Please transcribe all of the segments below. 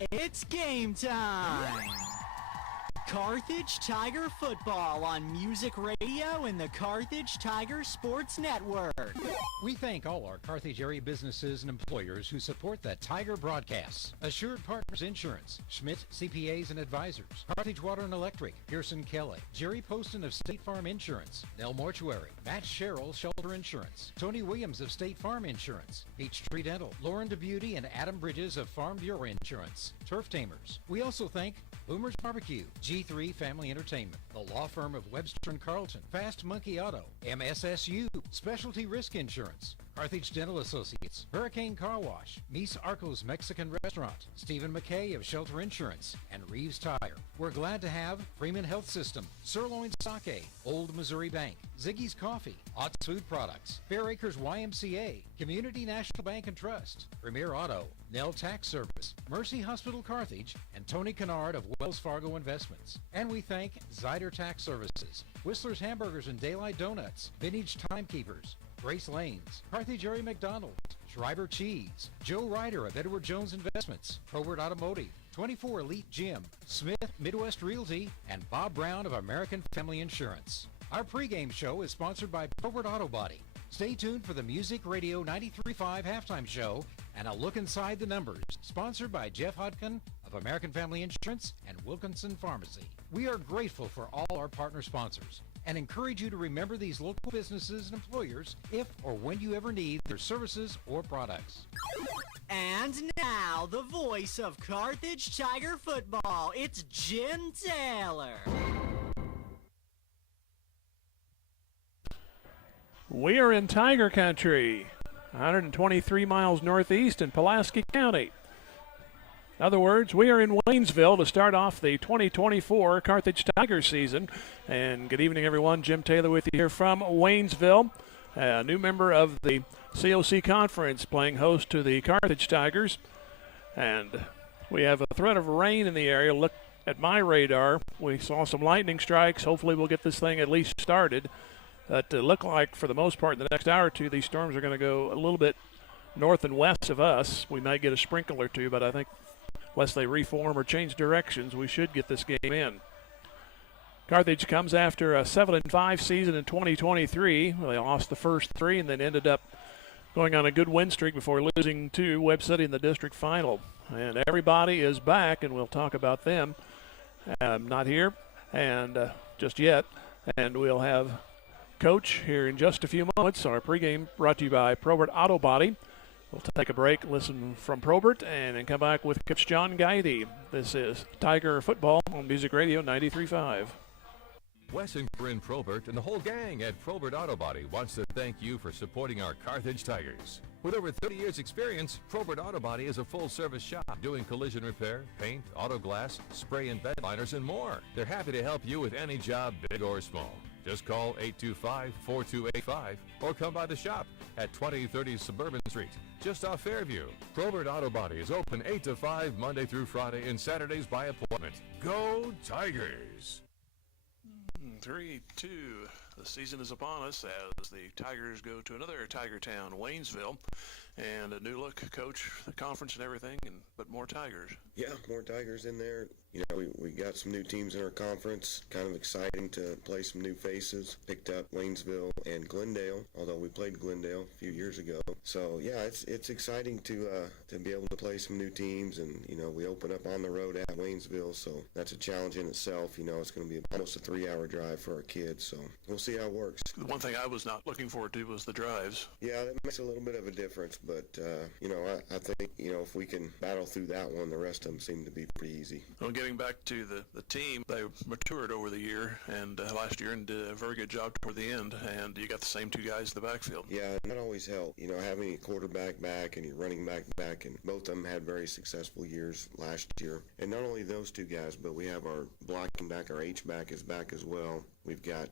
It's game time! Carthage Tiger Football on Music Radio and the Carthage Tiger Sports Network. We thank all our Carthage area businesses and employers who support the Tiger broadcasts. Assured Partners Insurance, Schmidt CPAs and Advisors, Carthage Water and Electric, Pearson Kelly, Jerry Poston of State Farm Insurance, Nell Mortuary, Matt Sherrill Shelter Insurance, Tony Williams of State Farm Insurance, Peachtree Dental, Lauren DeBeauty and Adam Bridges of Farm Bureau Insurance, Turf Tamers. We also thank Boomer's Barbecue, G3 Family Entertainment, the law firm of Webster & Carlton, Fast Monkey Auto, MSSU, Specialty Risk Insurance, Carthage Dental Associates, Hurricane Car Wash, Mies Arcos Mexican Restaurant, Stephen McKay of Shelter Insurance, and Reeves Tire. We're glad to have Freeman Health System, Sirloin Sake, Old Missouri Bank, Ziggy's Coffee, Ott's Food Products, Fair Acres YMCA, Community National Bank and Trust, Premier Auto, Nell Tax Service, Mercy Hospital Carthage, and Tony Kennard of Wells Fargo Investments. And we thank Zyder Tax Services, Whistler's Hamburgers and Daylight Donuts, Vintage Timekeepers, Grace Lanes, Carthage Area McDonald's, Schreiber Cheese, Joe Ryder of Edward Jones Investments, Probert Automotive, 24 Elite Gym, Smith Midwest Realty, and Bob Brown of American Family Insurance. Our pregame show is sponsored by Probert Auto Body. Stay tuned for the Music Radio 93.5 halftime show and a look inside the numbers, sponsored by Jeff Hodkin of American Family Insurance and Wilkinson Pharmacy. We are grateful for all our partner sponsors and encourage you to remember these local businesses and employers if or when you ever need their services or products. And now, the voice of Carthage Tiger Football, it's Jim Taylor. We are in Tiger Country, 123 miles northeast in Pulaski County. In other words, we are in Waynesville to start off the 2024 Carthage Tiger season. And good evening, everyone. Jim Taylor with you here from Waynesville, a new member of the COC Conference, playing host to the Carthage Tigers. And we have a threat of rain in the area. Look at my radar. We saw some lightning strikes. Hopefully we'll get this thing at least started. But look like, for the most part, in the next hour or two, these storms are going to go a little bit north and west of us. We might get a sprinkle or two, but I think unless they reform or change directions, we should get this game in. Carthage comes after a 7-5 season in 2023. They lost the first three and then ended up going on a good win streak before losing to Webb City in the district final. And everybody is back, and we'll talk about them. Not here and just yet. And we'll have Coach here in just a few moments. Our pregame brought to you by Probert Auto Body. We'll take a break, listen from Probert, and then come back with Coach John Guidey. This is Tiger Football on Music Radio 93.5. Wes and Corinne Probert and the whole gang at Probert Auto Body wants to thank you for supporting our Carthage Tigers. With over 30 years experience, Probert Auto Body is a full-service shop doing collision repair, paint, auto glass, spray and bed liners, and more. They're happy to help you with any job, big or small. Just call 825-4285 or come by the shop at 2030 Suburban Street, just off Fairview. Probert Auto Body is open 8 to 5 Monday through Friday and Saturdays by appointment. Go Tigers! 3-2. The season is upon us as the Tigers go to another Tiger town, Waynesville, and a new look, Coach, the conference and everything, but more Tigers. Yeah, more Tigers in there. You know, we got some new teams in our conference. Kind of exciting to play some new faces. Picked up Waynesville and Glendale, although we played Glendale a few years ago. So yeah, it's exciting to be able to play some new teams, and you know we open up on the road at Waynesville, so that's a challenge in itself. You know, it's going to be almost a 3-hour drive for our kids, so we'll see how it works. The one thing I was not looking forward to was the drives. Yeah, that makes a little bit of a difference, but you know, I think you know if we can battle through that one, the rest of them seem to be pretty easy. Well, getting back to the team, they matured over the year and last year and did a very good job toward the end, and you got the same two guys in the backfield. Yeah, that always helped. You know, having a quarterback back and your running back, and both of them had very successful years last year. And not only those two guys, but we have our blocking back, our H-back is back as well. We've got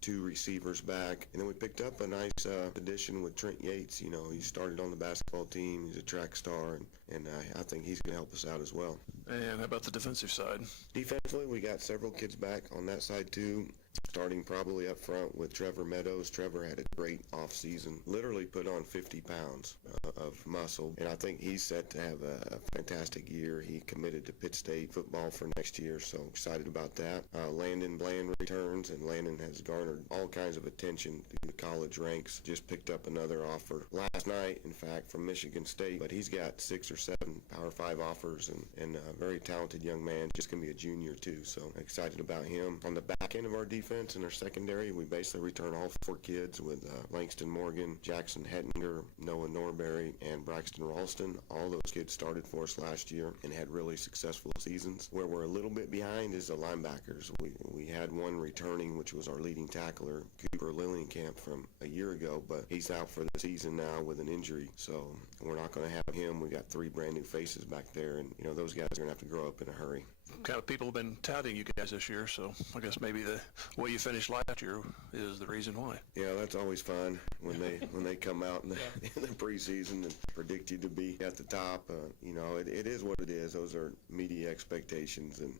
2 receivers back, and then we picked up a nice addition with Trent Yates. You know, he started on the basketball team. He's a track star, and I think he's going to help us out as well. And how about the defensive side? Defensively, we got several kids back on that side too. starting probably up front with Trevor Meadows. Trevor had a great offseason, literally put on 50 pounds of muscle, and I think he's set to have a fantastic year. He committed to Pitt State football for next year, so excited about that. Landon Bland returns, and Landon has garnered all kinds of attention through the college ranks. Just picked up another offer last night, in fact, from Michigan State, but he's got 6 or 7 Power 5 offers, and a very talented young man, just going to be a junior too, so excited about him. On the back end of our defense and our secondary, we basically return all 4 kids with Langston Morgan, Jackson Hettinger, Noah Norberry, and Braxton Ralston. All those kids started for us last year and had really successful seasons. Where we're a little bit behind is the linebackers. We had one returning, which was our leading tackler, Cooper Lillienkamp, from a year ago, but he's out for the season now with an injury, so we're not going to have him. We got 3 brand new faces back there, and those guys are going to have to grow up in a hurry. Kind of people have been touting you guys this year, so I guess maybe the way you finished last year is the reason why. Yeah, that's always fun when they come out in the preseason and predict you to be at the top. It is what it is. Those are media expectations, and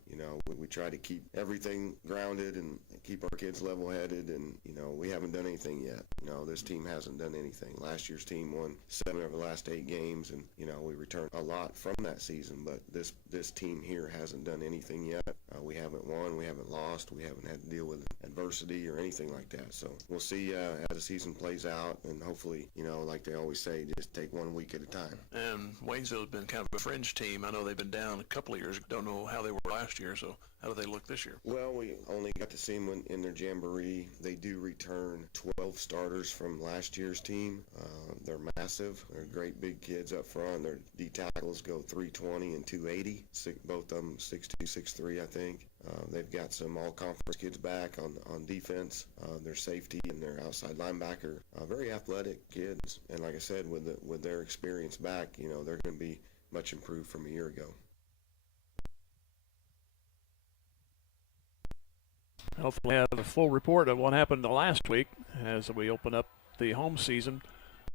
we try to keep everything grounded and keep our kids level-headed, and we haven't done anything yet. This team hasn't done anything. Last year's team won 7 of the last 8 games, and we returned a lot from that season, but this team here hasn't done anything yet. We haven't won, we haven't lost, we haven't had to deal with adversity or anything like that. So we'll see as the season plays out, and hopefully, like they always say, just take 1 week at a time. And Waynesville's been kind of a fringe team. I know they've been down a couple of years. Don't know how they were last year, so how do they look this year? Well, we only got to see them in their jamboree. They do return 12 starters from last year's team. They're massive. They're great big kids up front. Their D tackles go 320 and 280. Both of them 6'2", 6'3", I think. They've got some all-conference kids back on defense. Their safety and their outside linebacker, very athletic kids. And like I said, with their experience back, they're going to be much improved from a year ago. Hopefully we have a full report of what happened last week as we open up the home season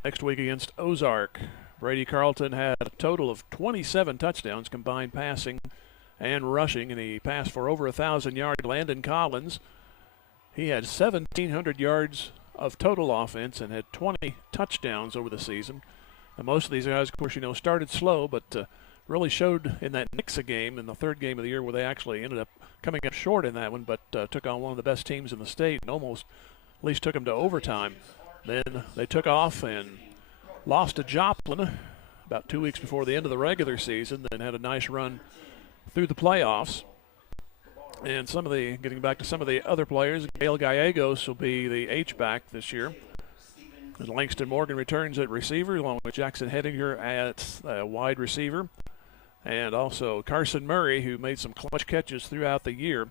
next week against Ozark. Brady Carlton had a total of 27 touchdowns combined passing and rushing, and he passed for over 1,000 yards. Landon Collins, he had 1,700 yards of total offense and had 20 touchdowns over the season. And most of these guys, of course, started slow, but really showed in that Nixa game in the 3rd game of the year where they actually ended up coming up short in that one, but took on one of the best teams in the state and almost at least took them to overtime. Then they took off and lost to Joplin about 2 weeks before the end of the regular season, then had a nice run through the playoffs. And getting back to some of the other players, Gail Gallegos will be the H-back this year. As Langston Morgan returns at receiver, along with Jackson Hettinger at wide receiver. And also Carson Murray, who made some clutch catches throughout the year.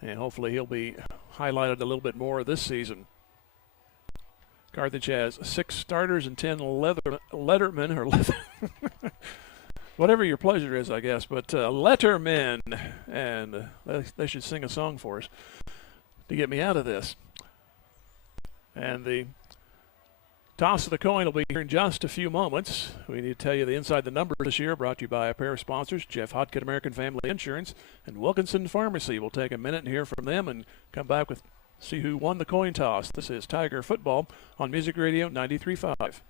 And hopefully he'll be highlighted a little bit more this season. Carthage has 6 starters and 10 lettermen, or whatever your pleasure is, I guess. But lettermen, and they should sing a song for us to get me out of this. And the toss of the coin will be here in just a few moments. We need to tell you the Inside the Numbers this year, brought to you by a pair of sponsors, Jeff Hodkin American Family Insurance and Wilkinson Pharmacy. We'll take a minute and hear from them and come back with see who won the coin toss. This is Tiger Football on Music Radio 93.5.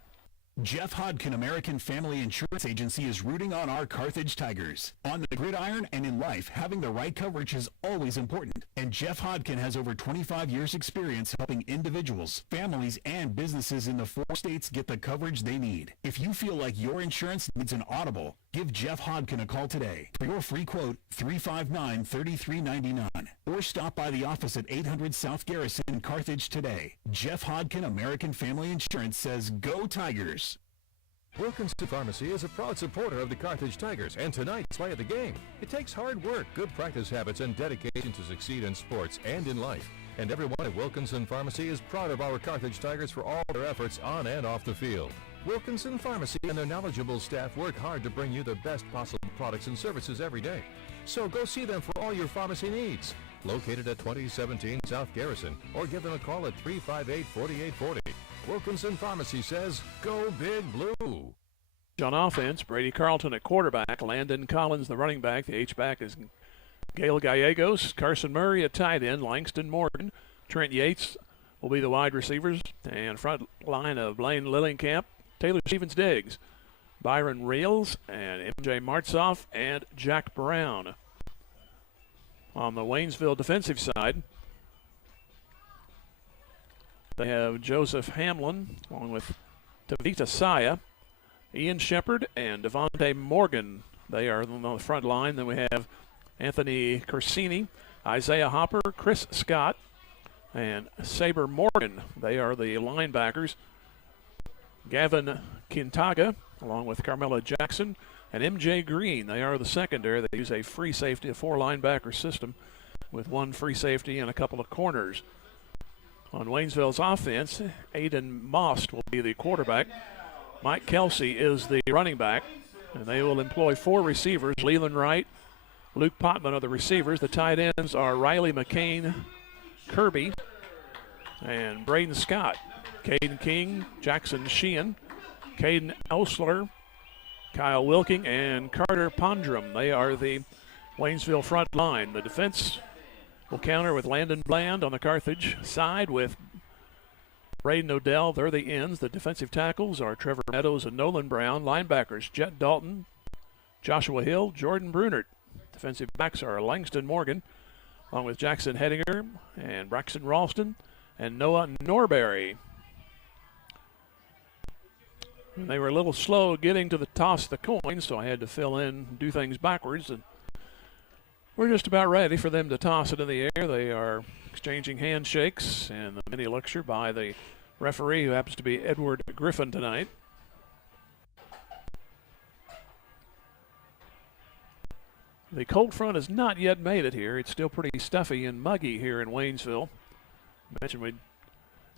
Jeff Hodkin American Family Insurance Agency is rooting on our Carthage Tigers. On the gridiron and in life, having the right coverage is always important. And Jeff Hodkin has over 25 years experience helping individuals, families, and businesses in the 4 states get the coverage they need. If you feel like your insurance needs an audible, give Jeff Hodkin a call today. For your free quote, 359-3399. Or stop by the office at 800 South Garrison in Carthage today. Jeff Hodkin American Family Insurance says, go Tigers. Wilkinson Pharmacy is a proud supporter of the Carthage Tigers and tonight's play of the game. It takes hard work, good practice habits, and dedication to succeed in sports and in life. And everyone at Wilkinson Pharmacy is proud of our Carthage Tigers for all their efforts on and off the field. Wilkinson Pharmacy and their knowledgeable staff work hard to bring you the best possible products and services every day. So go see them for all your pharmacy needs. Located at 2017 South Garrison, or give them a call at 358-4840. Wilkinson Pharmacy says, go Big Blue. On offense, Brady Carlton at quarterback, Landon Collins the running back. The H-back is Gail Gallegos, Carson Murray at tight end, Langston Morgan, Trent Yates will be the wide receivers, and front line of Blaine Lillingcamp, Taylor Stevens-Diggs, Byron Reels, and MJ Martzoff, and Jack Brown. On the Waynesville defensive side, they have Joseph Hamlin, along with Tavita Saya, Ian Shepard, and Devontae Morgan. They are on the front line. Then we have Anthony Corsini, Isaiah Hopper, Chris Scott, and Saber Morgan. They are the linebackers. Gavin Kintaga, along with Carmela Jackson, and MJ Green. They are the secondary. They use a free safety, a 4-linebacker system with 1 free safety and a couple of corners. On Waynesville's offense, Aiden Most will be the quarterback. Mike Kelsey is the running back, and they will employ 4 receivers. Leland Wright, Luke Potman are the receivers. The tight ends are Riley McCain, Kirby, and Braden Scott. Caden King, Jackson Sheehan, Caden Osler, Kyle Wilking, and Carter Pondrum. They are the Waynesville front line. The defense will counter with Landon Bland on the Carthage side with Braden Odell. They're the ends. The defensive tackles are Trevor Meadows and Nolan Brown. Linebackers, Jet Dalton, Joshua Hill, Jordan Brunert. Defensive backs are Langston Morgan, along with Jackson Hedinger and Braxton Ralston and Noah Norberry. And they were a little slow getting to the toss of the coin, so I had to fill in, do things backwards. And we're just about ready for them to toss it in the air. They are exchanging handshakes and the mini lecture by the referee, who happens to be Edward Griffin tonight. The cold front has not yet made it here. It's still pretty stuffy and muggy here in Waynesville. I mentioned we'd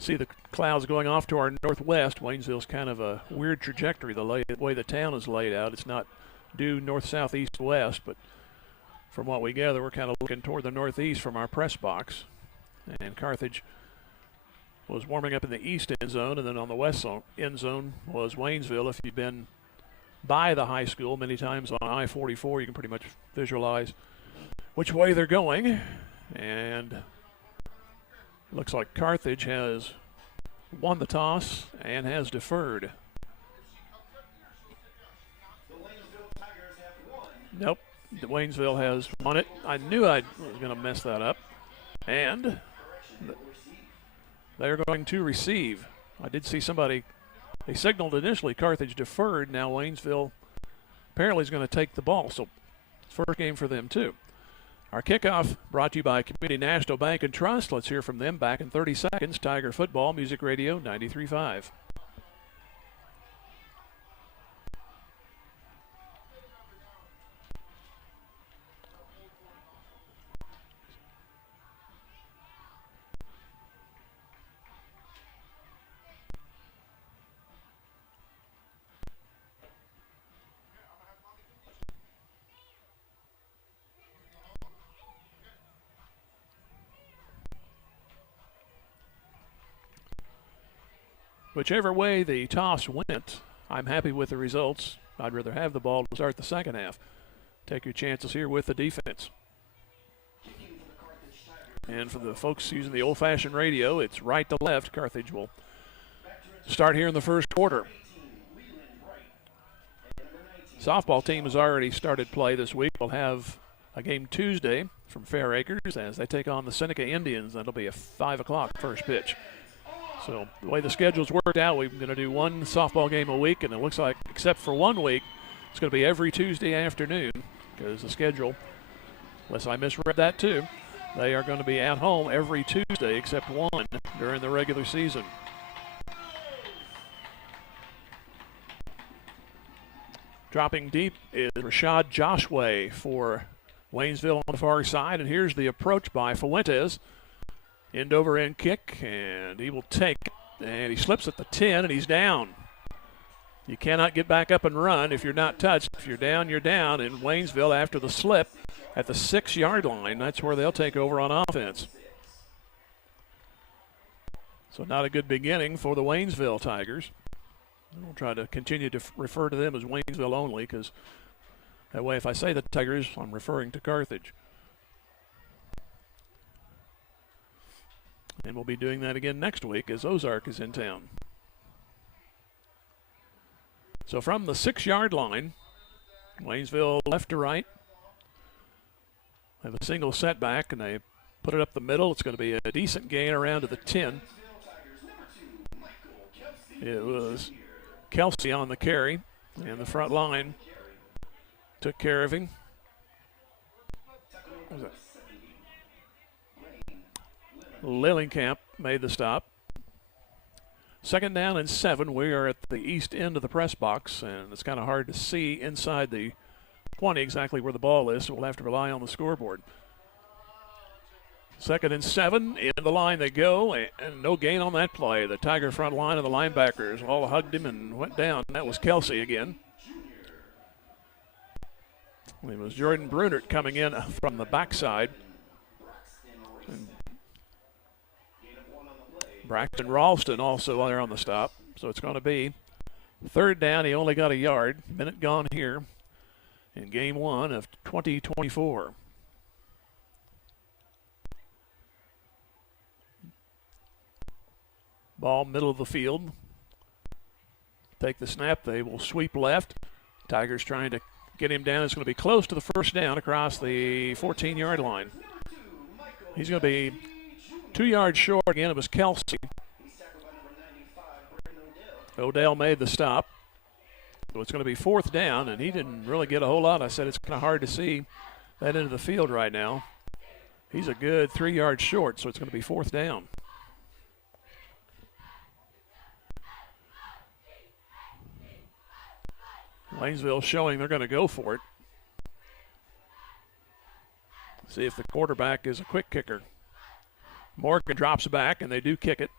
see the clouds going off to our northwest. Waynesville's kind of a weird trajectory, the way the town is laid out. It's not due north, south, east, west, but from what we gather, we're kind of looking toward the northeast from our press box. And Carthage was warming up in the east end zone, and then on the west end zone was Waynesville. If you've been by the high school many times on I-44, you can pretty much visualize which way they're going. And it looks like Carthage has won the toss and has deferred. Nope, Waynesville has won it. I knew I was going to mess that up. And they're going to receive. I did see somebody, they signaled initially Carthage deferred. Now Waynesville apparently is going to take the ball. So it's first game for them too. Our kickoff brought to you by Community National Bank and Trust. Let's hear from them back in 30 seconds. Tiger Football, Music Radio 93.5. Whichever way the toss went, I'm happy with the results. I'd rather have the ball to start the second half. Take your chances here with the defense. And for the folks using the old-fashioned radio, it's right to left. Carthage will start here in the first quarter. Softball team has already started play this week. We'll have a game Tuesday from Fair Acres as they take on the Seneca Indians. That'll be a 5 o'clock first pitch. So the way the schedule's worked out, we're going to do one softball game a week, and it looks like, except for 1 week, it's going to be every Tuesday afternoon because the schedule, unless I misread that too, they are going to be at home every Tuesday except one during the regular season. Dropping deep is Rashad Joshua for Waynesville on the far side, and here's the approach by Fuentes. End over end kick, and he will take it, and he slips at the 10, and he's down. You cannot get back up and run if you're not touched. If you're down, you're down. In Waynesville, after the slip at the 6-yard line, that's where they'll take over on offense. So not a good beginning for the Waynesville Tigers. We'll try to continue to refer to them as Waynesville only, because that way if I say the Tigers, I'm referring to Carthage. And we'll be doing that again next week as Ozark is in town. So from the 6-yard line, Waynesville left to right. They have a single setback, and they put it up the middle. It's going to be a decent gain around to the 10. It was Kelsey on the carry, and the front line took care of him. What was that? Lillingham made the stop. 2nd down and 7. We are at the east end of the press box, and it's kind of hard to see inside the 20 exactly where the ball is, so we'll have to rely on the scoreboard. 2nd and 7. In the line they go, and no gain on that play. The Tiger front line of the linebackers all hugged him and went down. That was Kelsey again. It was Jordan Brunert coming in from the backside. And Braxton Ralston also there on the stop. So it's going to be 3rd down. He only got a yard. Minute gone here in game 1 of 2024. Ball middle of the field. Take the snap. They will sweep left. Tigers trying to get him down. It's going to be close to the 1st down across the 14-yard line. He's going to be 2 yards short. Again, it was Kelsey. Odell made the stop. So it's going to be 4th down, and he didn't really get a whole lot. I said it's kind of hard to see that into the field right now. He's a good 3 yards short, so it's going to be 4th down. Waynesville showing they're going to go for it. See if the quarterback is a quick kicker. Morgan drops back, and they do kick it.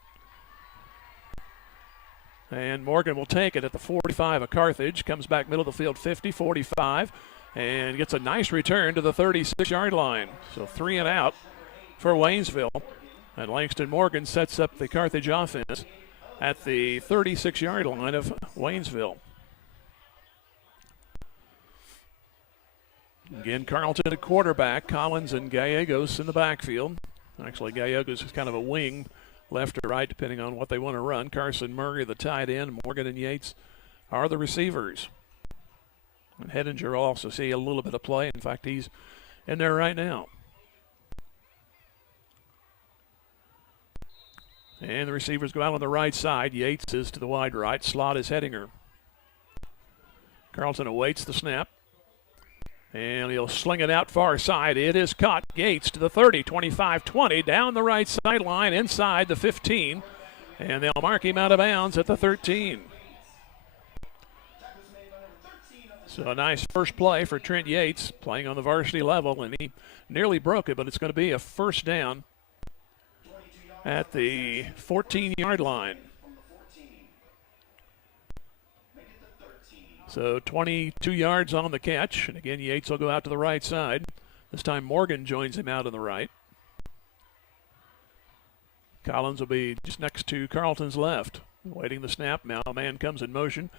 And Morgan will take it at the 45 of Carthage. Comes back middle of the field, 50, 45, and gets a nice return to the 36-yard line. So 3 and out for Waynesville. And Langston Morgan sets up the Carthage offense at the 36-yard line of Waynesville. Again, Carlton at quarterback. Collins and Gallegos in the backfield. Actually, Gallegos is kind of a wing, left or right, depending on what they want to run. Carson Murray, the tight end. Morgan and Yates are the receivers. And Hedinger will also see a little bit of play. In fact, he's in there right now. And the receivers go out on the right side. Yates is to the wide right. Slot is Hedinger. Carlton awaits the snap. And he'll sling it out far side. It is caught. Yates to the 30, 25, 20, down the right sideline, inside the 15. And they'll mark him out of bounds at the 13. So a nice first play for Trent Yates, playing on the varsity level, and he nearly broke it, but it's going to be a 1st down at the 14-yard line. So 22 yards on the catch. And again, Yates will go out to the right side. This time Morgan joins him out on the right. Collins will be just next to Carlton's left. Waiting the snap. Now a man comes in motion.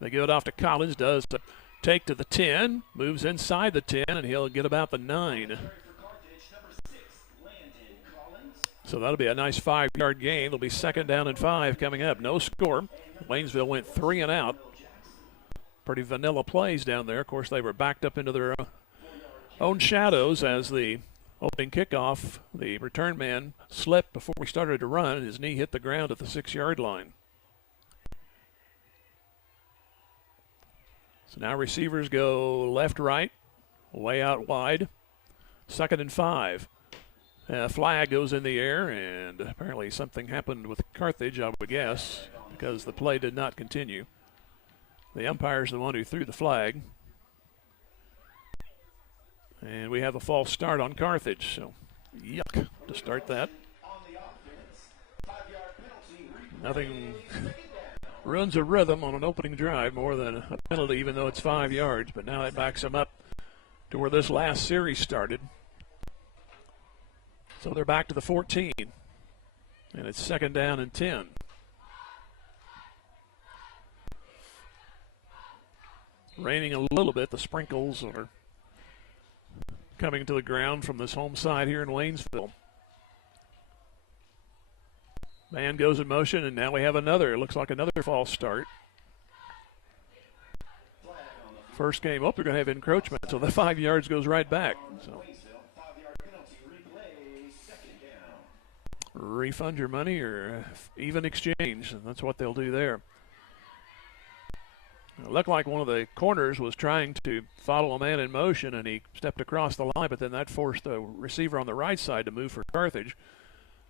They give it off to Collins. Does a take to the 10. Moves inside the 10, and he'll get about the 9. So that'll be a nice 5-yard gain. It'll be 2nd down and 5 coming up. No score. Waynesville went 3 and out. Pretty vanilla plays down there. Of course, they were backed up into their own shadows as the opening kickoff, the return man slipped before we started to run, and his knee hit the ground at the 6-yard line. So now receivers go left, right, way out wide. 2nd and 5. Flag goes in the air, and apparently something happened with Carthage, I would guess, because the play did not continue. The umpire's the one who threw the flag. And we have a false start on Carthage, so yuck to start that. Nothing ruins a rhythm on an opening drive more than a penalty, even though it's 5 yards. But now it backs them up to where this last series started. So they're back to the 14. And it's 2nd down and 10. Raining a little bit. The sprinkles are coming to the ground from this home side here in Waynesville. Man goes in motion, and now we have another. It looks like another false start. First game up, we're going to have encroachment, so the 5 yards goes right back. So refund your money or even exchange, and that's what they'll do there. It looked like one of the corners was trying to follow a man in motion, and he stepped across the line, but then that forced the receiver on the right side to move for Carthage.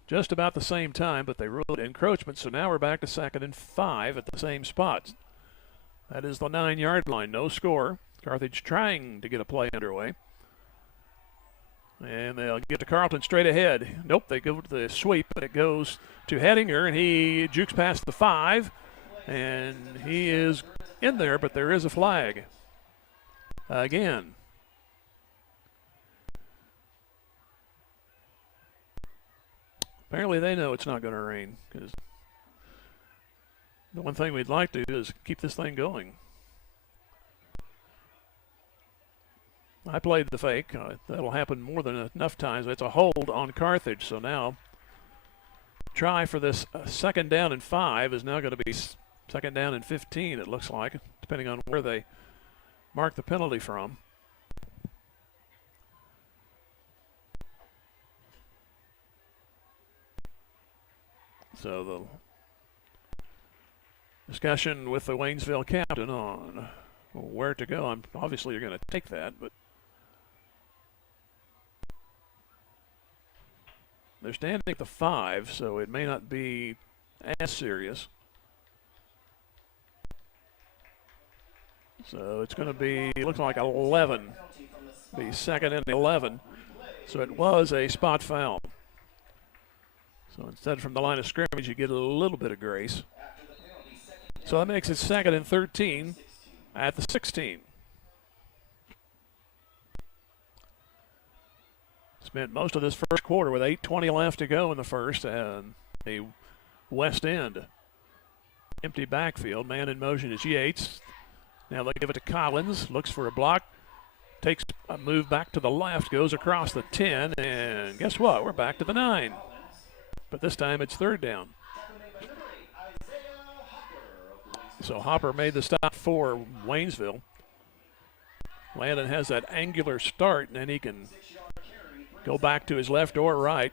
Just about the same time, but they ruled encroachment, so now we're back to 2nd and 5 at the same spots. That is the 9-yard line, no score. Carthage trying to get a play underway. And they'll get to Carlton straight ahead. Nope, they go to the sweep, but it goes to Hedinger, and he jukes past the 5, and he is in there, but there is a flag. Again. Apparently they know it's not going to rain, because the one thing we'd like to do is keep this thing going. I played the fake. That'll happen more than enough times. It's a hold on Carthage, so now try for this 2nd down and 5 is now going to be 2nd down and 15, it looks like, depending on where they mark the penalty from. So the discussion with the Waynesville captain on where to go. Obviously you're going to take that, but they're standing at the 5, so it may not be as serious. So it's going to be, it looks like 11, be 2nd and 11. So it was a spot foul. So instead from the line of scrimmage, you get a little bit of grace. So that makes it 2nd and 13 at the 16. Spent most of this first quarter with 8:20 left to go in the first, and the West End empty backfield. Man in motion is Yates. Now they give it to Collins. Looks for a block. Takes a move back to the left. Goes across the 10. And guess what? We're back to the 9. But this time it's 3rd down. So Hopper made the stop for Waynesville. Landon has that angular start, and then he can go back to his left or right,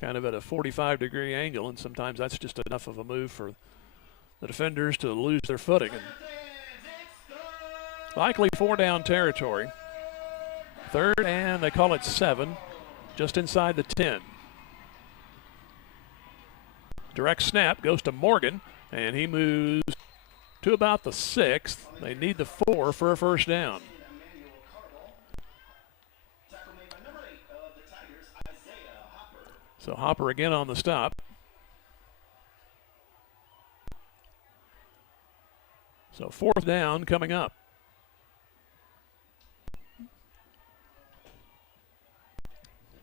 kind of at a 45-degree angle, and sometimes that's just enough of a move for the defenders to lose their footing. And likely 4-down territory. 3rd, and they call it 7, just inside the 10. Direct snap goes to Morgan, and he moves to about the 6th. They need the 4 for a 1st down. So Hopper again on the stop. So 4th down coming up.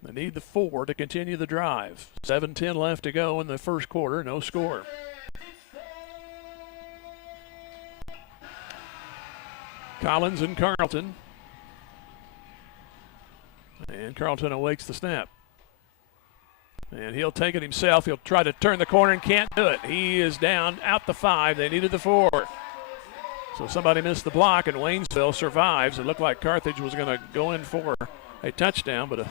They need the 4 to continue the drive. 7:10 left to go in the first quarter, no score. Collins and Carlton. And Carlton awaits the snap. And he'll take it himself. He'll try to turn the corner and can't do it. He is down out the 5. They needed the 4. So somebody missed the block, and Waynesville survives. It looked like Carthage was going to go in for a touchdown, but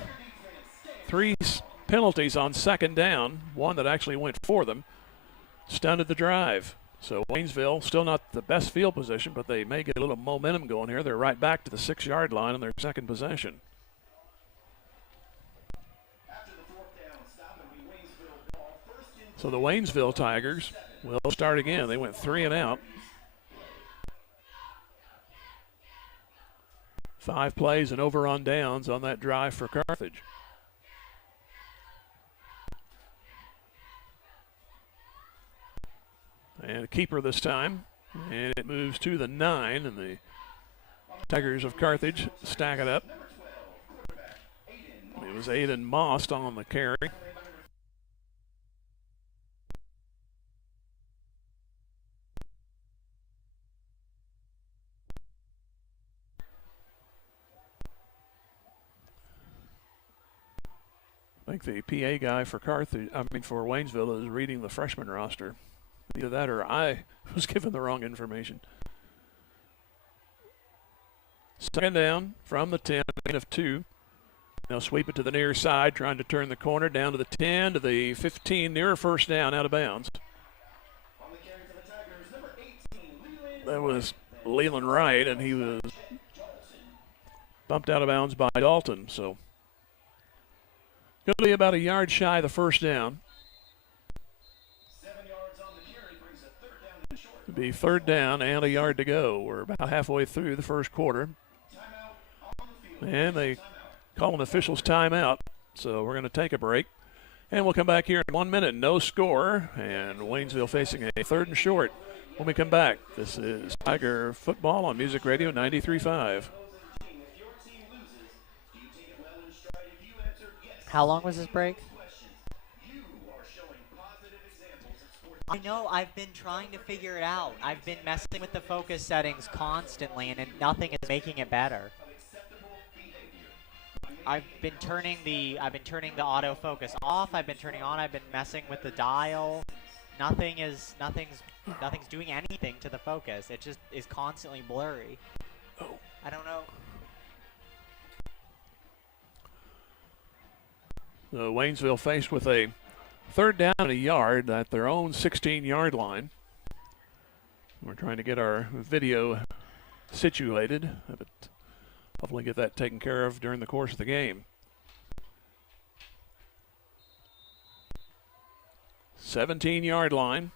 3 penalties on 2nd down, one that actually went for them, stunted the drive. So Waynesville still not the best field position, but they may get a little momentum going here. They're right back to the 6-yard line on their 2nd possession. So the Waynesville Tigers will start again. They went 3 and out. 5 plays and over on downs on that drive for Carthage. And a keeper this time. And it moves to the 9, and the Tigers of Carthage stack it up. It was Aiden Most on the carry. think the PA guy for for Waynesville is reading the freshman roster. Either that or I was given the wrong information. Second down from the 10, of 2. They'll sweep it to the near side, trying to turn the corner down to the 10, to the 15, near first down, out of bounds. That was Leland Wright, and he was bumped out of bounds by Dalton. So going to be about a yard shy of the first down. It'll be third down and a yard to go. We're about halfway through the first quarter. And they call an official's timeout. So we're going to take a break. And we'll come back here in 1 minute. No score. And Waynesville facing a third and short when we come back. This is Tiger Football on Music Radio 93.5. How long was this break? I know, I've been trying to figure it out. I've been messing with the focus settings constantly, and nothing is making it better. I've been turning the autofocus off. I've been turning on. I've been messing with the dial. Nothing's doing anything to the focus. It just is constantly blurry. I don't know. So Waynesville faced with a third down and a yard at their own 16-yard line. We're trying to get our video situated, but hopefully get that taken care of during the course of the game. 17-yard line.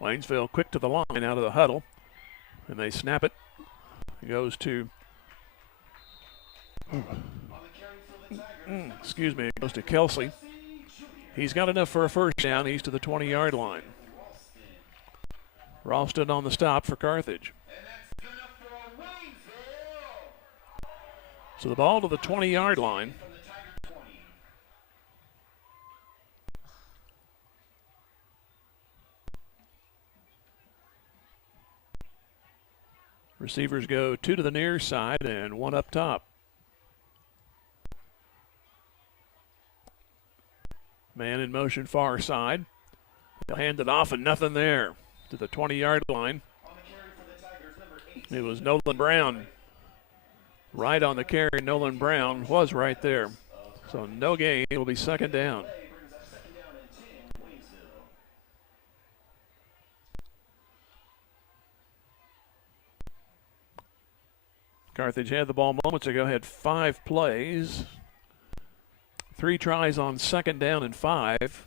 Waynesville quick to the line out of the huddle, and they snap it. It goes to it goes to Kelsey. He's got enough for a first down. He's to the 20-yard line. Ralston on the stop for Carthage. So the ball to the 20-yard line. Receivers go 2 to the near side and 1 up top. Man in motion far side. They'll hand it off and nothing there to the 20-yard line. It was Nolan Brown. Right on the carry, Nolan Brown was right there. So no gain. It'll be second down. Carthage had the ball moments ago, had 5 plays. 3 tries on second down and 5.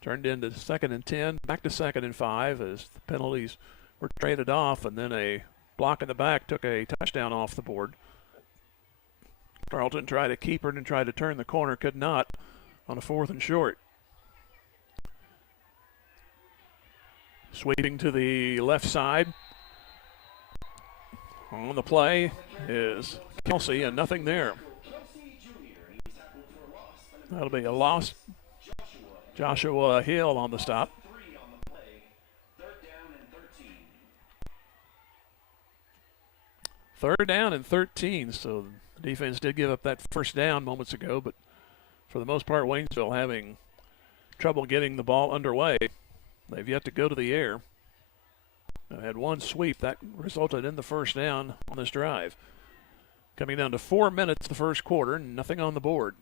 Turned into second and 10, back to second and 5 as the penalties were traded off, and then a block in the back took a touchdown off the board. Carlton tried to keep it and tried to turn the corner, could not on a 4th and short. Sweeping to the left side. On the play is Kelsey, and nothing there. That'll be a loss. Joshua Hill on the stop. Third down and 13. So the defense did give up that first down moments ago, but for the most part, Waynesville having trouble getting the ball underway. They've yet to go to the air. They had 1 sweep that resulted in the first down on this drive. Coming down to 4 minutes the first quarter, nothing on the board.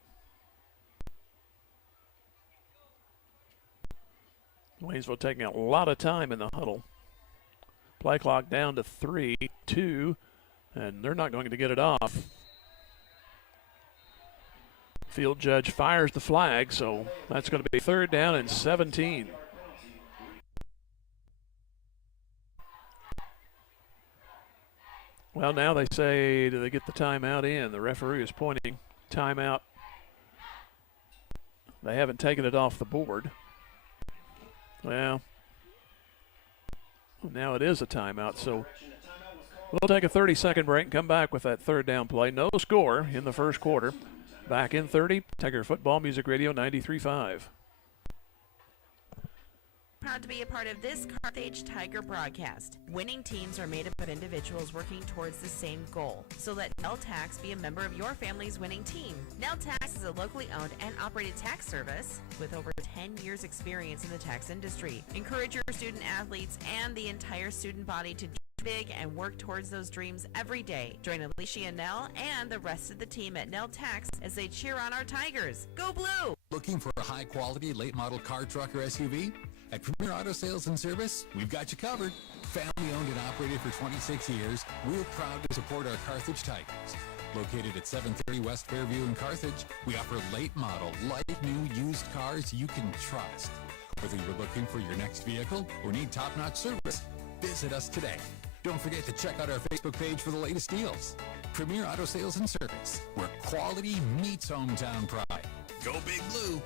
Waynesville taking a lot of time in the huddle. Play clock down to 3, 2, and they're not going to get it off. Field judge fires the flag, so that's going to be third down and 17. Well, now they say, do they get the timeout in? The referee is pointing timeout. They haven't taken it off the board. Well, now it is a timeout, so we'll take a 30-second break and come back with that third down play. No score in the first quarter. Back in 30, Tiger Football, Music Radio 93.5. Proud to be a part of this Carthage Tiger broadcast. Winning teams are made up of individuals working towards the same goal. So let Nell Tax be a member of your family's winning team. Nell Tax TS is a locally owned and operated tax service with over 10 years experience in the tax industry. Encourage your student athletes and the entire student body to big and work towards those dreams every day. Join Alicia and Nell and the rest of the team at Nell Tax as they cheer on our Tigers. Go Blue! Looking for a high-quality, late-model car, truck, or SUV? At Premier Auto Sales and Service, we've got you covered. Family-owned and operated for 26 years, we're proud to support our Carthage Tigers. Located at 730 West Fairview in Carthage, we offer late-model, like-new used cars you can trust. Whether you're looking for your next vehicle or need top-notch service, visit us today. Don't forget to check out our Facebook page for the latest deals. Premier Auto Sales and Service, where quality meets hometown pride. Go Big Blue!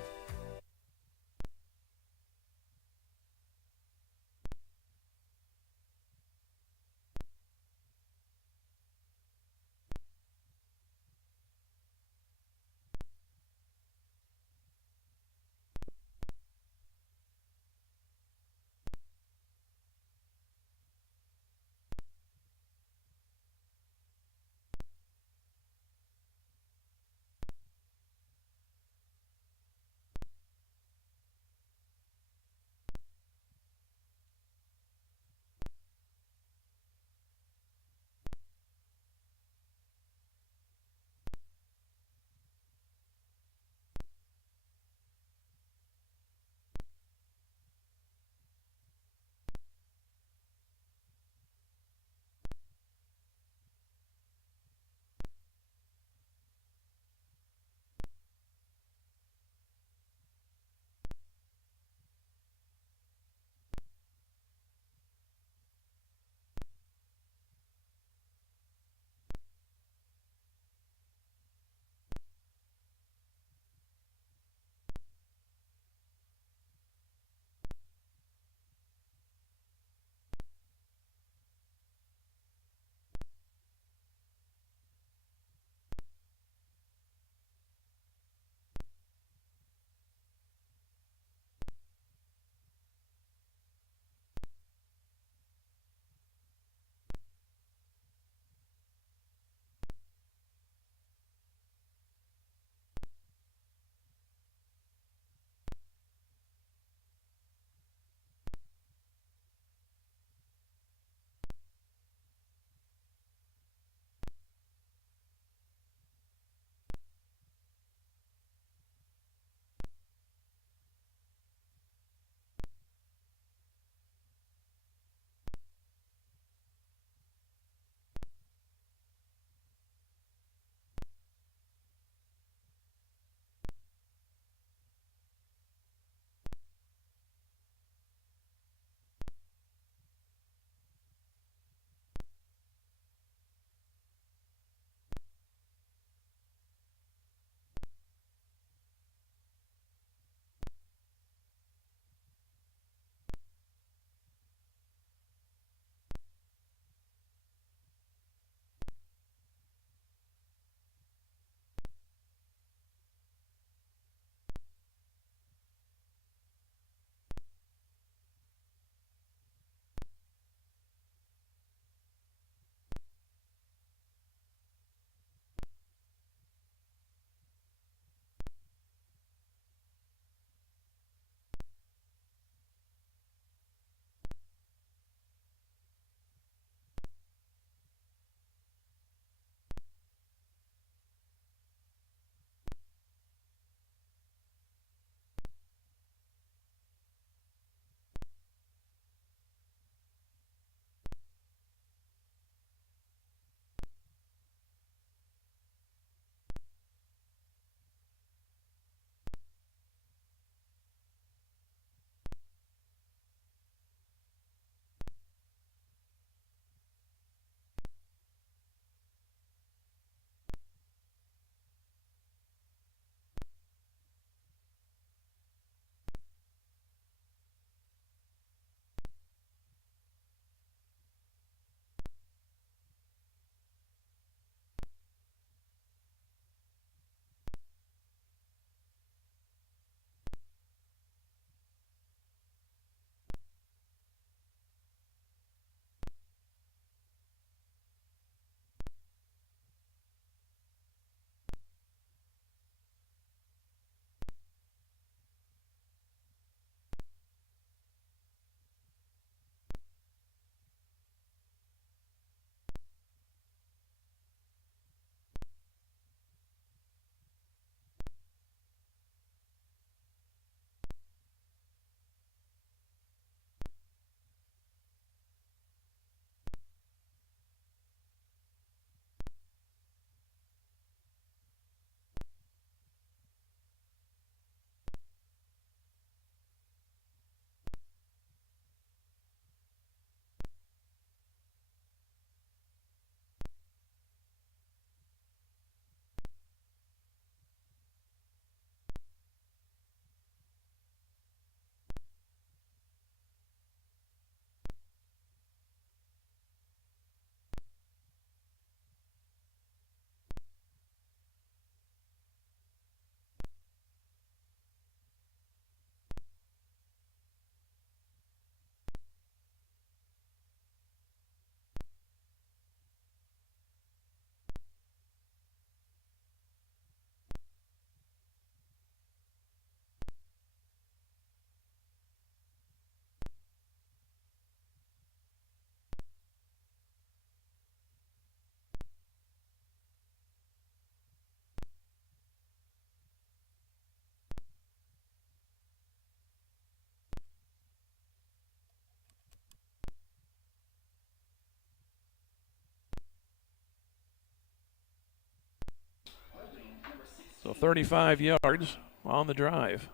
So 35 yards on the drive.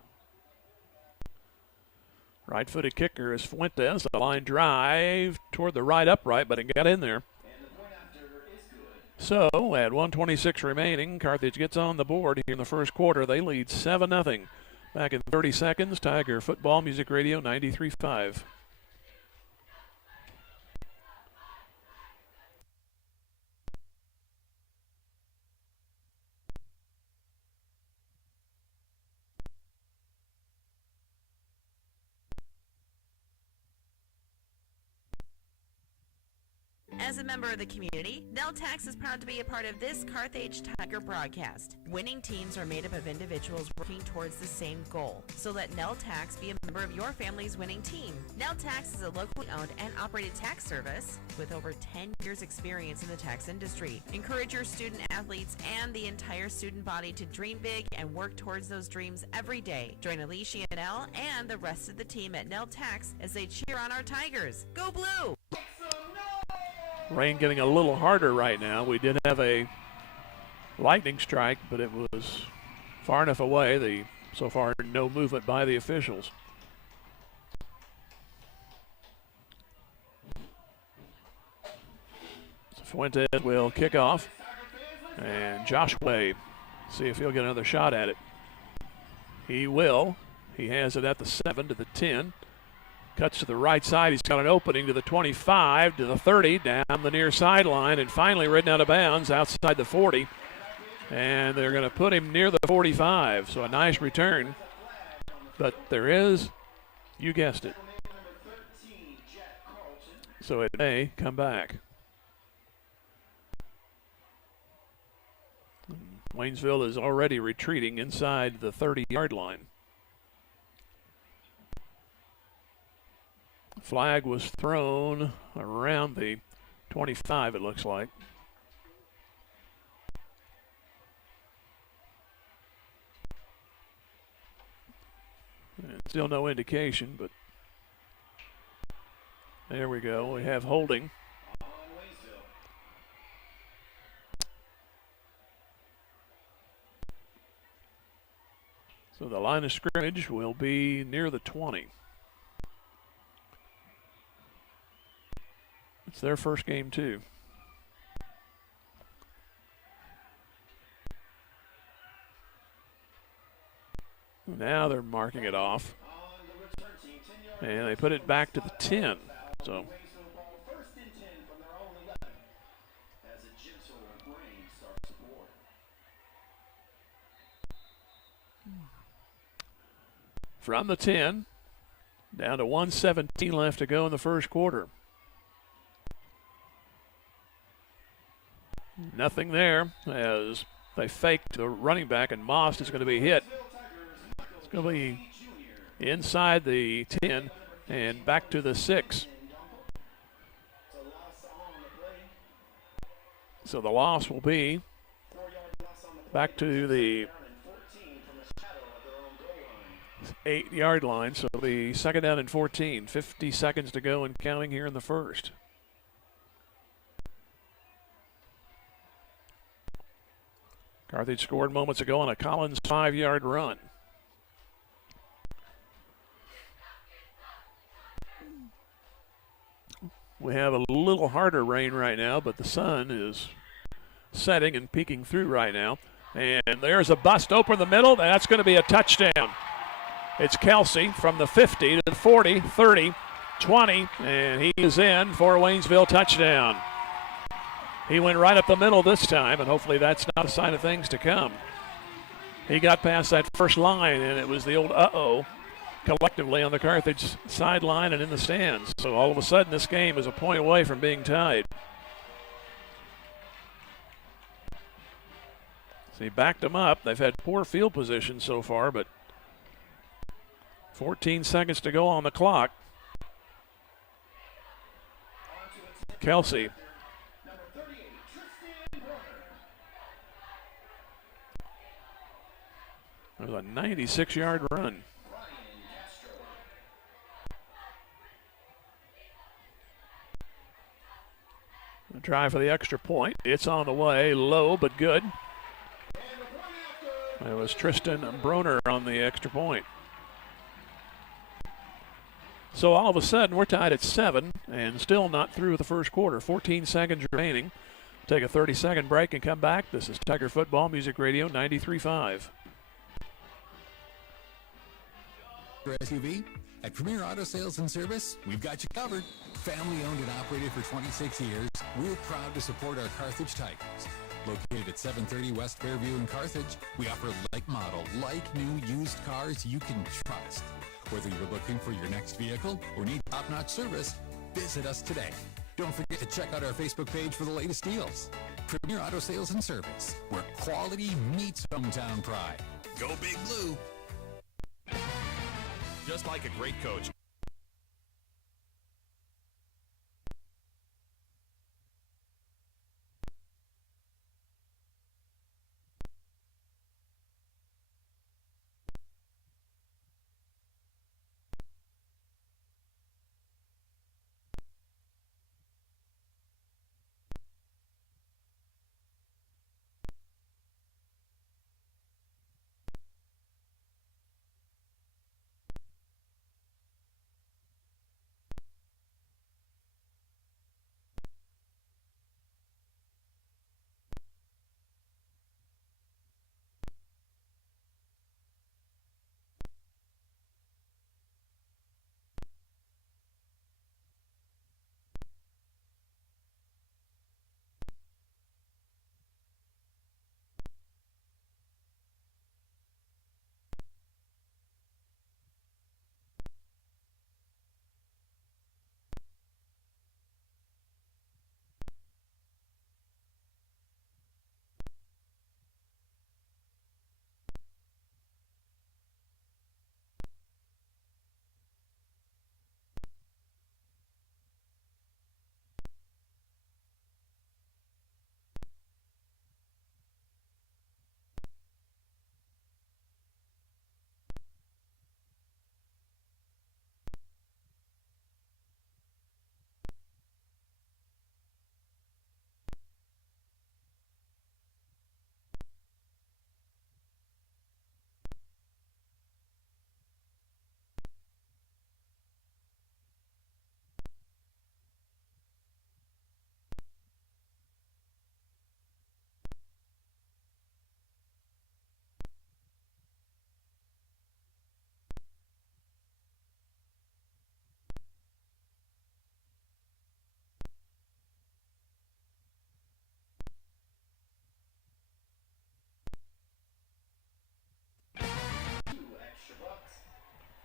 Right-footed kicker is Fuentes. A line drive toward the right upright, but it got in there. So at 1:26 remaining, Carthage gets on the board here in the first quarter. They lead 7-0. Back in 30 seconds, Tiger Football Music Radio 93.5. As a member of the community, Neltax is proud to be a part of this Carthage Tiger broadcast. Winning teams are made up of individuals working towards the same goal. So let Neltax be a member of your family's winning team. Neltax is a locally owned and operated tax service with over 10 years experience in the tax industry. Encourage your student athletes and the entire student body to dream big and work towards those dreams every day. Join Alicia and Elle and the rest of the team at Neltax as they cheer on our Tigers. Go Blue! Rain getting a little harder right now. We did have a lightning strike, but it was far enough away. So far, no movement by the officials. So Fuentes will kick off, and Joshua see if he'll get another shot at it. He will. He has it at the 7 to the 10. Cuts to the right side. He's got an opening to the 25, to the 30, down the near sideline, and finally ridden out of bounds outside the 40. And they're going to put him near the 45. So a nice return. But there is, you guessed it. So it may come back. Waynesville is already retreating inside the 30-yard line. Flag was thrown around the 25, it looks like. And still no indication, but there we go. We have holding. So the line of scrimmage will be near the 20. It's their first game, too. Now they're marking it off. And they put it back to the 10. So from the 10, down to 1:17 left to go in the first quarter. Nothing there as they faked the running back, and Moss is going to be hit. It's going to be inside the 10 and back to the 6. So the loss will be back to the 8-yard line. So it'll be second down and 14. 50 seconds to go and counting here in the first. Carthage scored moments ago on a Collins 5-yard run. We have a little harder rain right now, but the sun is setting and peeking through right now. And there's a bust over the middle. That's going to be a touchdown. It's Kelsey from the 50 to the 40, 30, 20, and he is in for a Waynesville touchdown. He went right up the middle this time, and hopefully that's not a sign of things to come. He got past that first line, and it was the old uh-oh collectively on the Carthage sideline and in the stands. So all of a sudden, this game is a point away from being tied. So he backed them up. They've had poor field position so far, but 14 seconds to go on the clock. Kelsey. It was a 96-yard run. A try for the extra point. It's on the way, low but good. It was Tristan Broner on the extra point. So all of a sudden, we're tied at 7 and still not through the first quarter. 14 seconds remaining. Take a 30-second break and come back. This is Tiger Football Music Radio 93.5. SUV? At Premier Auto Sales and Service, we've got you covered. Family owned and operated for 26 years, we're proud to support our Carthage Tigers. Located at 730 West Fairview in Carthage, we offer like model, like new used cars you can trust. Whether you're looking for your next vehicle or need top-notch service, visit us today. Don't forget to check out our Facebook page for the latest deals. Premier Auto Sales and Service, where quality meets hometown pride. Go Big Blue! Just like a great coach.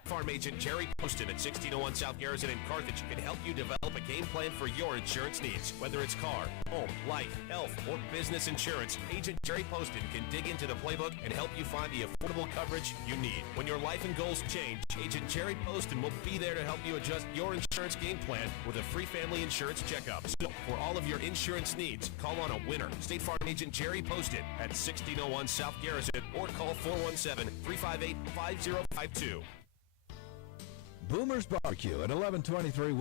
Farm agent Jerry Poston at 1601 South Garrison in Carthage can help you develop a game plan for your insurance needs. Whether it's car, home, life, health, or business insurance, Agent Jerry Poston can dig into the playbook and help you find the affordable coverage you need. When your life and goals change, Agent Jerry Poston will be there to help you adjust your insurance game plan with a free family insurance checkup. So, for all of your insurance needs, call on a winner. State Farm Agent Jerry Poston at 1601 South Garrison or call 417-358-5052. Boomer's Barbecue at 1123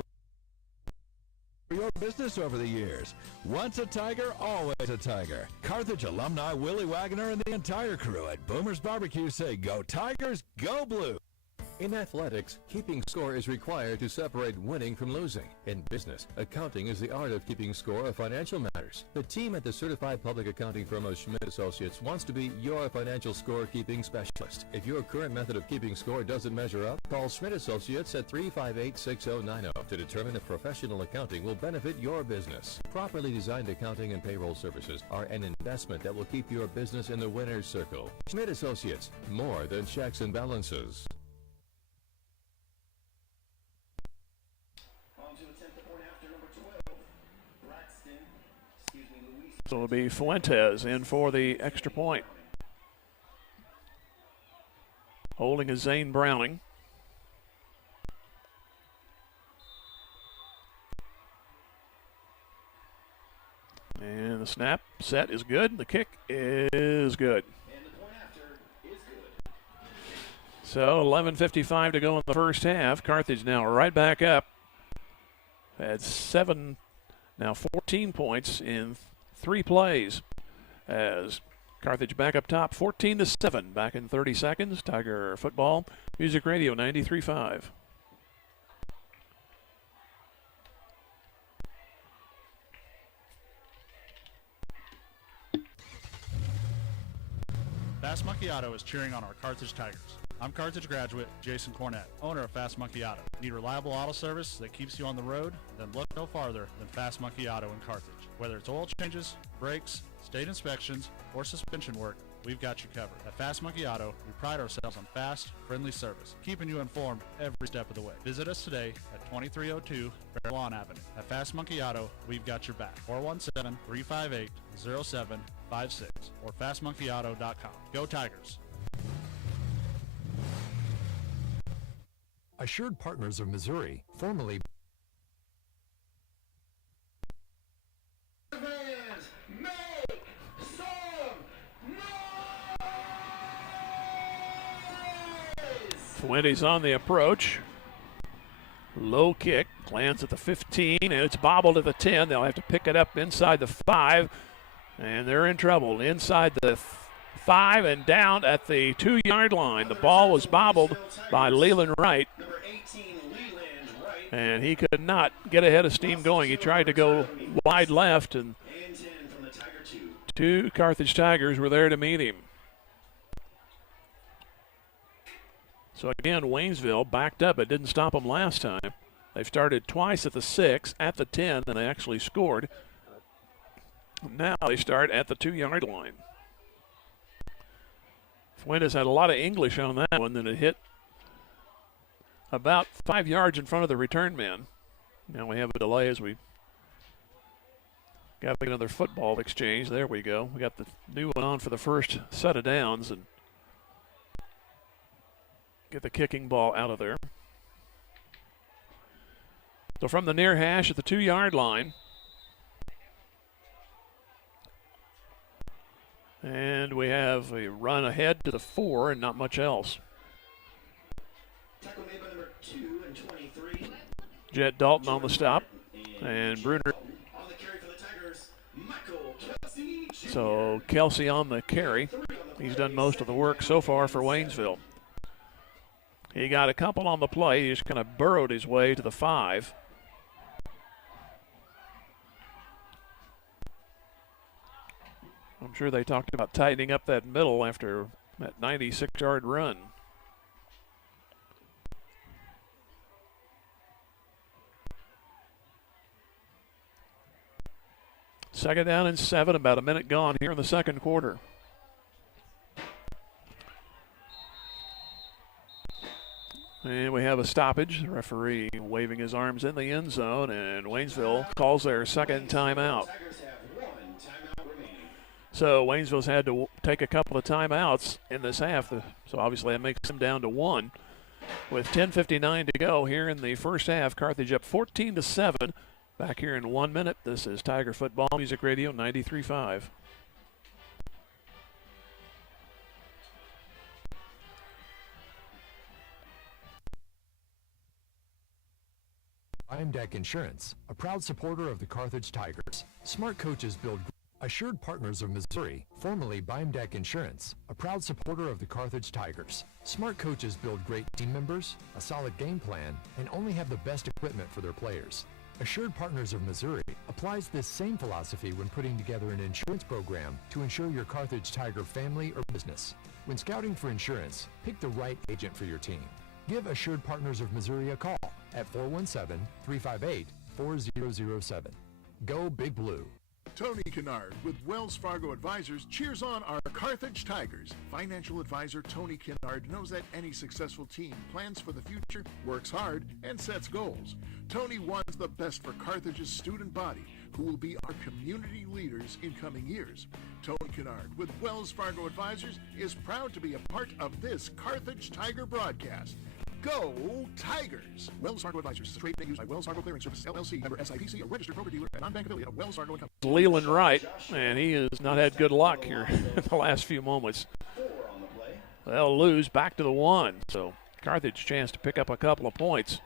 for your business over the years. Once a Tiger, always a Tiger. Carthage alumni Willie Wagner and the entire crew at Boomer's Barbecue say, go Tigers, go Blue. In athletics, keeping score is required to separate winning from losing. In business, accounting is the art of keeping score of financial matters. The team at the certified public accounting firm of Schmidt Associates wants to be your financial score-keeping specialist. If your current method of keeping score doesn't measure up, call Schmidt Associates at 358-6090 to determine if professional accounting will benefit your business. Properly designed accounting and payroll services are an investment that will keep your business in the winner's circle. Schmidt Associates, more than checks and balances. So it'll be Fuentes in for the extra point. Holding is Zane Browning. And the snap set is good. The kick is good. So 11:55 to go in the first half. Carthage now right back up. Had 14 points in 3 plays as Carthage back up top, 14-7. Back in 30 seconds. Tiger football, Music Radio 93.5. Fast Monkey Auto is cheering on our Carthage Tigers. I'm Carthage graduate Jason Cornett, owner of Fast Monkey Auto. Need reliable auto service that keeps you on the road? Then look no farther than Fast Monkey Auto in Carthage. Whether it's oil changes, brakes, state inspections, or suspension work, we've got you covered. At Fast Monkey Auto, we pride ourselves on fast, friendly service, keeping you informed every step of the way. Visit us today at 2302 Fair Lawn Avenue. At Fast Monkey Auto, we've got your back. 417-358-0756 or fastmonkeyauto.com. Go Tigers! Assured Partners of Missouri, formerly Fuentes on the approach. Low kick, lands at the 15, and it's bobbled at the 10. They'll have to pick it up inside the 5, and they're in trouble. Inside the 5 and down at the 2-yard line. The ball was bobbled by Leland Wright, and he could not get ahead of steam going. He tried to go wide left, and 2 Carthage Tigers were there to meet him. So again, Waynesville backed up. It didn't stop them last time. They've started twice at the 6, at the 10, and they actually scored. Now they start at the 2-yard line. Fuentes had a lot of English on that one, then it hit about 5 yards in front of the return man. Now we have a delay as we got another football exchange. There we go. We got the new one on for the first set of downs, and get the kicking ball out of there. So from the near hash at the 2-yard line. And we have a run ahead to the 4 and not much else. Tackle made by number 2 and 23. Jet Dalton on the stop. And Bruner. On the carry for the Tigers, Michael Kelsey. So Kelsey on the carry. He's done most of the work so far for Waynesville. He got a couple on the play. He just kind of burrowed his way to the 5. I'm sure they talked about tightening up that middle after that 96-yard run. Second down and 7, about a minute gone here in the second quarter. And we have a stoppage. The referee waving his arms in the end zone, and Waynesville calls their second timeout. So Waynesville's had to take a couple of timeouts in this half, so obviously that makes them down to 1. With 10:59 to go here in the first half, Carthage up 14-7. Back here in 1 minute. This is Tiger Football, Music Radio 93.5. I'm Deck Insurance, a proud supporter of the Carthage Tigers. Smart coaches build Assured Partners of Missouri, formerly Deck Insurance, a proud supporter of the Carthage Tigers. Smart coaches build great team members, a solid game plan, and only have the best equipment for their players. Assured Partners of Missouri applies this same philosophy when putting together an insurance program to insure your Carthage Tiger family or business. When scouting for insurance, pick the right agent for your team. Give Assured Partners of Missouri a call at 417-358-4007. Go Big Blue. Tony Kennard with Wells Fargo Advisors cheers on our Carthage Tigers. Financial advisor Tony Kennard knows that any successful team plans for the future, works hard, and sets goals. Tony wants the best for Carthage's student body, who will be our community leaders in coming years. Tony Kennard with Wells Fargo Advisors is proud to be a part of this Carthage Tiger broadcast. Go Tigers! Wells Fargo Advisors is a trade name used by Wells Fargo Clearing Services, LLC, member SIPC, a registered broker-dealer, and non-bank affiliate of Wells Fargo & Co. Leland Wright, and he has not had good luck here in the last few moments. They'll lose back to the 1, so Carthage chance to pick up a couple of points.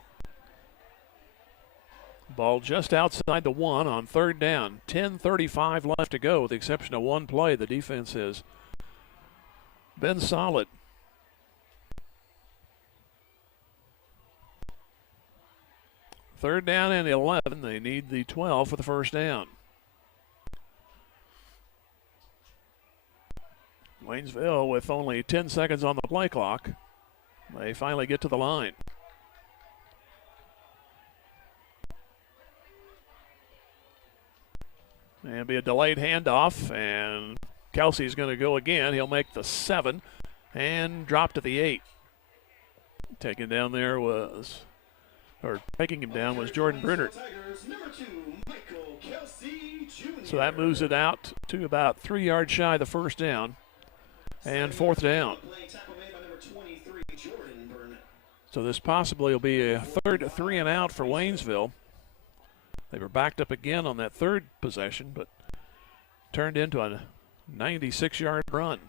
Ball just outside the 1 on third down. 10:35 left to go, with the exception of one play. The defense has been solid. Third down and 11. They need the 12 for the first down. Waynesville with only 10 seconds on the play clock. They finally get to the line. And be a delayed handoff, and Kelsey's going to go again. He'll make the 7 and drop to the 8. Taking him down was Jordan Brunert. So that moves it out to about 3 yards shy of the first down and fourth down. So this possibly will be a third 3 and out for Waynesville. They were backed up again on that third possession, but turned into a 96-yard run.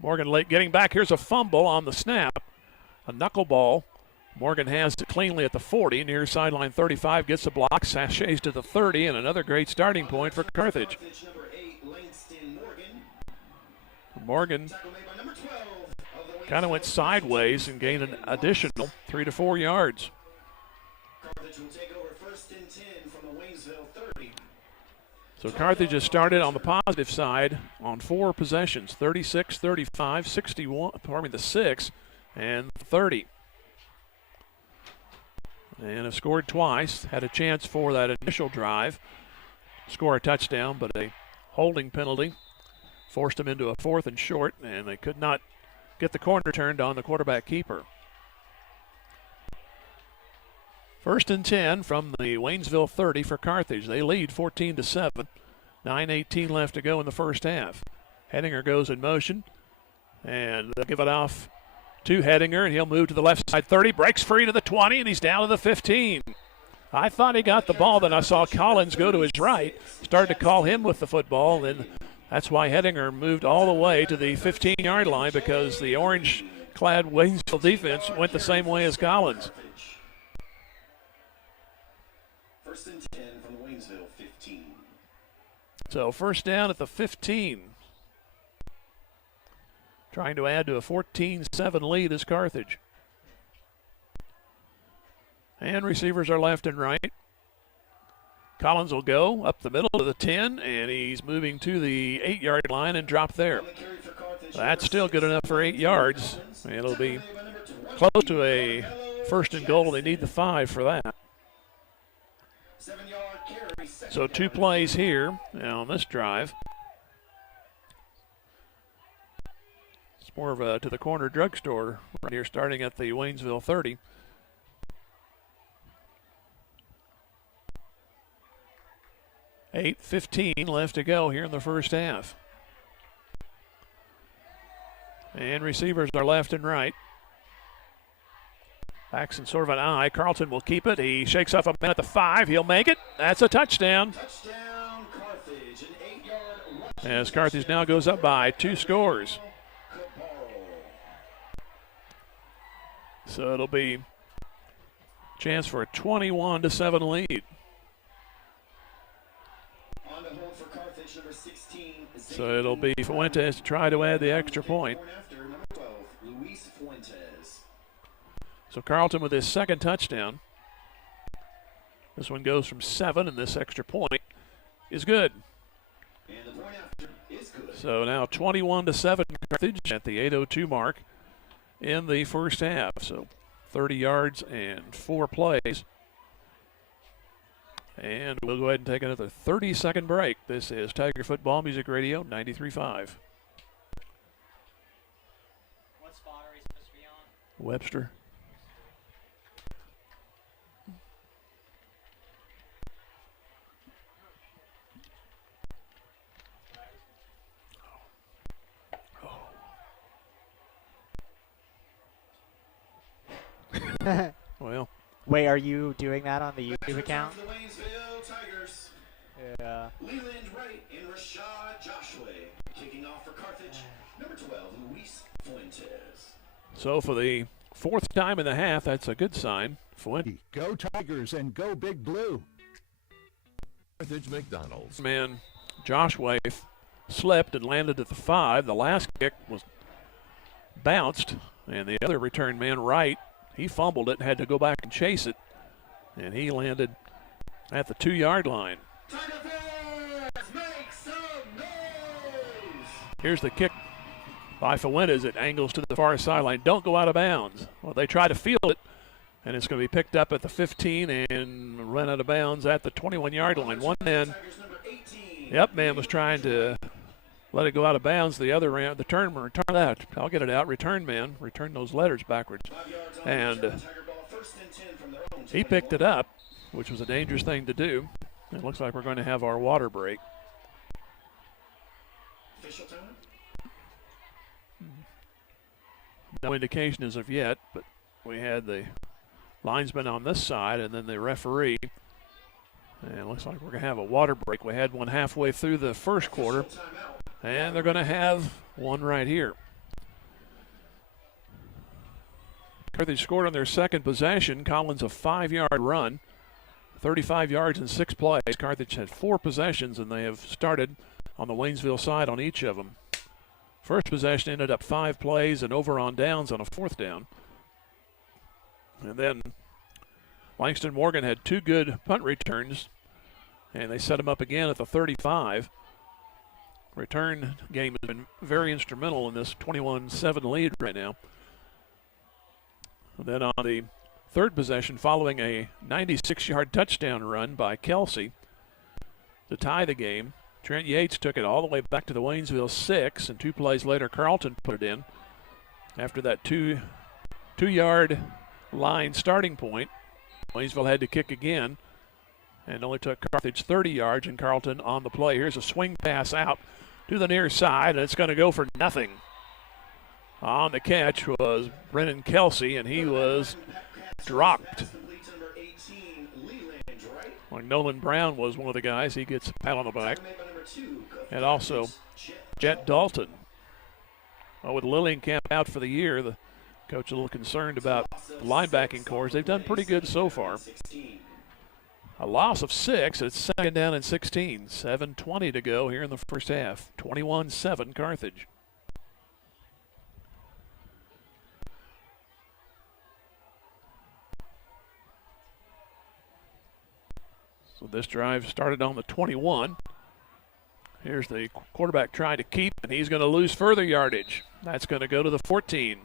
Morgan late getting back. Here's a fumble on the snap. A knuckleball. Morgan has it cleanly at the 40. Near sideline 35. Gets the block. Sachets to the 30. And another great starting point for Carthage. Morgan kind of went sideways and gained an additional 3 to 4 yards. So Carthage has started on the positive side on 4 possessions, 36, 35, 61, the 6, and 30. And have scored twice, had a chance for that initial drive, score a touchdown, but a holding penalty forced them into a 4th and short, and they could not get the corner turned on the quarterback keeper. 1st and 10 from the Waynesville 30 for Carthage. They lead 14-7. 9:18 left to go in the first half. Hedinger goes in motion, and they'll give it off to Hedinger, and he'll move to the left side 30, breaks free to the 20, and he's down to the 15. I thought he got the ball, then I saw Collins go to his right, started to call him with the football, and that's why Hedinger moved all the way to the 15-yard line, because the orange-clad Waynesville defense went the same way as Collins. 1st and 10 from Waynesville 15. So first down at the 15. Trying to add to a 14-7 lead is Carthage. And receivers are left and right. Collins will go up the middle to the 10, and he's moving to the 8-yard line and drop there. That's still good enough for 8 yards. It'll be close to a 1st and goal. They need the 5 for that. So 2 plays here on this drive. It's more of a to the corner drugstore right here, starting at the Waynesville 30. $8:15 left to go here in the first half. And receivers are left and right. Backs in sort of an eye. Carlton will keep it. He shakes off a man at the 5. He'll make it. That's a touchdown. Touchdown, Carthage, an 8-yard rush. As Carthage now goes up by 2 scores. So it'll be a chance for a 21-7 lead. On the hold for Carthage, number 16. So it'll be Fuentes to try to add the extra point. Number 12, Luis Fuentes. So Carlton with his 2nd touchdown. This one goes from 7, and this extra point is good. And the point after is good. So now 21-7 Carthage at the 8:02 mark in the first half. So 30 yards and 4 plays. And we'll go ahead and take another 30-second break. This is Tiger Football Music Radio 93.5. What spot are we supposed to be on? Webster. Well. Wait, are you doing that on the YouTube account? The Waynesville Tigers. Yeah. Leland Wright and Rashad Joshua. Kicking off for Carthage, number 12, Luis Fuentes. So for the 4th time in the half, that's a good sign. Fuentes. Go Tigers and go Big Blue. Carthage McDonald's. Man, Joshua slipped and landed at the 5. The last kick was bounced, and the other return man, Wright, he fumbled it and had to go back and chase it, and he landed at the 2-yard line. Here's the kick by Fuentes. It angles to the far sideline. Don't go out of bounds. Well, they try to field it, and it's going to be picked up at the 15 and run out of bounds at the 21-yard line. One man, man was trying to let it go out of bounds. The other ran, the return that. I'll get it out. Return man, return those letters backwards. And he picked it up, which was a dangerous thing to do. It looks like we're going to have our water break. No indication as of yet, but we had the linesman on this side and then the referee. And it looks like we're going to have a water break. We had one halfway through the first quarter, and they're going to have one right here. Carthage scored on their second possession. Collins a 5-yard run, 35 yards in 6 plays. Carthage had 4 possessions, and they have started on the Waynesville side on each of them. First possession ended up 5 plays and over on downs on a 4th down. And then Langston Morgan had 2 good punt returns, and they set him up again at the 35. Return game has been very instrumental in this 21-7 lead right now. And then on the third possession, following a 96-yard touchdown run by Kelsey to tie the game, Trent Yates took it all the way back to the Waynesville 6, and 2 plays later, Carlton put it in. After that 2-yard line starting point, Waynesville had to kick again, and only took Carthage 30 yards, and Carlton on the play. Here's a swing pass out to the near side, and it's going to go for nothing. On the catch was Brennan Kelsey, and he was dropped. Like Nolan Brown was one of the guys. He gets a pat on the back. And also Jet Dalton. Well, with Lillienkamp out for the year, the coach a little concerned about the linebacking corps. They've done pretty good so far. A loss of 6. It's 2nd down and 16. 7:20 to go here in the first half. 21-7 Carthage. So this drive started on the 21. Here's the quarterback trying to keep, and he's going to lose further yardage. That's going to go to the 14.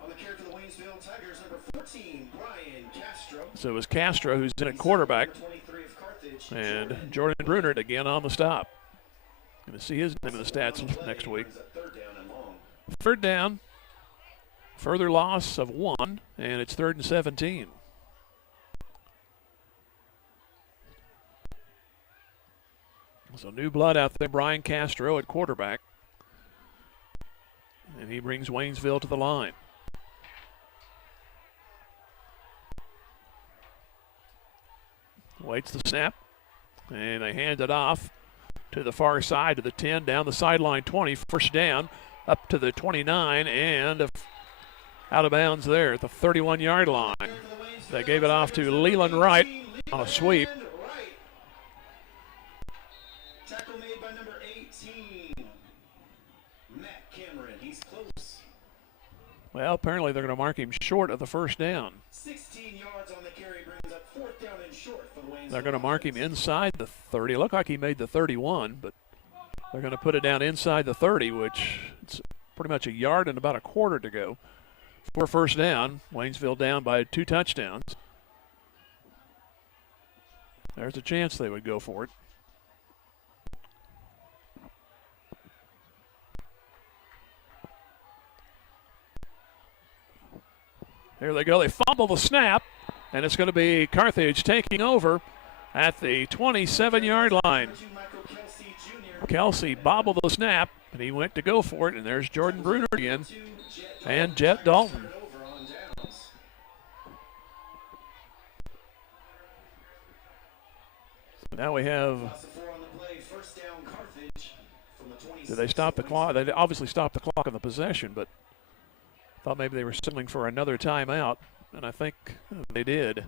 On the carry for the Waynesville Tigers, number 14, Brian Castro. So it was Castro who's in at quarterback, and Jordan Brunert again on the stop. Going to see his name in the stats next week. 3rd down, further loss of 1, and it's 3rd and 17. So new blood out there, Brian Castro at quarterback. And he brings Waynesville to the line. Waits the snap, and they hand it off to the far side to the 10, down the sideline 20, 1st down, up to the 29, and out of bounds there at the 31-yard line. They gave it off to Leland Wright on a sweep. Tackle made by number 18, Matt Cameron. He's close. Well, apparently they're going to mark him short of the 1st down. 16 yards on the carry brings up 4th down and short for the Waynesville. They're going to mark him inside the 30. It looked like he made the 31, but they're going to put it down inside the 30, which it's pretty much a yard and about a quarter to go for 1st down. Waynesville down by 2 touchdowns. There's a chance they would go for it. Here they go. They fumble the snap, and it's going to be Carthage taking over at the 27-yard line. Kelsey bobbled the snap, and he went to go for it, and there's Jordan Bruner again and Jet Dalton. So now we have... Did they stop the clock? They obviously stopped the clock on the possession, but thought maybe they were settling for another timeout, and I think they did.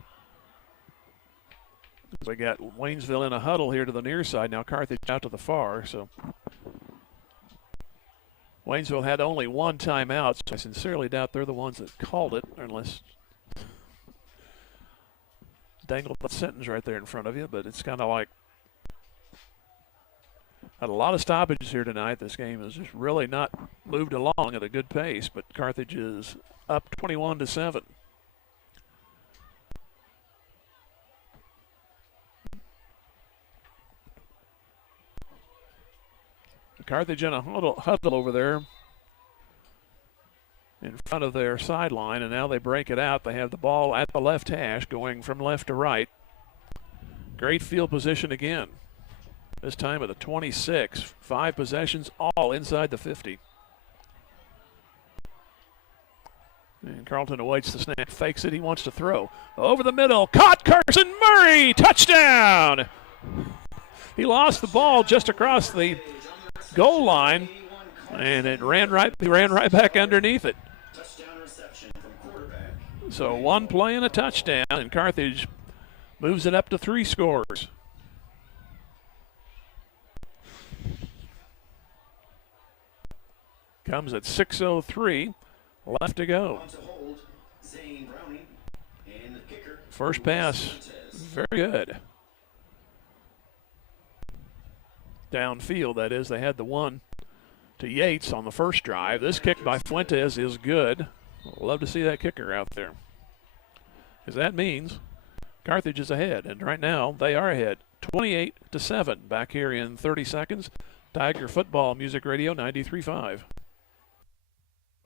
We got Waynesville in a huddle here to the near side. Now Carthage out to the far, so Waynesville had only one timeout, so I sincerely doubt they're the ones that called it, unless dangled the sentence right there in front of you. But it's kind of like had a lot of stoppages here tonight. This game has just really not moved along at a good pace, but Carthage is up 21-7. Carthage in a huddle over there in front of their sideline, and now they break it out. They have the ball at the left hash going from left to right. Great field position again. This time at the 26. 5 possessions, all inside the 50. And Carlton awaits the snap, fakes it, he wants to throw. Over the middle, caught Carson Murray, touchdown! He lost the ball just across the goal line, and it ran right back underneath it. So one play and a touchdown, and Carthage moves it up to 3 scores. Comes at 6:03 left to go. First pass, very good. Downfield, that is. They had the one to Yates on the first drive. This kick by Fuentes is good. Love to see that kicker out there, because that means Carthage is ahead, and right now they are ahead 28-7. Back here in 30 seconds. Tiger Football Music Radio 93.5.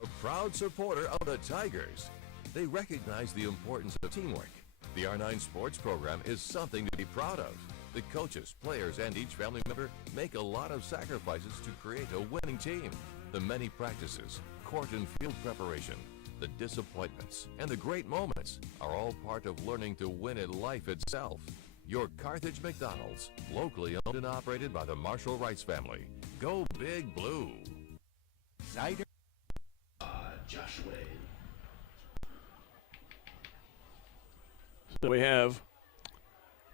A proud supporter of the Tigers. They recognize the importance of teamwork. The R9 Sports program is something to be proud of. The coaches, players, and each family member make a lot of sacrifices to create a winning team. The many practices, court and field preparation, the disappointments, and the great moments are all part of learning to win at life itself. Your Carthage McDonald's, locally owned and operated by the Marshall Rice family. Go Big Blue. Cider. Joshua. So we have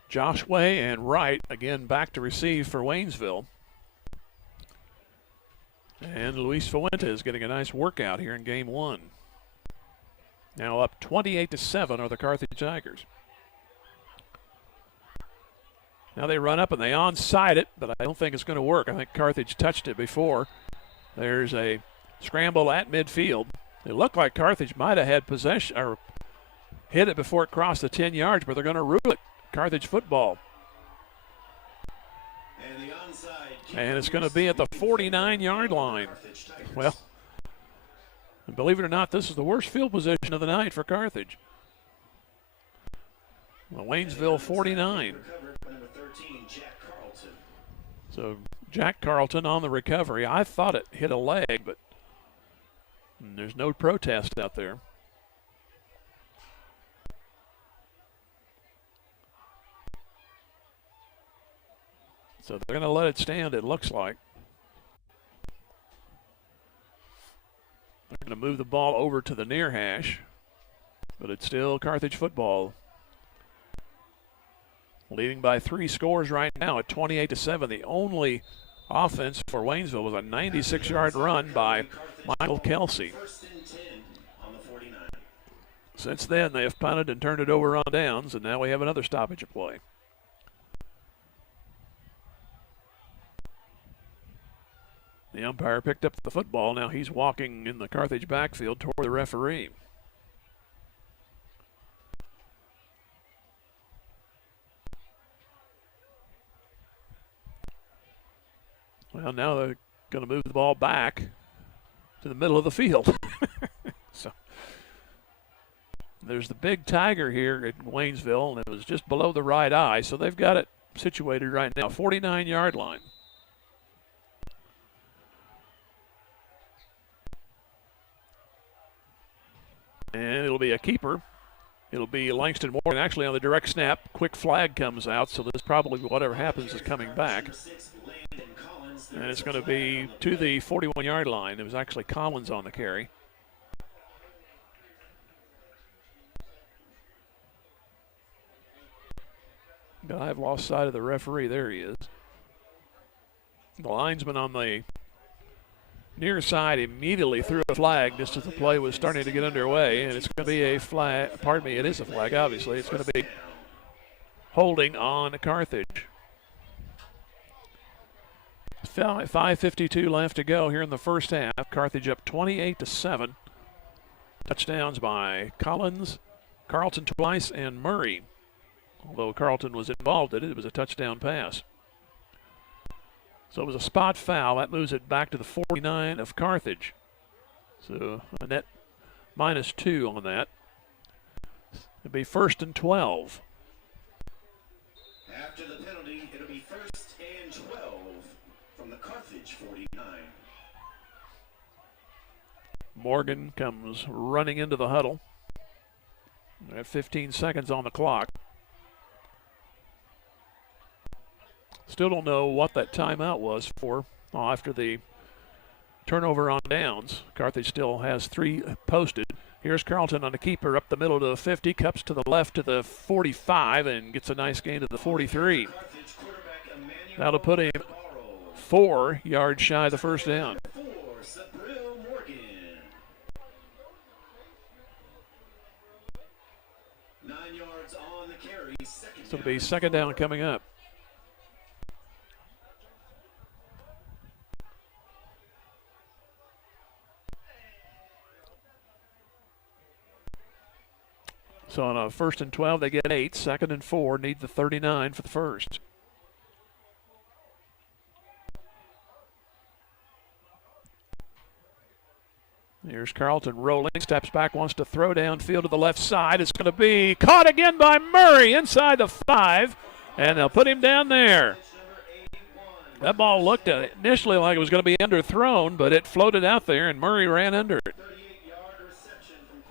Joshua and Wright again back to receive for Waynesville. And Luis Fuentes getting a nice workout here in game 1. Now up 28-7 are the Carthage Tigers. Now they run up and they onside it, but I don't think it's going to work. I think Carthage touched it before. There's a scramble at midfield. It looked like Carthage might have had possession or hit it before it crossed the 10 yards, but they're going to rule it. Carthage football. And it's going to be at the 49-yard line. Well, believe it or not, this is the worst field position of the night for Carthage. Well, Waynesville 49. So Jack Carlton on the recovery. I thought it hit a leg, but there's no protest out there. So they're going to let it stand, it looks like. They're going to move the ball over to the near hash, but it's still Carthage football. Leading by 3 scores right now at 28-7. The only offense for Waynesville was a 96-yard run by Michael Kelsey. Since then, they have punted and turned it over on downs, and now we have another stoppage of play. The umpire picked up the football. Now he's walking in the Carthage backfield toward the referee. Well, now they're going to move the ball back to the middle of the field. So there's the big Tiger here at Waynesville, and it was just below the right eye. So they've got it situated right now, 49-yard line. And it'll be a keeper. It'll be Langston Morgan actually on the direct snap. Quick flag comes out, so this probably whatever happens is coming back. And it's going to be to the 41-yard line. It was actually Collins on the carry. But I've lost sight of the referee. There he is. The linesman on the near side immediately threw a flag just as the play was starting to get underway, and it's going to be a flag. Pardon me, it is a flag, obviously. It's going to be holding on Carthage. 5:52 left to go here in the first half. Carthage up 28-7. Touchdowns by Collins, Carlton twice, and Murray. Although Carlton was involved in it, it was a touchdown pass. So it was a spot foul. That moves it back to the 49 of Carthage. So a net -2 on that. It'll be 1st and 12. After the penalty, it'll be 1st and 12 from the Carthage 49. Morgan comes running into the huddle. We have 15 seconds on the clock. Still don't know what that timeout was for after the turnover on downs. Carthage still has 3 posted. Here's Carlton on the keeper up the middle to the 50, cups to the left to the 45, and gets a nice gain to the 43. That'll put him 4 yards shy of the first down. So it'll be second down coming up. So on a 1st and 12, they get 8. 2nd and 4, need the 39 for the first. Here's Carlton rolling, steps back, wants to throw downfield to the left side. It's going to be caught again by Murray inside the 5, and they'll put him down there. That ball looked initially like it was going to be underthrown, but it floated out there, and Murray ran under it.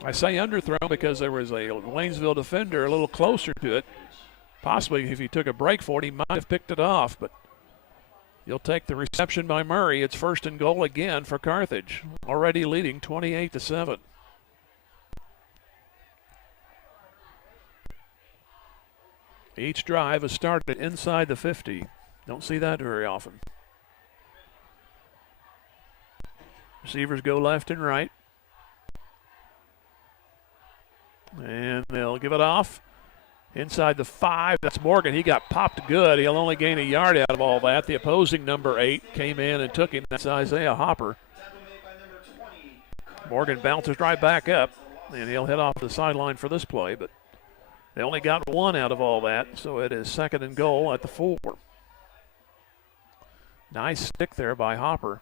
I say underthrown because there was a Waynesville defender a little closer to it. Possibly if he took a break for it, he might have picked it off, but you'll take the reception by Murray. It's 1st and goal again for Carthage, already leading 28-7. Each drive has started inside the 50. Don't see that very often. Receivers go left and right. And they'll give it off. Inside the 5, that's Morgan. He got popped good. He'll only gain a yard out of all that. The opposing number 8 came in and took him. That's Isaiah Hopper. Morgan bounces right back up, and he'll head off the sideline for this play, but they only got 1 out of all that, so it is 2nd and goal at the 4. Nice stick there by Hopper.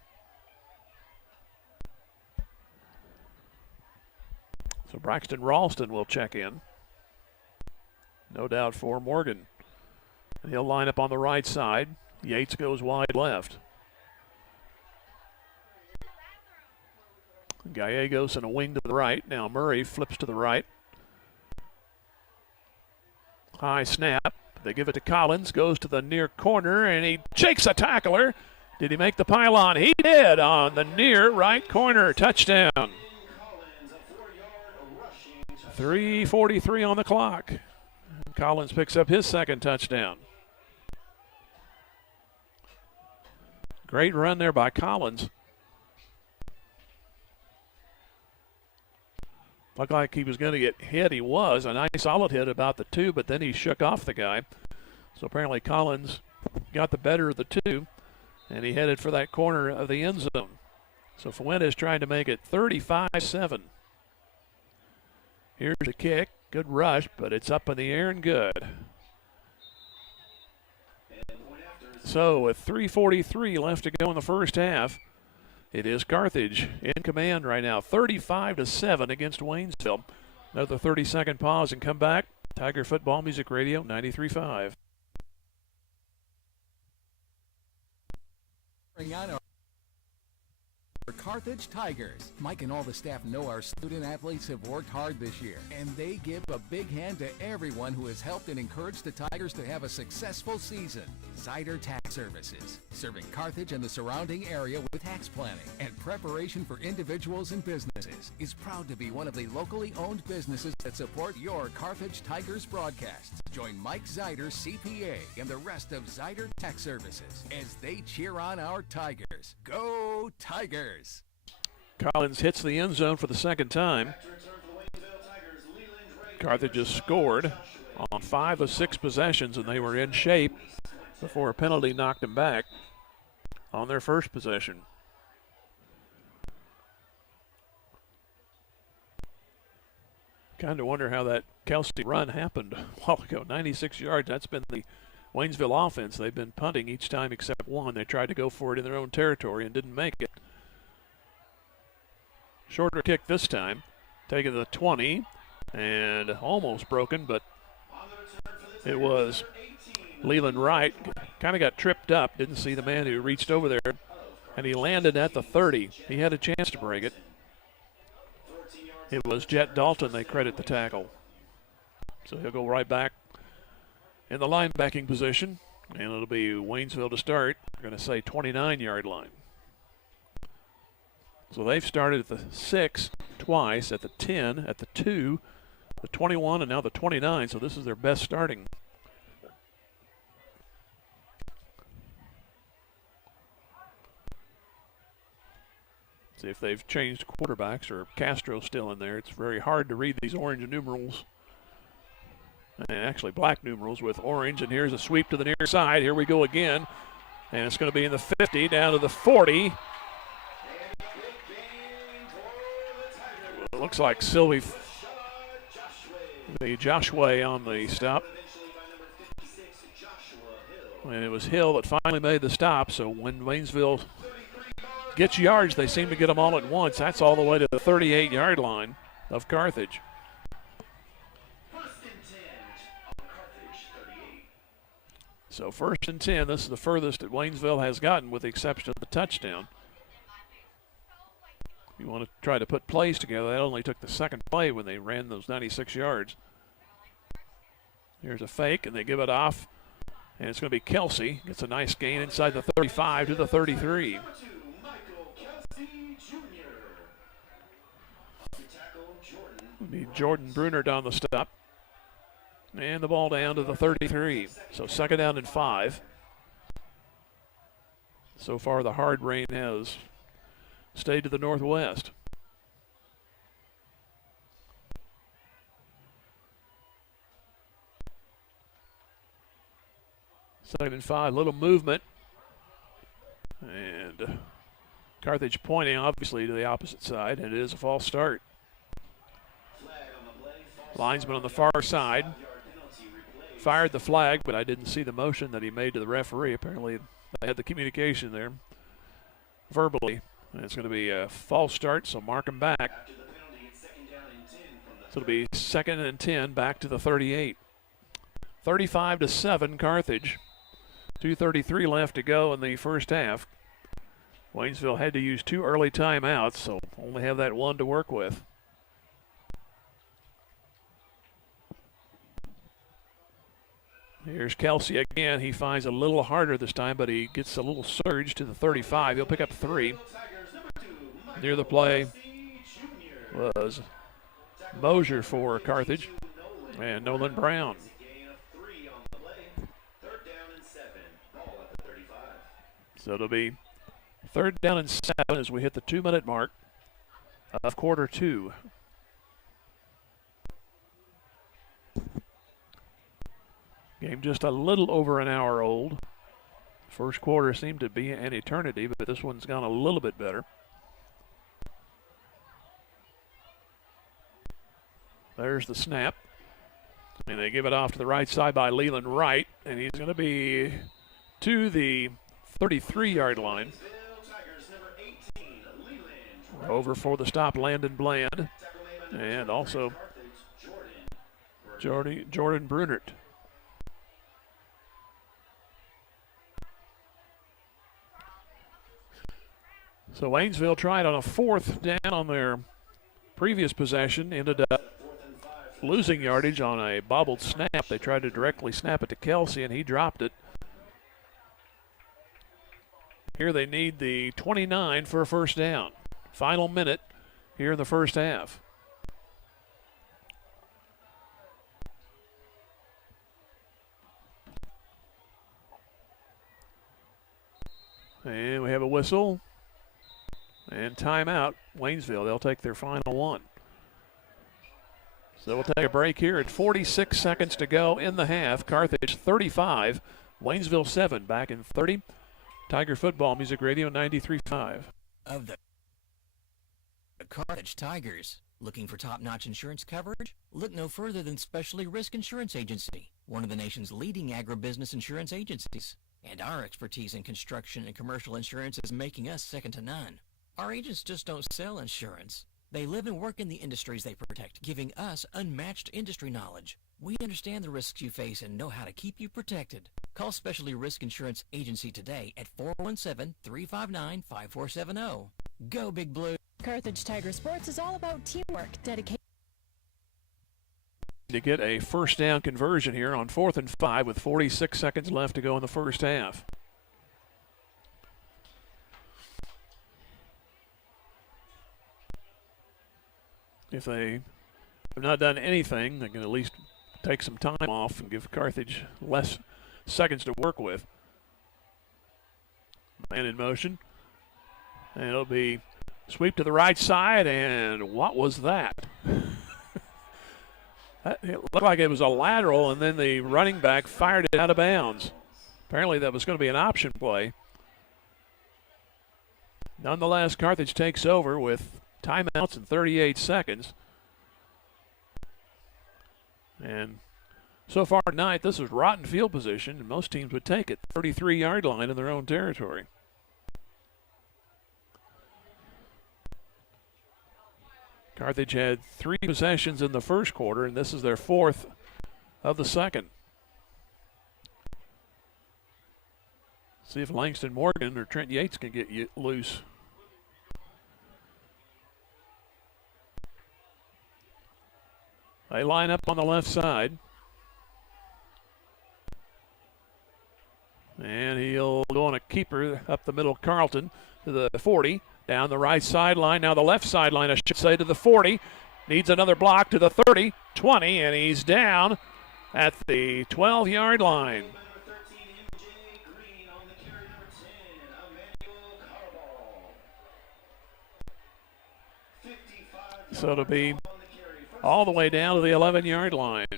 So Braxton Ralston will check in. No doubt for Morgan. And he'll line up on the right side. Yates goes wide left. Gallegos in a wing to the right. Now Murray flips to the right. High snap. They give it to Collins. Goes to the near corner, and he shakes a tackler. Did he make the pylon? He did on the near right corner. Touchdown. 3:43 on the clock. Collins picks up his 2nd touchdown. Great run there by Collins. Looked like he was going to get hit. He was. A nice solid hit about the 2, but then he shook off the guy. So apparently Collins got the better of the 2, and he headed for that corner of the end zone. So Fuentes trying to make it 35-7. Here's the kick. Good rush, but it's up in the air and good. So with 3:43 left to go in the first half, it is Carthage in command right now, 35-7 against Waynesville. Another 30-second pause and come back. Tiger Football Music Radio 93.5. For Carthage Tigers, Mike and all the staff know our student athletes have worked hard this year, and they give a big hand to everyone who has helped and encouraged the Tigers to have a successful season. Zyder Tax Services, serving Carthage and the surrounding area with tax planning and preparation for individuals and businesses, is proud to be one of the locally owned businesses that support your Carthage Tigers broadcasts. Join Mike Zeider, CPA, and the rest of Zeider Tax Services as they cheer on our Tigers. Go Tigers! Collins hits the end zone for the second time. Carthage has scored on 5 of 6 possessions, and they were in shape before a penalty knocked them back on their first possession. Kind of wonder how that Kelsey run happened a while ago. 96 yards, that's been the Waynesville offense. They've been punting each time except one. They tried to go for it in their own territory and didn't make it. Shorter kick this time, taking to the 20 and almost broken, but it was Leland Wright. Kind of got tripped up, didn't see the man who reached over there, and he landed at the 30. He had a chance to break it. It was Jet Dalton they credit the tackle. So he'll go right back in the linebacking position, and it'll be Waynesville to start. We're going to say 29-yard line. So they've started at the 6 twice, at the 10, at the 2, the 21, and now the 29, so this is their best starting. See if they've changed quarterbacks or Castro's still in there. It's very hard to read these orange numerals. And actually black numerals with orange, and here's a sweep to the near side. Here we go again, and it's going to be in the 50, down to the 40. It looks like the Joshua on the stop. And it was Hill that finally made the stop, so when Waynesville gets yards, they seem to get them all at once. That's all the way to the 38-yard line of Carthage. So 1st and 10, this is the furthest that Waynesville has gotten with the exception of the touchdown. You want to try to put plays together. That only took the second play when they ran those 96 yards. Here's a fake, and they give it off. And it's going to be Kelsey. Gets a nice gain inside the 35 to the 33. It'll be Jordan Brunert on the stop. And the ball down to the 33. So 2nd down and 5. So far the hard rain has stayed to the northwest. 2nd and 5, little movement. And Carthage pointing obviously to the opposite side, and it is a false start. Linesman on the far side fired the flag, but I didn't see the motion that he made to the referee. Apparently they had the communication there verbally. And it's going to be a false start, so mark him back. So it'll be 2nd and 10, back to the 38. 35-7 Carthage. 2:33 left to go in the first half. Waynesville had to use 2 early timeouts, so only have that 1 to work with. Here's Kelsey again. He finds a little harder this time, but he gets a little surge to the 35. He'll pick up 3. Near the play was Mosier for Carthage and Nolan Brown. So it'll be 3rd down and 7 as we hit the 2-minute mark of quarter 2. Game just a little over an hour old. First quarter seemed to be an eternity, but this one's gone a little bit better. There's the snap. And they give it off to the right side by Leland Wright, and he's going to be to the 33-yard line. Over for the stop, Landon Bland, and also Jordan Brunert. So Waynesville tried on a 4th down on their previous possession, ended up losing yardage on a bobbled snap. They tried to directly snap it to Kelsey, and he dropped it. Here they need the 29 for a first down. Final minute here in the first half. And we have a whistle. And timeout, Waynesville. They'll take their final one. So we'll take a break here at 46 seconds to go in the half. Carthage 35, Waynesville 7. Back in 30. Tiger Football Music Radio 93.5. Of the Carthage Tigers. Looking for top-notch insurance coverage? Look no further than Specialty Risk Insurance Agency, one of the nation's leading agribusiness insurance agencies. And our expertise in construction and commercial insurance is making us second to none. Our agents just don't sell insurance. They live and work in the industries they protect, giving us unmatched industry knowledge. We understand the risks you face and know how to keep you protected. Call Specialty Risk Insurance Agency today at 417-359-5470. Go Big Blue. Carthage Tiger Sports is all about teamwork, dedication. To get a first down conversion here on 4th and 5 with 46 seconds left to go in the first half. If they have not done anything, they can at least take some time off and give Carthage less seconds to work with. Man in motion. And it'll be sweep to the right side, and what was that? It looked like it was a lateral, and then the running back fired it out of bounds. Apparently that was going to be an option play. Nonetheless, Carthage takes over with timeouts in 38 seconds. And so far tonight, this is rotten field position, and most teams would take it. 33-yard line in their own territory. Carthage had 3 possessions in the first quarter, and this is their 4th of the second. See if Langston Morgan or Trent Yates can get loose. They line up on the left side. And he'll go on a keeper up the middle, Carlton, to the 40. Down the right sideline, now the left sideline, I should say, to the 40. Needs another block to the 30, 20, and he's down at the 12-yard line. So it'll be all the way down to the 11-yard line.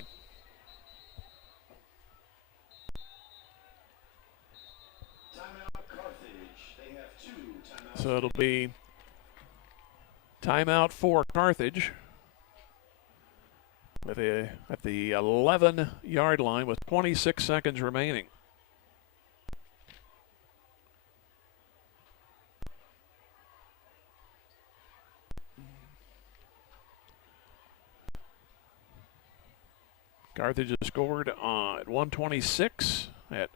So it'll be timeout for Carthage at the 11-yard line with 26 seconds remaining. Carthage has scored at 126 at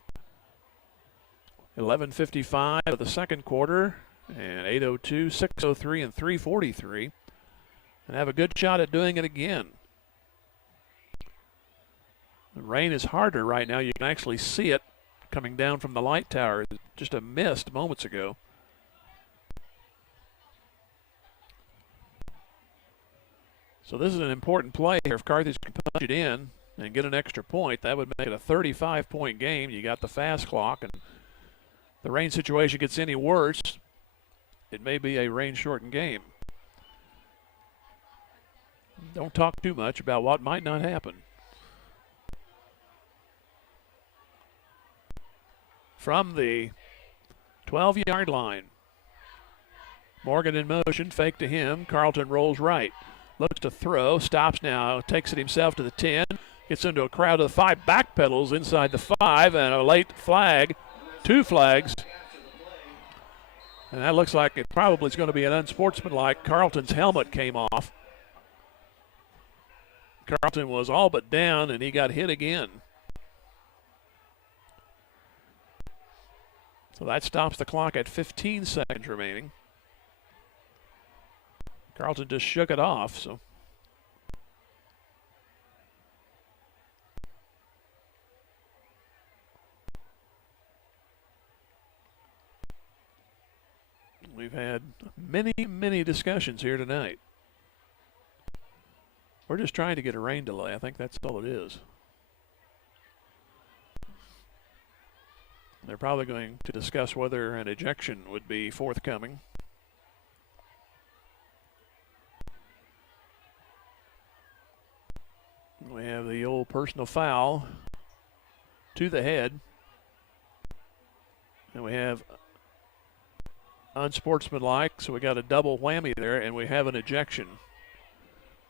11:55 of the second quarter. And 8:02, 6:03, and 3:43. And have a good shot at doing it again. The rain is harder right now. You can actually see it coming down from the light tower. Just a mist moments ago. So this is an important play here. If Carthage can punch it in and get an extra point, that would make it a 35-point game. You got the fast clock, and the rain situation gets any worse, it may be a rain-shortened game. Don't talk too much about what might not happen. From the 12-yard line, Morgan in motion, fake to him. Carlton rolls right. Looks to throw, stops now, takes it himself to the 10, gets into a crowd of the 5, backpedals inside the 5, and a late flag, 2 flags. And that looks like it probably is going to be an unsportsmanlike. Carlton's helmet came off. Carlton was all but down, and he got hit again. So that stops the clock at 15 seconds remaining. Carlton just shook it off, so. We've had many discussions here tonight. We're just trying to get a rain delay. I think that's all it is. They're probably going to discuss whether an ejection would be forthcoming. We have the old personal foul to the head. And we have unsportsmanlike, so we got a double whammy there, and we have an ejection.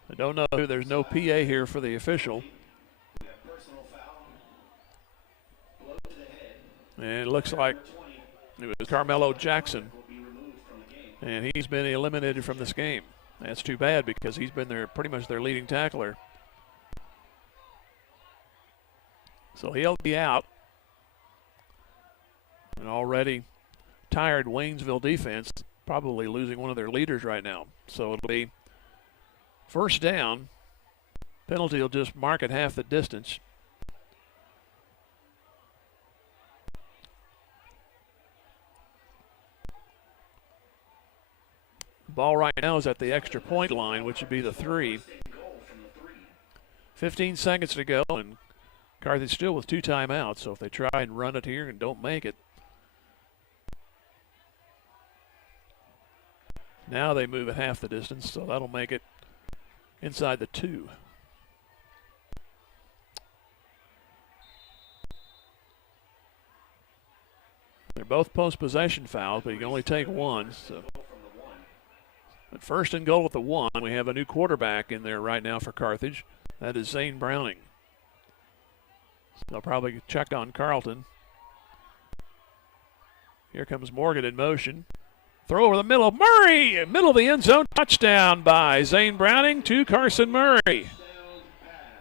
I don't know who. There's no PA here for the official. And it looks like it was Carmelo Jackson, and he's been eliminated from this game. That's too bad because he's been pretty much their leading tackler. So he'll be out. An already tired Waynesville defense, probably losing one of their leaders right now. So it'll be first down. Penalty will just mark it half the distance. Ball right now is at the extra point line, which would be the 3. 15 seconds to go, and Carthage still with 2 timeouts, so if they try and run it here and don't make it, now they move it half the distance, so that'll make it inside the 2. They're both post-possession fouls, but you can only take one. So. But first and goal at the 1, we have a new quarterback in there right now for Carthage. That is Zane Browning. So they'll probably check on Carlton. Here comes Morgan in motion. Throw over the middle of Murray. Middle of the end zone. Touchdown by Zane Browning to Carson Murray.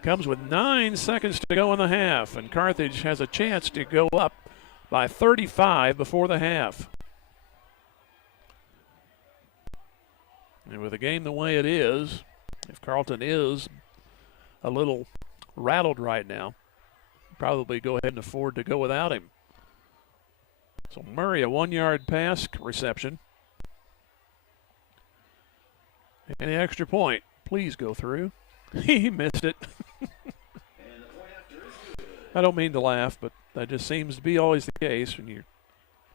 Comes with 9 seconds to go in the half, and Carthage has a chance to go up by 35 before the half. And with the game the way it is, if Carlton is a little rattled right now, probably go ahead and afford to go without him. So Murray, a 1-yard pass reception. And the extra point, please go through. He missed it. I don't mean to laugh, but that just seems to be always the case when you're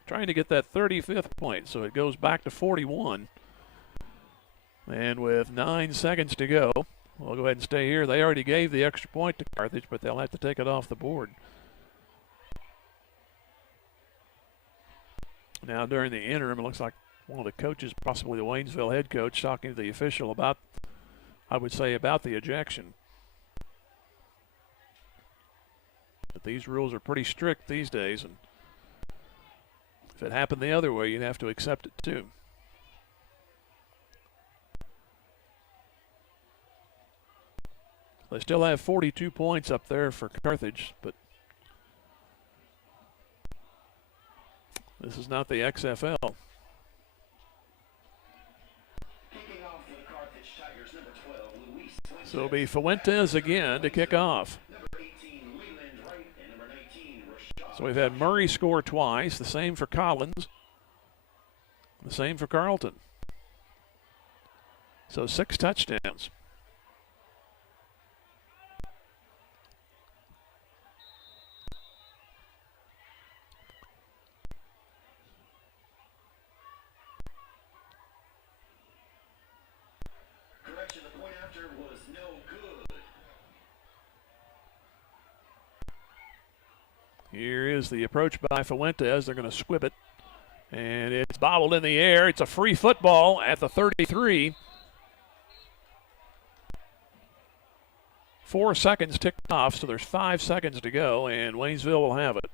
trying to get that 35th point. So it goes back to 41. And with 9 seconds to go, we'll go ahead and stay here. They already gave the extra point to Carthage, but they'll have to take it off the board. Now during the interim, it looks like one of the coaches, possibly the Waynesville head coach, talking to the official about, I would say, about the ejection. But these rules are pretty strict these days, and if it happened the other way, you'd have to accept it too. They still have 42 points up there for Carthage, but this is not the XFL. So it'll be Fuentes again to kick off. So we've had Murray score twice, the same for Collins, the same for Carlton. So 6 touchdowns. Here is the approach by Fuentes. They're going to squib it. And it's bobbled in the air. It's a free football at the 33. 4 seconds ticked off, so there's 5 seconds to go, and Waynesville will have it.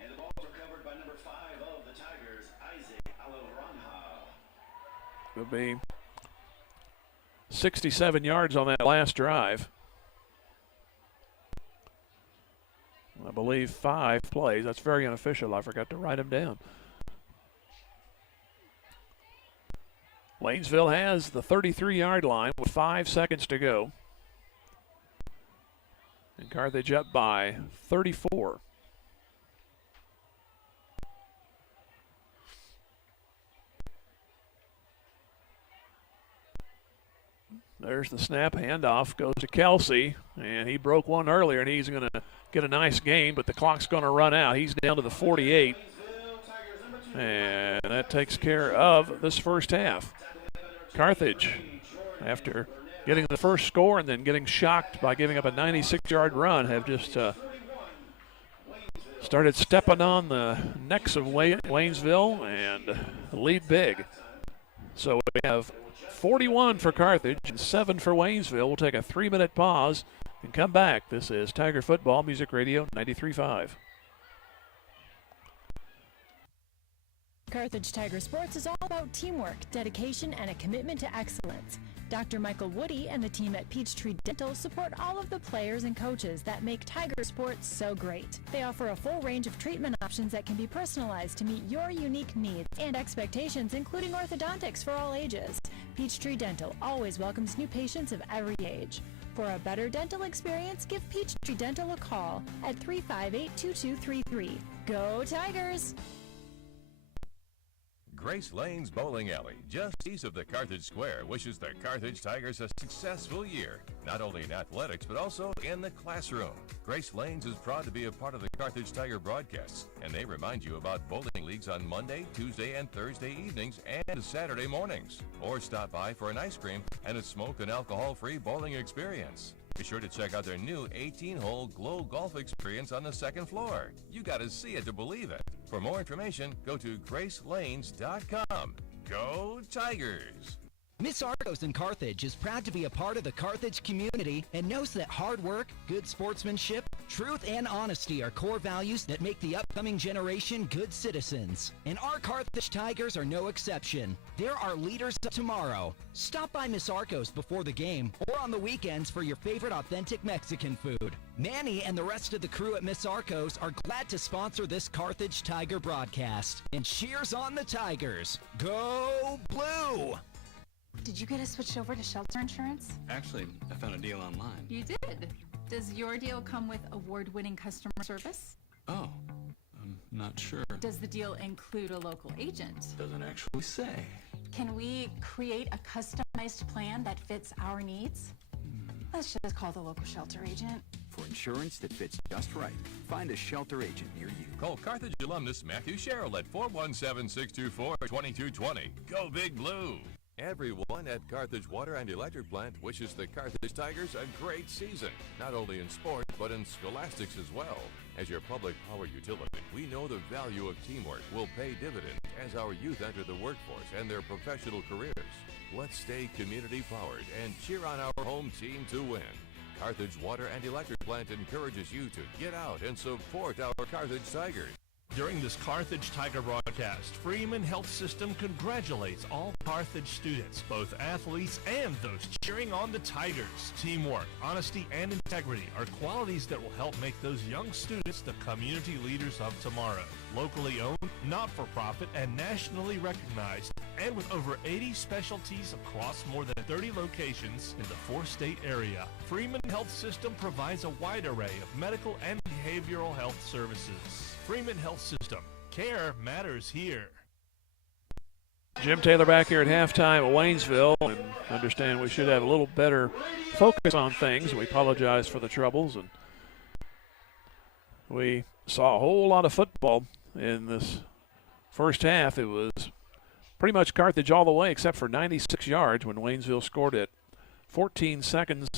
And the balls are covered by number 5 of the Tigers, Isaac Aloranha. It'll be 67 yards on that last drive. I believe 5 plays. That's very unofficial. I forgot to write them down. Waynesville has the 33-yard line with 5 seconds to go. And Carthage up by 34. There's the snap. Handoff goes to Kelsey, and he broke one earlier, and he's going to get a nice gain, but the clock's going to run out. He's down to the 48, and that takes care of this first half. Carthage, after getting the first score and then getting shocked by giving up a 96-yard run, have just started stepping on the necks of Waynesville and lead big. So we have 41 for Carthage and 7 for Waynesville. We'll take a 3-minute pause and come back. This is Tiger Football, Music Radio 93.5. Carthage Tiger Sports is all about teamwork, dedication, and a commitment to excellence. Dr. Michael Woody and the team at Peachtree Dental support all of the players and coaches that make Tiger Sports so great. They offer a full range of treatment options that can be personalized to meet your unique needs and expectations, including orthodontics for all ages. Peachtree Dental always welcomes new patients of every age. For a better dental experience, give Peachtree Dental a call at 358-2233. Go Tigers! Grace Lane's Bowling Alley, just east of the Carthage Square, wishes the Carthage Tigers a successful year, not only in athletics, but also in the classroom. Grace Lane's is proud to be a part of the Carthage Tiger broadcasts, and they remind you about bowling leagues on Monday, Tuesday, and Thursday evenings and Saturday mornings. Or stop by for an ice cream and a smoke and alcohol-free bowling experience. Be sure to check out their new 18-hole Glow Golf experience on the second floor. You got to see it to believe it. For more information, go to gracelanes.com. Go Tigers! Miss Arcos in Carthage is proud to be a part of the Carthage community and knows that hard work, good sportsmanship, truth, and honesty are core values that make the upcoming generation good citizens. And our Carthage Tigers are no exception. They're our leaders of tomorrow. Stop by Miss Arcos before the game or on the weekends for your favorite authentic Mexican food. Manny and the rest of the crew at Miss Arcos are glad to sponsor this Carthage Tiger broadcast. And cheers on the Tigers. Go Blue! Did you get us switched over to shelter insurance? Actually, I found a deal online. You did? Does your deal come with award-winning customer service? Oh, I'm not sure. Does the deal include a local agent? Doesn't actually say. Can we create a customized plan that fits our needs? Let's just call the local shelter agent. For insurance that fits just right, find a shelter agent near you. Call Carthage alumnus Matthew Sherrill at 417-624-2220. Go Big Blue! Everyone at Carthage Water and Electric Plant wishes the Carthage Tigers a great season, not only in sport, but in scholastics as well. As your public power utility, we know the value of teamwork will pay dividends as our youth enter the workforce and their professional careers. Let's stay community-powered and cheer on our home team to win. Carthage Water and Electric Plant encourages you to get out and support our Carthage Tigers. During this Carthage Tiger broadcast, Freeman Health System congratulates all Carthage students, both athletes and those cheering on the Tigers. Teamwork, honesty, and integrity are qualities that will help make those young students the community leaders of tomorrow. Locally owned, not-for-profit, and nationally recognized, and with over 80 specialties across more than 30 locations in the four-state area, Freeman Health System provides a wide array of medical and behavioral health services. Freeman Health System. Care matters here. Jim Taylor back here at halftime at Waynesville, and understand we should have a little better focus on things. We apologize for the troubles, and we saw a whole lot of football in this first half. It was pretty much Carthage all the way except for 96 yards when Waynesville scored it. 14 seconds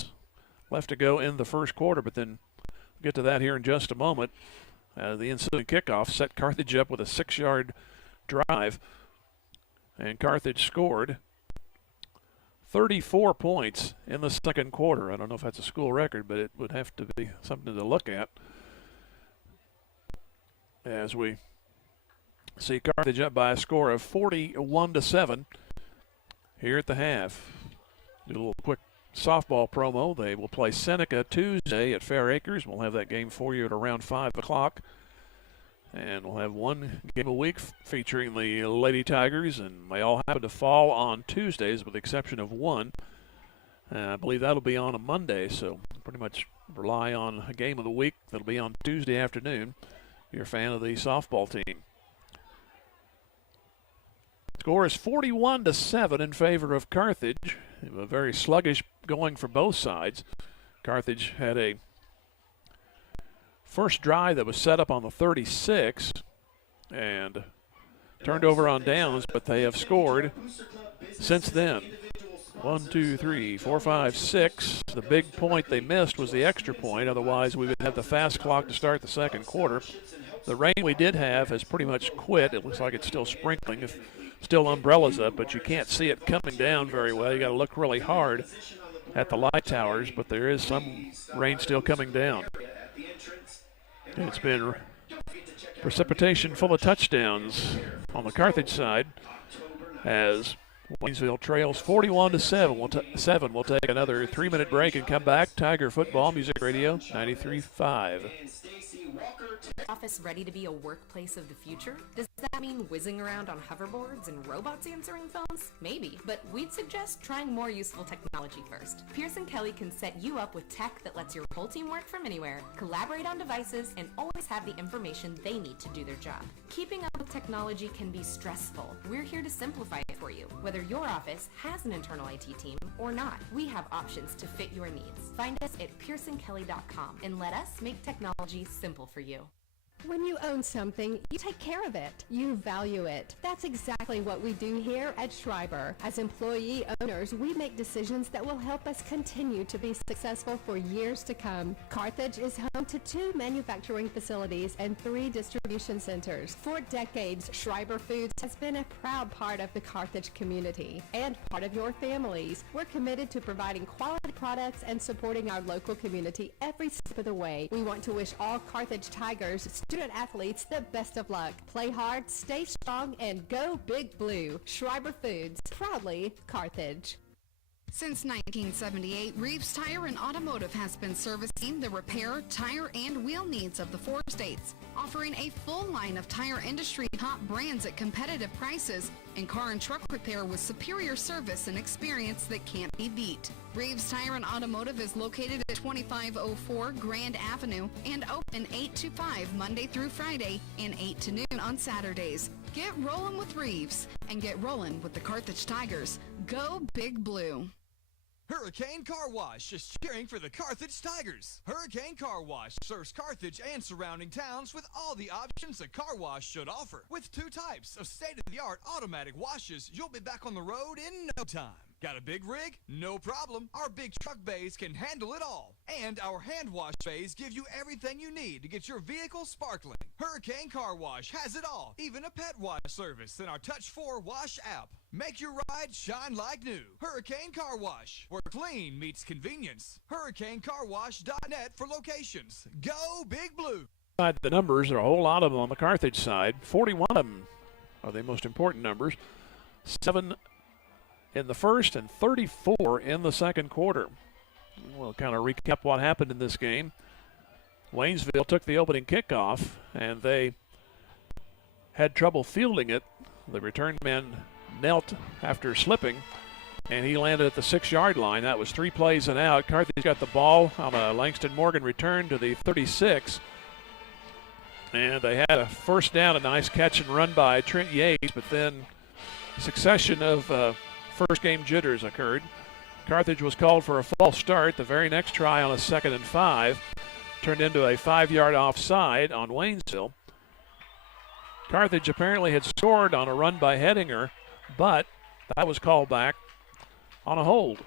left to go in the first quarter, but then we'll get to that here in just a moment. The ensuing kickoff set Carthage up with a 6-yard drive, and Carthage scored 34 points in the second quarter. I don't know if that's a school record, but it would have to be something to look at as we see Carthage up by a score of 41-7 here at the half. Do a little quick softball promo. They will play Seneca Tuesday at Fair Acres. We'll have that game for you at around 5 o'clock. And we'll have one game a week featuring the Lady Tigers, and they all happen to fall on Tuesdays with the exception of one. I believe that'll be on a Monday, so pretty much rely on a game of the week that'll be on Tuesday afternoon if you're a fan of the softball team. Score is 41-7 in favor of Carthage. A very sluggish going for both sides. Carthage had a first drive that was set up on the 36 and turned over on downs, but they have scored since then. 1, 2, 3, 4, 5, 6. The big point they missed was the extra point. Otherwise, we would have the fast clock to start the second quarter. The rain we did have has pretty much quit. It looks like it's still sprinkling. Still umbrellas up, but you can't see it coming down very well. You got to look really hard at the light towers, but there is some rain still coming down. It's been precipitation full of touchdowns on the Carthage side as Waynesville trails 41-7. We'll take another 3-minute break and come back. Tiger Football Music Radio 93.5. Office ready to be a workplace of the future? Does that mean whizzing around on hoverboards and robots answering phones? Maybe, but we'd suggest trying more useful technology first. Pearson Kelly can set you up with tech that lets your whole team work from anywhere, collaborate on devices, and always have the information they need to do their job. Keeping up with technology can be stressful. We're here to simplify it for you. Whether your office has an internal IT team or not, we have options to fit your needs. Find us at pearsonkelly.com and let us make technology simple for you. When you own something, you take care of it. You value it. That's exactly what we do here at Schreiber. As employee owners, we make decisions that will help us continue to be successful for years to come. Carthage is home to 2 manufacturing facilities and 3 distribution centers. For decades, Schreiber Foods has been a proud part of the Carthage community and part of your families. We're committed to providing quality products and supporting our local community every step of the way. We want to wish all Carthage Tigers student athletes the best of luck. Play hard, stay strong, and go Big Blue. Schreiber Foods, proudly Carthage. Since 1978, Reeves Tire and Automotive has been servicing the repair, tire, and wheel needs of the 4 states, offering a full line of tire industry top brands at competitive prices and car and truck repair with superior service and experience that can't be beat. Reeves Tire and Automotive is located at 2504 Grand Avenue and open 8 to 5 Monday through Friday and 8 to noon on Saturdays. Get rolling with Reeves and get rolling with the Carthage Tigers. Go Big Blue. Hurricane Car Wash is cheering for the Carthage Tigers. Hurricane Car Wash serves Carthage and surrounding towns with all the options a car wash should offer. With 2 types of state-of-the-art automatic washes, you'll be back on the road in no time. Got a big rig? No problem. Our big truck bays can handle it all. And our hand wash bays give you everything you need to get your vehicle sparkling. Hurricane Car Wash has it all, even a pet wash service in our Touch 4 Wash app. Make your ride shine like new. Hurricane Car Wash, where clean meets convenience. HurricaneCarWash.net for locations. Go Big Blue. The numbers are a whole lot of them on the Carthage side. 41 of them are the most important numbers. 7 in the first and 34 in the second quarter. We'll kind of recap what happened in this game. Waynesville took the opening kickoff, and they had trouble fielding it. The return man knelt after slipping, and he landed at the 6-yard line. That was 3 plays and out. Carthage got the ball on a Langston Morgan return to the 36, and they had a first down, a nice catch and run by Trent Yates, but then a succession of first game jitters occurred. Carthage was called for a false start. The very next try on a 2nd and 5 turned into a 5-yard offside on Waynesville. Carthage apparently had scored on a run by Hedinger, but that was called back on a hold.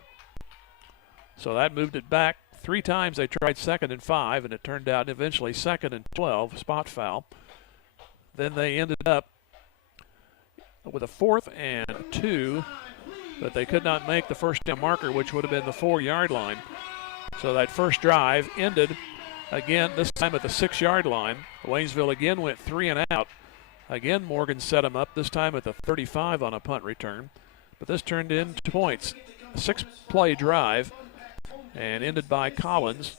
So that moved it back. 3 times they tried 2nd and 5, and it turned out eventually 2nd and 12, spot foul. Then they ended up with a 4th and 2, but they could not make the first down marker, which would have been the 4-yard line. So that first drive ended again, this time at the 6-yard line. Waynesville again went 3 and out. Again, Morgan set them up, this time at the 35 on a punt return. But this turned into points. A 6-play drive and ended by Collins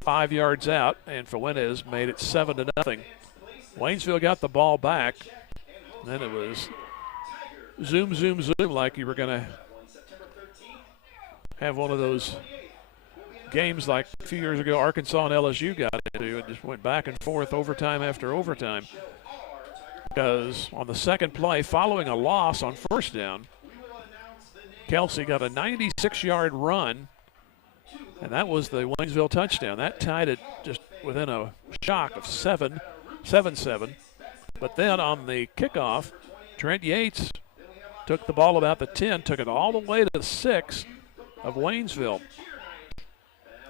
5 yards out, and Fuentes made it 7-0. Waynesville got the ball back. Then it was zoom, zoom, zoom, like you were going to have one of those games like a few years ago Arkansas and LSU got into. It just went back and forth, overtime after overtime. Because on the second play, following a loss on first down, Kelsey got a 96-yard run, and that was the Waynesville touchdown. That tied it just within a shock of 7-7. But then on the kickoff, Trent Yates took the ball about the 10, took it all the way to the 6 of Waynesville.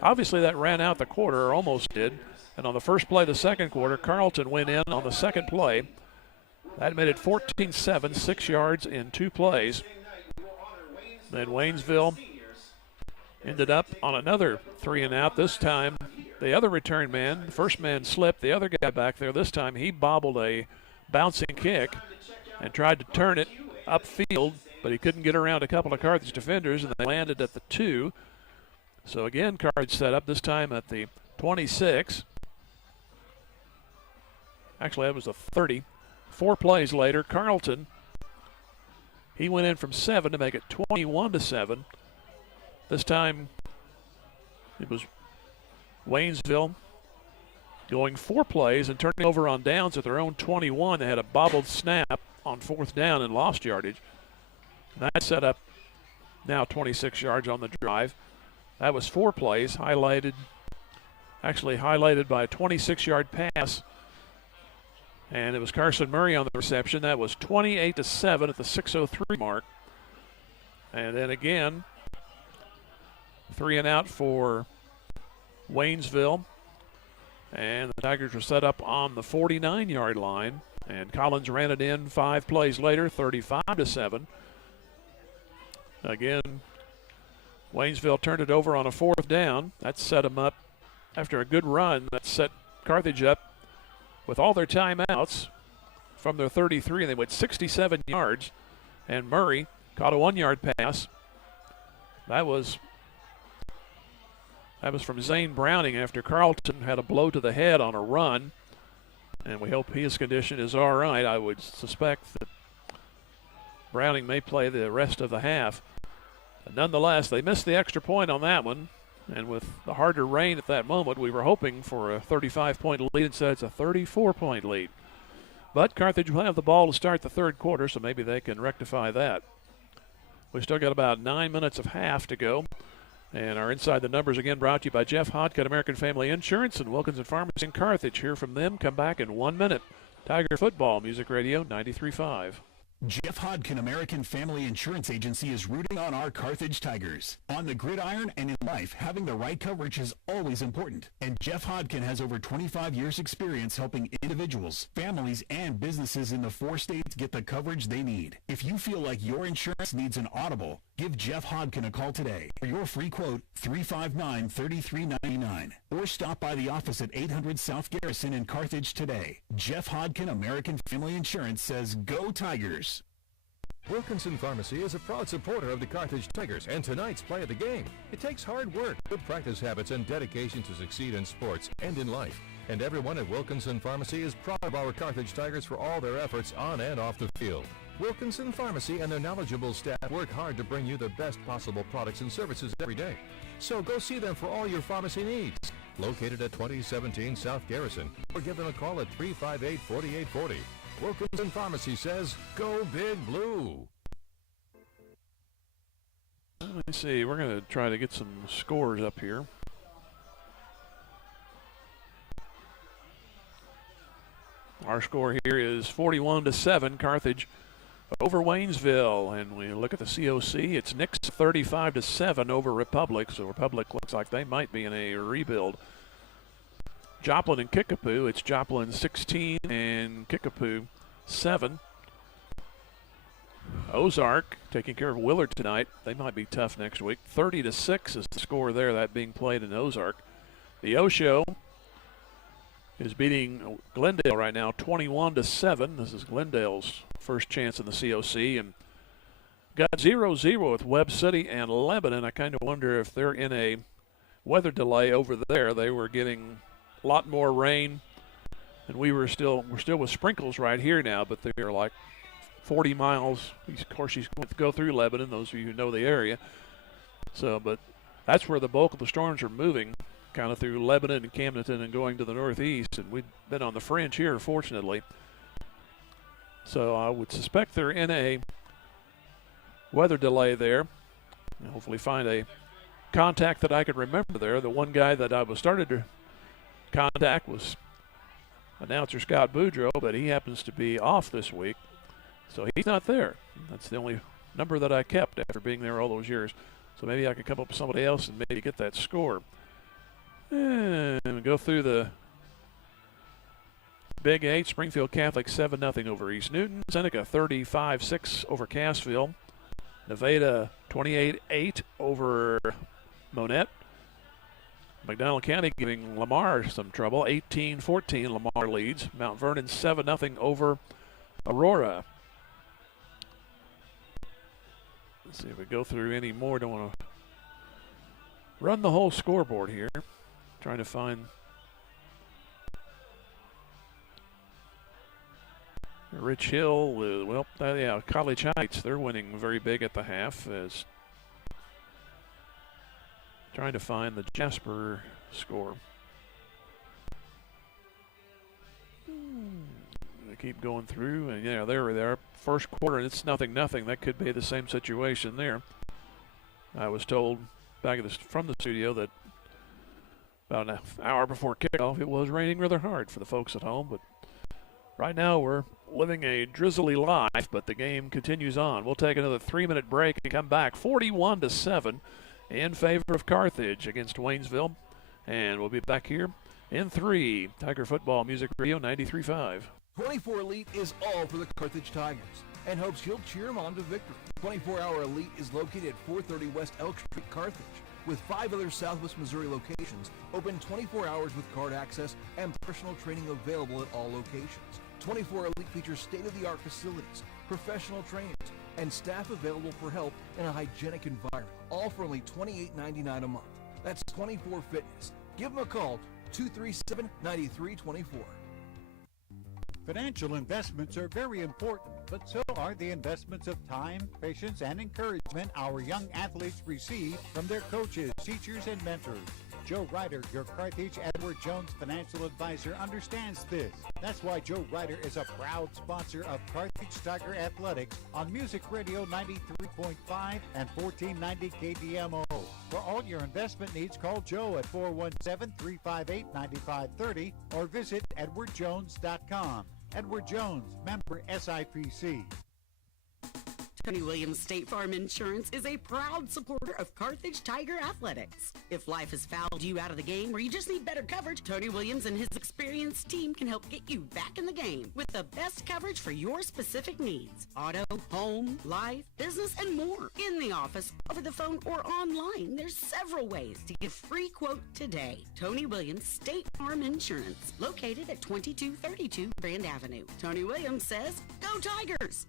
Obviously that ran out the quarter, or almost did. And on the first play of the second quarter, Carlton went in on the second play. That made it 14-7, 6 yards in 2 plays. Then Waynesville ended up on another 3 and out. This time, the other return man, the first man slipped. The other guy back there, this time he bobbled a bouncing kick and tried to turn it upfield, but he couldn't get around a couple of Carthage defenders, and they landed at the 2. So again, Carthage set up, this time at the 26. Actually, that was the 30. 4 plays later, Carlton, he went in from 7 to make it 21-7. This time, it was Waynesville going 4 plays and turning over on downs at their own 21. They had a bobbled snap on 4th down and lost yardage. And that set up now 26 yards on the drive. That was 4 plays, highlighted by a 26-yard pass. And it was Carson Murray on the reception. That was 28-7 at the 6:03 mark. And then again, 3 and out for Waynesville. And the Tigers were set up on the 49-yard line. And Collins ran it in 5 plays later, 35-7. Again, Waynesville turned it over on a 4th down. That set them up after a good run. That set Carthage up with all their timeouts from their 33. They went 67 yards. And Murray caught a 1-yard pass. That was from Zane Browning after Carlton had a blow to the head on a run. And we hope his condition is all right. I would suspect that Browning may play the rest of the half. But nonetheless, they missed the extra point on that one. And with the harder rain at that moment, we were hoping for a 35-point lead. Instead, it's a 34-point lead. But Carthage will have the ball to start the 3rd quarter, so maybe they can rectify that. We still got about 9 minutes of half to go. And our Inside the Numbers again brought to you by Jeff Hodkin, American Family Insurance, and Wilkinson Pharmacy in Carthage. Hear from them. Come back in 1 minute. Tiger Football, Music Radio 93.5. Jeff Hodkin, American Family Insurance Agency, is rooting on our Carthage Tigers. On the gridiron and in life, having the right coverage is always important. And Jeff Hodkin has over 25 years' experience helping individuals, families, and businesses in the 4 states get the coverage they need. If you feel like your insurance needs an audible, give Jeff Hodkin a call today. For your free quote, 359-3399. Or stop by the office at 800 South Garrison in Carthage today. Jeff Hodkin, American Family Insurance, says go Tigers. Wilkinson Pharmacy is a proud supporter of the Carthage Tigers and tonight's play of the game. It takes hard work, good practice habits, and dedication to succeed in sports and in life. And everyone at Wilkinson Pharmacy is proud of our Carthage Tigers for all their efforts on and off the field. Wilkinson Pharmacy and their knowledgeable staff work hard to bring you the best possible products and services every day. So go see them for all your pharmacy needs. Located at 2017 South Garrison, or give them a call at 358-4840. Wilkinson Pharmacy says, go Big Blue. Let me see. We're going to try to get some scores up here. Our score here is 41-7, Carthage over Waynesville. And we look at the COC. It's Nix 35-7 over Republic. So Republic looks like they might be in a rebuild. Joplin and Kickapoo. It's Joplin 16 and Kickapoo 7. Ozark taking care of Willard tonight. They might be tough next week. 30-6 is the score there, that being played in Ozark. The Osho is beating Glendale right now 21-7. This is Glendale's first chance in the COC. And got 0-0 with Webb City and Lebanon. I kind of wonder if they're in a weather delay over there. They were getting a lot more rain, and we're still with sprinkles right here now, but they're like 40 miles. Of course, he's going to go through Lebanon, those of you who know the area. So, but that's where the bulk of the storms are moving, kind of through Lebanon and Camdenton and going to the northeast, and we've been on the fringe here, fortunately. So I would suspect they're in a weather delay there. And hopefully find a contact that I could remember there. The one guy that I was started to contact was announcer Scott Boudreau, but he happens to be off this week, so he's not there. That's the only number that I kept after being there all those years. So maybe I could come up with somebody else and maybe get that score. And go through the Big 8. Springfield Catholic 7-0 over East Newton. Seneca 35-6 over Cassville. Nevada 28-8 over Monette. McDonald County giving Lamar some trouble. 18-14 Lamar leads. Mount Vernon 7-0 over Aurora. Let's see if we go through any more. Don't want to run the whole scoreboard here. Trying to find Rich Hill. College Heights, they're winning very big at the half. As trying to find the Jasper score. They keep going through, and there they are. First quarter, and it's 0-0. That could be the same situation there. I was told back from the studio that about an hour before kickoff, it was raining rather hard for the folks at home. But right now, we're living a drizzly life, but the game continues on. We'll take another 3-minute break and come back. 41-7 in favor of Carthage against Waynesville. And we'll be back here in 3. Tiger Football Music Radio 93.5. 24 Elite is all for the Carthage Tigers and hopes you'll cheer them on to victory. 24-Hour Elite is located at 430 West Elk Street, Carthage, with 5 other Southwest Missouri locations, open 24 hours with card access and personal training available at all locations. 24 Elite features state-of-the-art facilities, professional trainers, and staff available for help in a hygienic environment, all for only $28.99 a month. That's 24 Fitness. Give them a call, 237-9324. Financial investments are very important, but so are the investments of time, patience, and encouragement our young athletes receive from their coaches, teachers, and mentors. Joe Ryder, your Carthage Edward Jones financial advisor, understands this. That's why Joe Ryder is a proud sponsor of Carthage Tiger Athletics on Music Radio 93.5 and 1490 KDMO. For all your investment needs, call Joe at 417-358-9530 or visit edwardjones.com. Edward Jones, member SIPC. Tony Williams State Farm Insurance is a proud supporter of Carthage Tiger Athletics. If life has fouled you out of the game or you just need better coverage, Tony Williams and his experienced team can help get you back in the game with the best coverage for your specific needs. Auto, home, life, business, and more. In the office, over the phone, or online, there's several ways to get a free quote today. Tony Williams State Farm Insurance, located at 2232 Grand Avenue. Tony Williams says, go Tigers!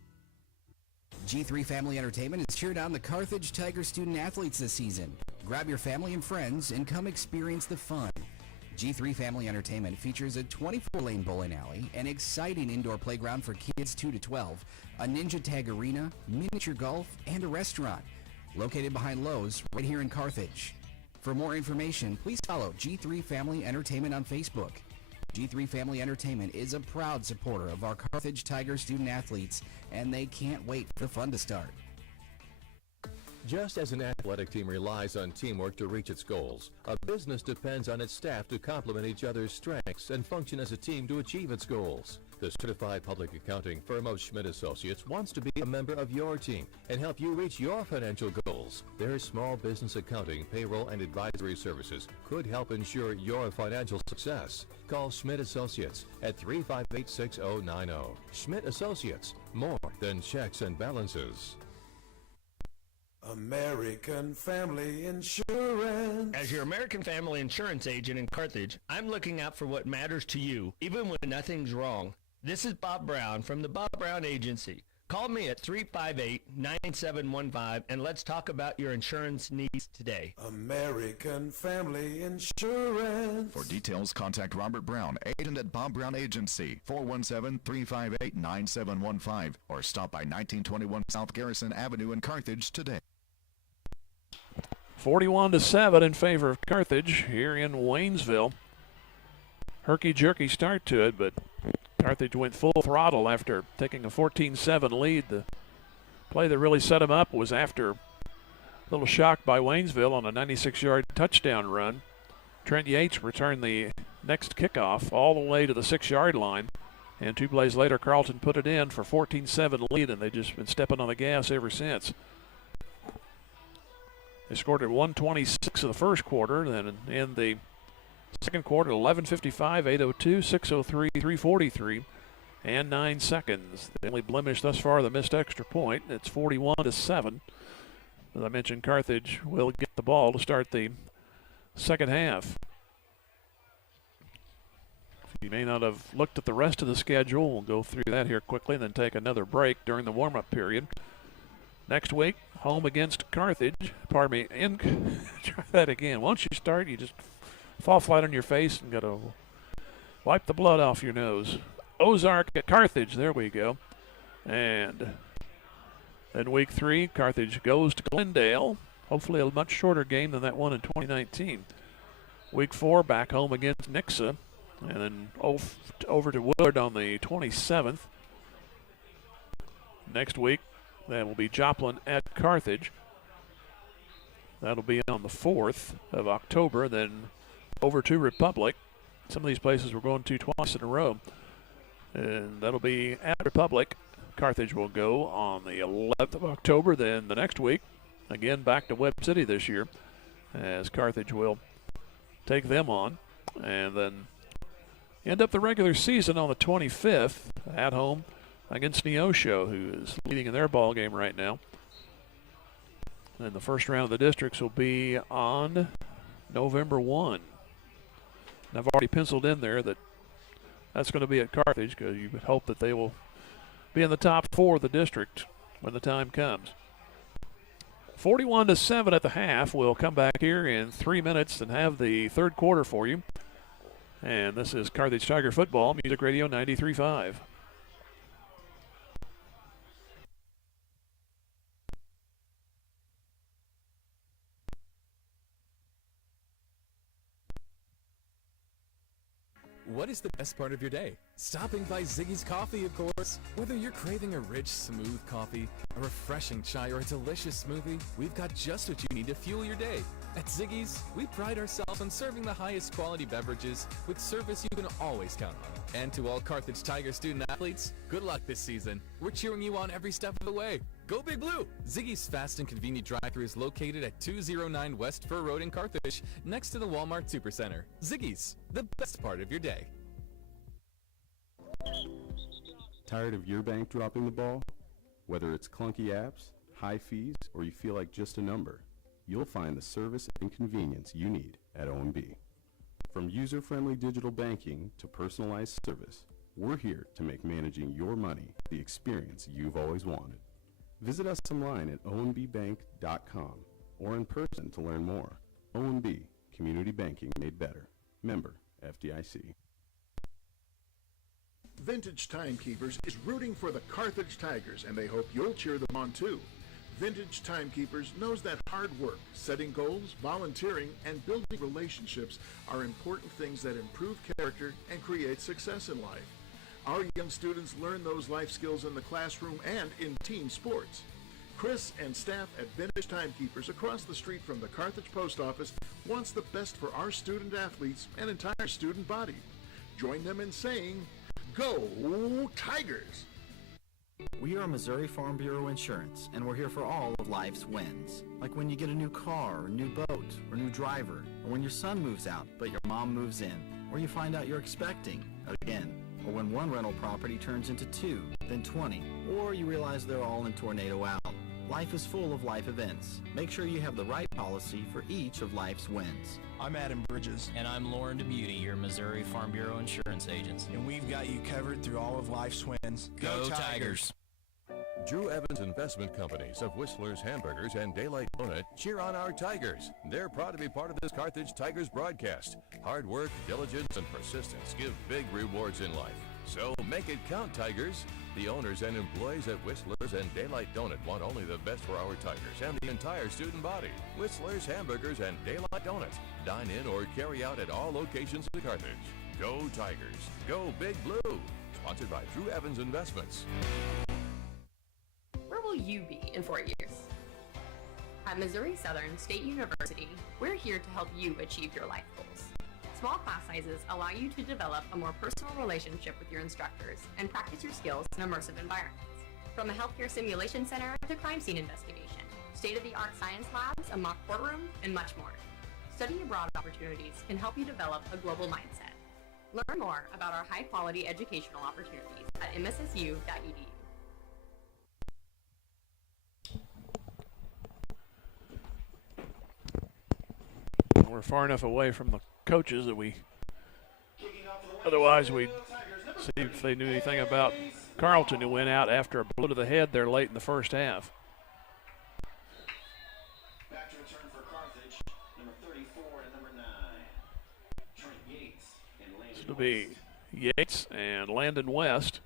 G3 Family Entertainment has cheered on the Carthage Tiger student athletes this season. Grab your family and friends and come experience the fun. G3 Family Entertainment features a 24-lane bowling alley, an exciting indoor playground for kids 2 to 12, a ninja tag arena, miniature golf, and a restaurant. Located behind Lowe's, right here in Carthage. For more information, please follow G3 Family Entertainment on Facebook. G3 Family Entertainment is a proud supporter of our Carthage Tiger student athletes, and they can't wait for the fun to start. Just as an athletic team relies on teamwork to reach its goals, a business depends on its staff to complement each other's strengths and function as a team to achieve its goals. The certified public accounting firm of Schmidt Associates wants to be a member of your team and help you reach your financial goals. Their small business accounting, payroll, and advisory services could help ensure your financial success. Call Schmidt Associates at 358-6090. Schmidt Associates, more than checks and balances. American Family Insurance. As your American Family Insurance agent in Carthage, I'm looking out for what matters to you, even when nothing's wrong. This is Bob Brown from the Bob Brown Agency. Call me at 358-9715 and let's talk about your insurance needs today. American Family Insurance. For details, contact Robert Brown, agent at Bob Brown Agency, 417-358-9715, or stop by 1921 South Garrison Avenue in Carthage today. 41-7 in favor of Carthage here in Waynesville. Herky-jerky start to it, but Carthage went full throttle after taking a 14-7 lead. The play that really set them up was after little shocked by Waynesville on a 96-yard touchdown run. Trent Yates returned the next kickoff all the way to the 6-yard line. And 2 plays later, Carlton put it in for 14-7 lead, and they've just been stepping on the gas ever since. They scored at 1:26 of the first quarter, then in the second quarter, 11:55, 8:02, 6:03, 3:43, and 9 seconds. The only blemish thus far, the missed extra point. It's 41-7. As I mentioned, Carthage will get the ball to start the second half. You may not have looked at the rest of the schedule. We'll go through that here quickly and then take another break during the warm-up period. Next week, home against Carthage. Pardon me. Try that again. Once you start, you just fall flat on your face and got to wipe the blood off your nose. Ozark at Carthage. There we go. And then week 3, Carthage goes to Glendale. Hopefully a much shorter game than that one in 2019. Week 4, back home against Nixa. And then over to Wood on the 27th. Next week, that will be Joplin at Carthage. That'll be on the 4th of October. Then over to Republic. Some of these places we're going to twice in a row. And that'll be at Republic. Carthage will go on the 11th of October. Then the next week, again back to Webb City this year, as Carthage will take them on. And then end up the regular season on the 25th at home against Neosho, who is leading in their ball game right now. And the first round of the districts will be on November 1. And I've already penciled in there that that's going to be at Carthage, because you would hope that they will be in the top 4 of the district when the time comes. 41-7 at the half. We'll come back here in 3 minutes and have the third quarter for you. And this is Carthage Tiger Football, Music Radio 93.5. What is the best part of your day? Stopping by Ziggy's Coffee, of course. Whether you're craving a rich, smooth coffee, a refreshing chai, or a delicious smoothie, we've got just what you need to fuel your day. At Ziggy's, we pride ourselves on serving the highest quality beverages with service you can always count on. And to all Carthage Tiger student athletes, good luck this season. We're cheering you on every step of the way. Go Big Blue! Ziggy's fast and convenient drive-thru is located at 209 West Fur Road in Carthage, next to the Walmart Supercenter. Ziggy's, the best part of your day. Tired of your bank dropping the ball? Whether it's clunky apps, high fees, or you feel like just a number, you'll find the service and convenience you need at OMB. From user-friendly digital banking to personalized service, we're here to make managing your money the experience you've always wanted. Visit us online at ombbank.com or in person to learn more. OMB, community banking made better. Member FDIC. Vintage Timekeepers is rooting for the Carthage Tigers, and they hope you'll cheer them on too. Vintage Timekeepers knows that hard work, setting goals, volunteering, and building relationships are important things that improve character and create success in life. Our young students learn those life skills in the classroom and in team sports. Chris and staff at Vintage Timekeepers across the street from the Carthage Post Office wants the best for our student athletes and entire student body. Join them in saying, "Go Tigers!" We are Missouri Farm Bureau Insurance, and we're here for all of life's wins. Like when you get a new car, or new boat, or new driver, or when your son moves out, but your mom moves in, or you find out you're expecting again, or when one rental property turns into 2, then 20, or you realize they're all in tornado out. Life is full of life events. Make sure you have the right policy for each of life's wins. I'm Adam Bridges. And I'm Lauren Demuty, your Missouri Farm Bureau Insurance Agency. And we've got you covered through all of life's wins. Go Tigers! Drew Evans Investment Companies of Whistler's Hamburgers and Daylight Donut cheer on our Tigers. They're proud to be part of this Carthage Tigers broadcast. Hard work, diligence, and persistence give big rewards in life. So make it count, Tigers. The owners and employees at Whistler's and Daylight Donut want only the best for our Tigers and the entire student body. Whistler's Hamburgers and Daylight Donut. Dine in or carry out at all locations in Carthage. Go Tigers. Go Big Blue. Sponsored by Drew Evans Investments. Where will you be in 4 years? I'm At Missouri Southern State University, we're here to help you achieve your life goals. Small class sizes allow you to develop a more personal relationship with your instructors and practice your skills in immersive environments. From a healthcare simulation center to crime scene investigation, state-of-the-art science labs, a mock courtroom, and much more. Study abroad opportunities can help you develop a global mindset. Learn more about our high-quality educational opportunities at mssu.edu. We're far enough away from the coaches that otherwise we'd see if they knew anything about Carlton, who went out after a blow to the head there late in the first half. Back to return for Carthage, number 34 and number 9. Trent Yates and Landon. It'll be Yates and Landon West,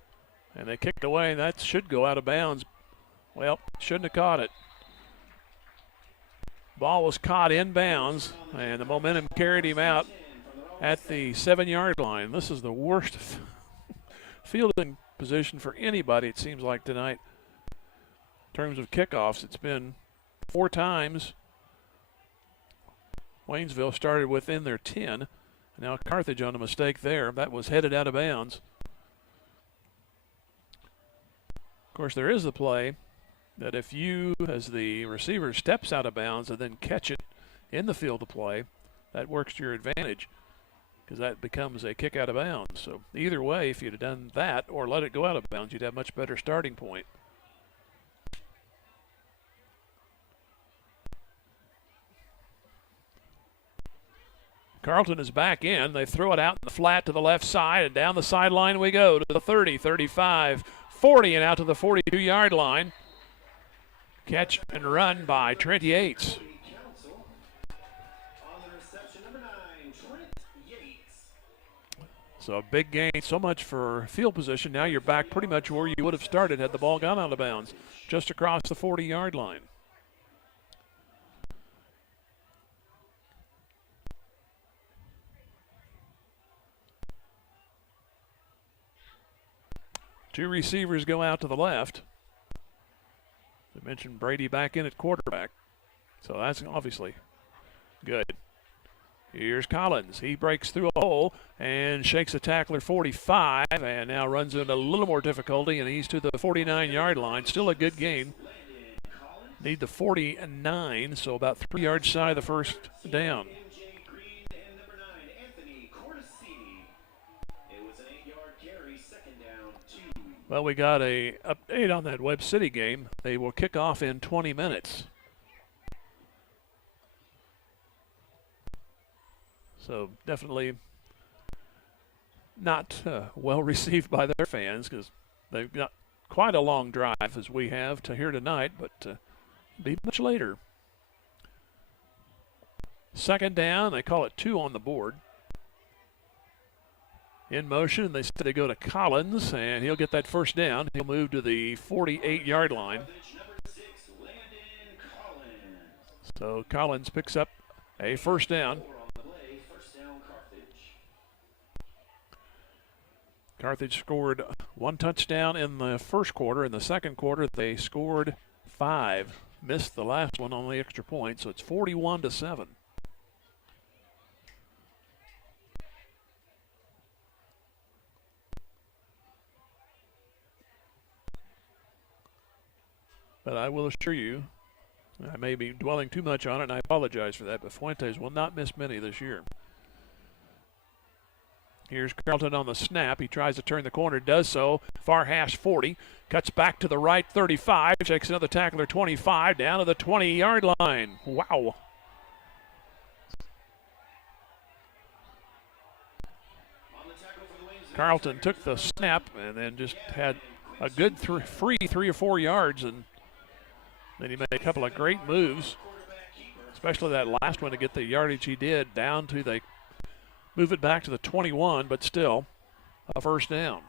and they kicked away, and that should go out of bounds. Well, shouldn't have caught it. Ball was caught in bounds, and the momentum carried him out at the 7-yard line. This is the worst fielding position for anybody, it seems like, tonight. In terms of kickoffs, it's been 4 times. Waynesville started within their 10. Now Carthage on a mistake there. That was headed out of bounds. Of course, there is the play that if you, as the receiver, steps out of bounds and then catch it in the field of play, that works to your advantage because that becomes a kick out of bounds. So either way, if you'd have done that or let it go out of bounds, you'd have a much better starting point. Carlton is back in. They throw it out in the flat to the left side, and down the sideline we go to the 30, 35, 40, and out to the 42-yard line. Catch and run by Trent Yates. So a big gain, so much for field position. Now you're back pretty much where you would have started had the ball gone out of bounds, just across the 40-yard line. Two receivers go out to the left. I mentioned Brady back in at quarterback. So that's obviously good. Here's Collins. He breaks through a hole and shakes a tackler 45 and now runs into a little more difficulty, and he's to the 49-yard line. Still a good gain. Need the 49, so about 3 yards shy of the first down. Well, we got a update on that Webb City game. They will kick off in 20 minutes. So definitely not well received by their fans because they've got quite a long drive as we have to here tonight, but be much later. Second down, they call it 2 on the board. In motion, they said they go to Collins, and he'll get that first down. He'll move to the 48-yard line. So Collins picks up a first down. Carthage scored 1 touchdown in the first quarter. In the second quarter, they scored 5. Missed the last one on the extra point, so it's 41-7. But I will assure you, I may be dwelling too much on it, and I apologize for that, but Fuentes will not miss many this year. Here's Carlton on the snap. He tries to turn the corner, does so. Far hash 40, cuts back to the right 35, shakes another tackler 25, down to the 20-yard line. Wow. Carlton took the snap and then just had a good free 3 or 4 yards, and then he made a couple of great moves, especially that last one to get the yardage he did down to the move it back to the 21, but still a first down.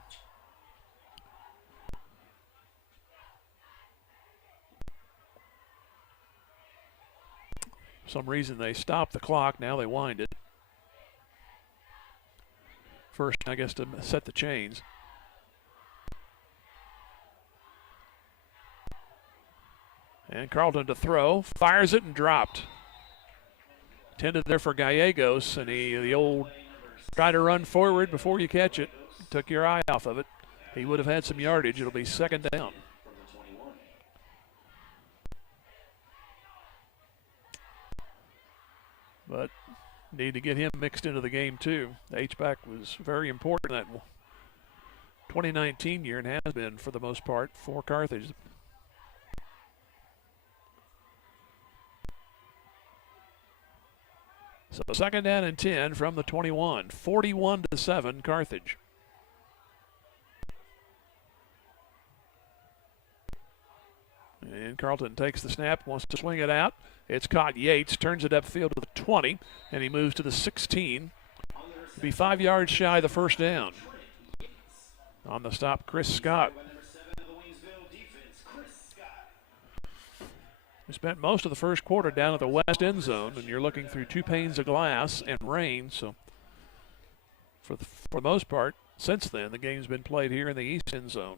For some reason they stopped the clock. Now they wind it. First, I guess, to set the chains. And Carlton to throw, fires it and dropped. Tended there for Gallegos, and the old try to run forward before you catch it. Took your eye off of it. He would have had some yardage. It'll be second down. But need to get him mixed into the game too. The H-back was very important in that 2019 year and has been for the most part for Carthage. So second down and 10 from the 21. 41-7 Carthage. And Carlton takes the snap, wants to swing it out. It's caught. Yates turns it upfield to the 20, and he moves to the 16. Be 5 yards shy of the first down. On the stop, Chris Scott. We spent most of the first quarter down at the west end zone, and you're looking through 2 panes of glass and rain. So for the most part, since then, the game's been played here in the east end zone,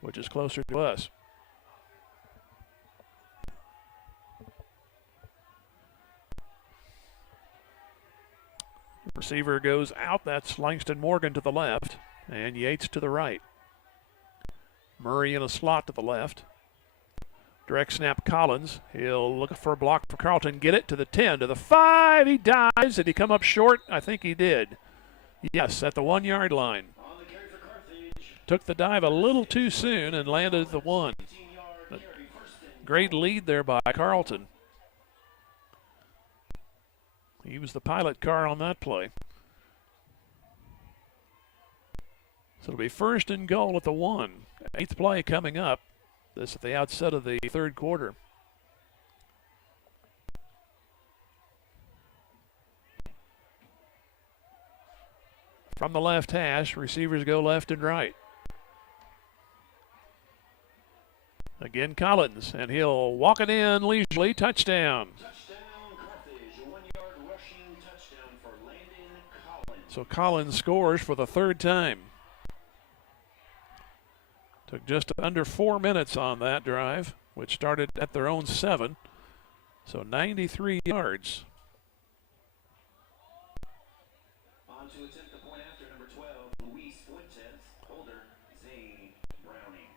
which is closer to us. Receiver goes out. That's Langston Morgan to the left, and Yates to the right. Murray in a slot to the left. Direct snap Collins. He'll look for a block for Carlton. Get it to the 10, to the 5. He dives. Did he come up short? I think he did. Yes, at the 1 yard line. Took the dive a little too soon and landed at the 1. But great lead there by Carlton. He was the pilot car on that play. So it'll be first and goal at the 1. 8th play coming up. This at the outset of the third quarter. From the left hash, receivers go left and right. Again, Collins, and he'll walk it in leisurely. Touchdown. So Collins scores for the 3rd time. Took just under 4 minutes on that drive, which started at their own 7. So 93 yards. On to attempt the point after number 12, Luis Fuentes, holder Zane Browning.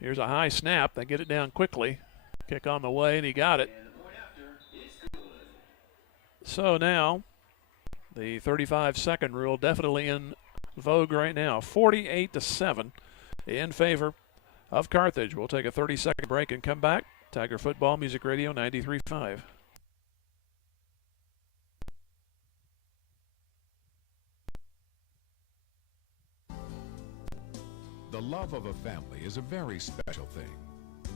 Here's a high snap. They get it down quickly. Kick on the way, and he got it. And the point after is good. So now, the 35-second rule definitely in vogue right now. 48-7 in favor of Carthage. We'll take a 30-second break and come back. Tiger Football Music Radio 93.5. The love of a family is a very special thing.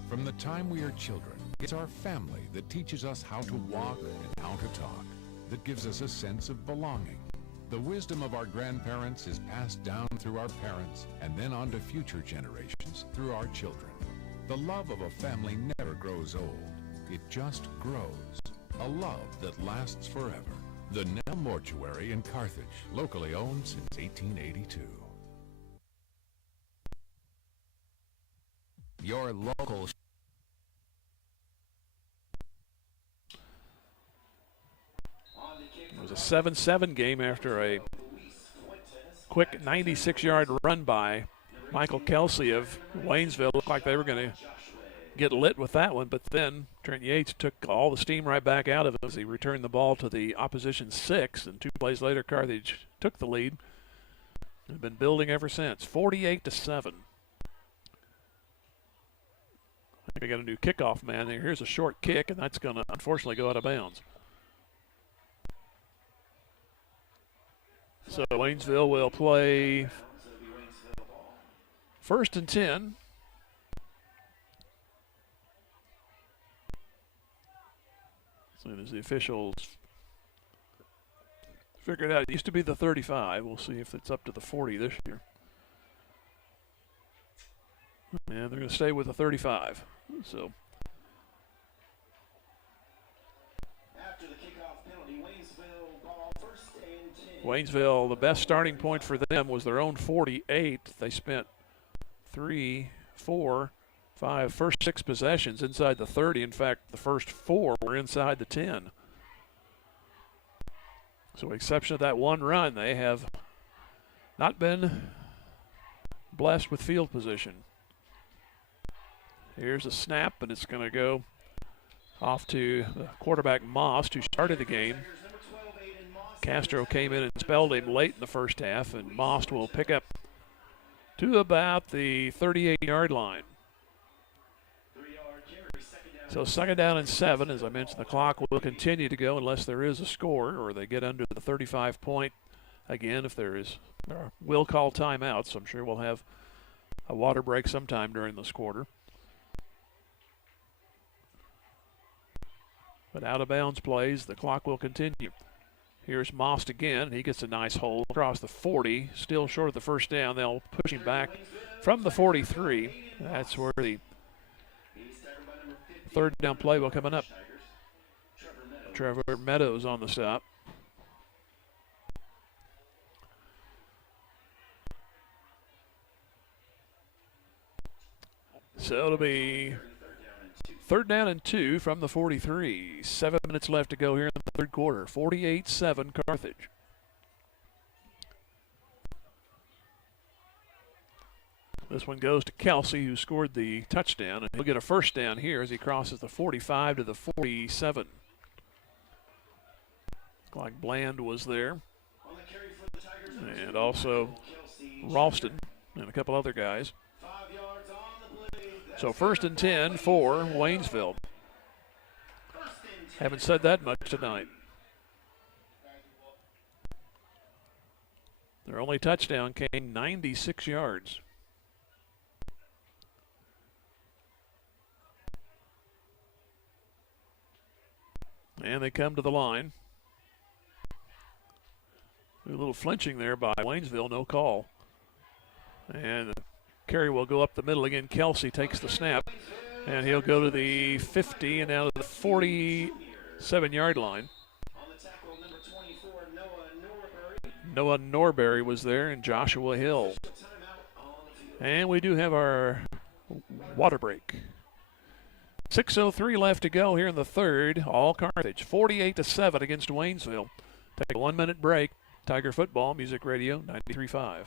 From the time we are children, it's our family that teaches us how to walk and how to talk, that gives us a sense of belonging. The wisdom of our grandparents is passed down through our parents and then on to future generations through our children. The love of a family never grows old. It just grows. A love that lasts forever. The Nell Mortuary in Carthage, locally owned since 1882. Your local. It was a 7-7 game after a quick 96-yard run by Michael Kelsey of Waynesville. Looked like they were going to get lit with that one, but then Trent Yates took all the steam right back out of it as he returned the ball to the opposition 6, and 2 plays later Carthage took the lead. They've been building ever since. 48-7. I think I got a new kickoff man there. Here's a short kick, and that's going to unfortunately go out of bounds. So Waynesville will play 1st and 10. As soon as the officials figured out, it used to be the 35. We'll see if it's up to the 40 this year. And they're going to stay with the 35. So After the kickoff penalty, Waynesville ball 1st and 10. Waynesville, the best starting point for them was their own 48. They spent 3, first 6 possessions inside the 30. In fact, the first 4 were inside the 10. So with the exception of that one run, they have not been blessed with field position. Here's a snap, and it's going to go off to the quarterback Most, who started the game. Castro came in and spelled him late in the first half, and Most will pick up to about the 38-yard line. So 2nd down and 7. As I mentioned, the clock will continue to go unless there is a score or they get under the 35-point. Again, if there is, we'll call timeouts. I'm sure we'll have a water break sometime during this quarter. But out of bounds plays, the clock will continue. Here's Most again. He gets a nice hole across the 40. Still short of the first down. They'll push him back from the 43. That's where the 3rd down play will coming up. Trevor Meadows on the stop. So it'll be 3rd down and 2 from the 43. 7 minutes left to go here in the 3rd quarter. 48-7 Carthage. This one goes to Kelsey, who scored the touchdown, and he'll get a first down here as he crosses the 45 to the 47. Looks like Bland was there. And also Ralston and a couple other guys. So 1st and 10 for Waynesville. Haven't said that much tonight. Their only touchdown came 96 yards. And they come to the line. A little flinching there by Waynesville, no call. And the carry will go up the middle again. Kelsey takes the snap, and he'll go to the 50 and out of the 47-yard line. Noah Norberry was there, and Joshua Hill. And we do have our water break. 6:03 left to go here in the 3rd. All Carthage, 48-7 against Waynesville. Take a 1-minute break. Tiger Football, Music Radio 93.5.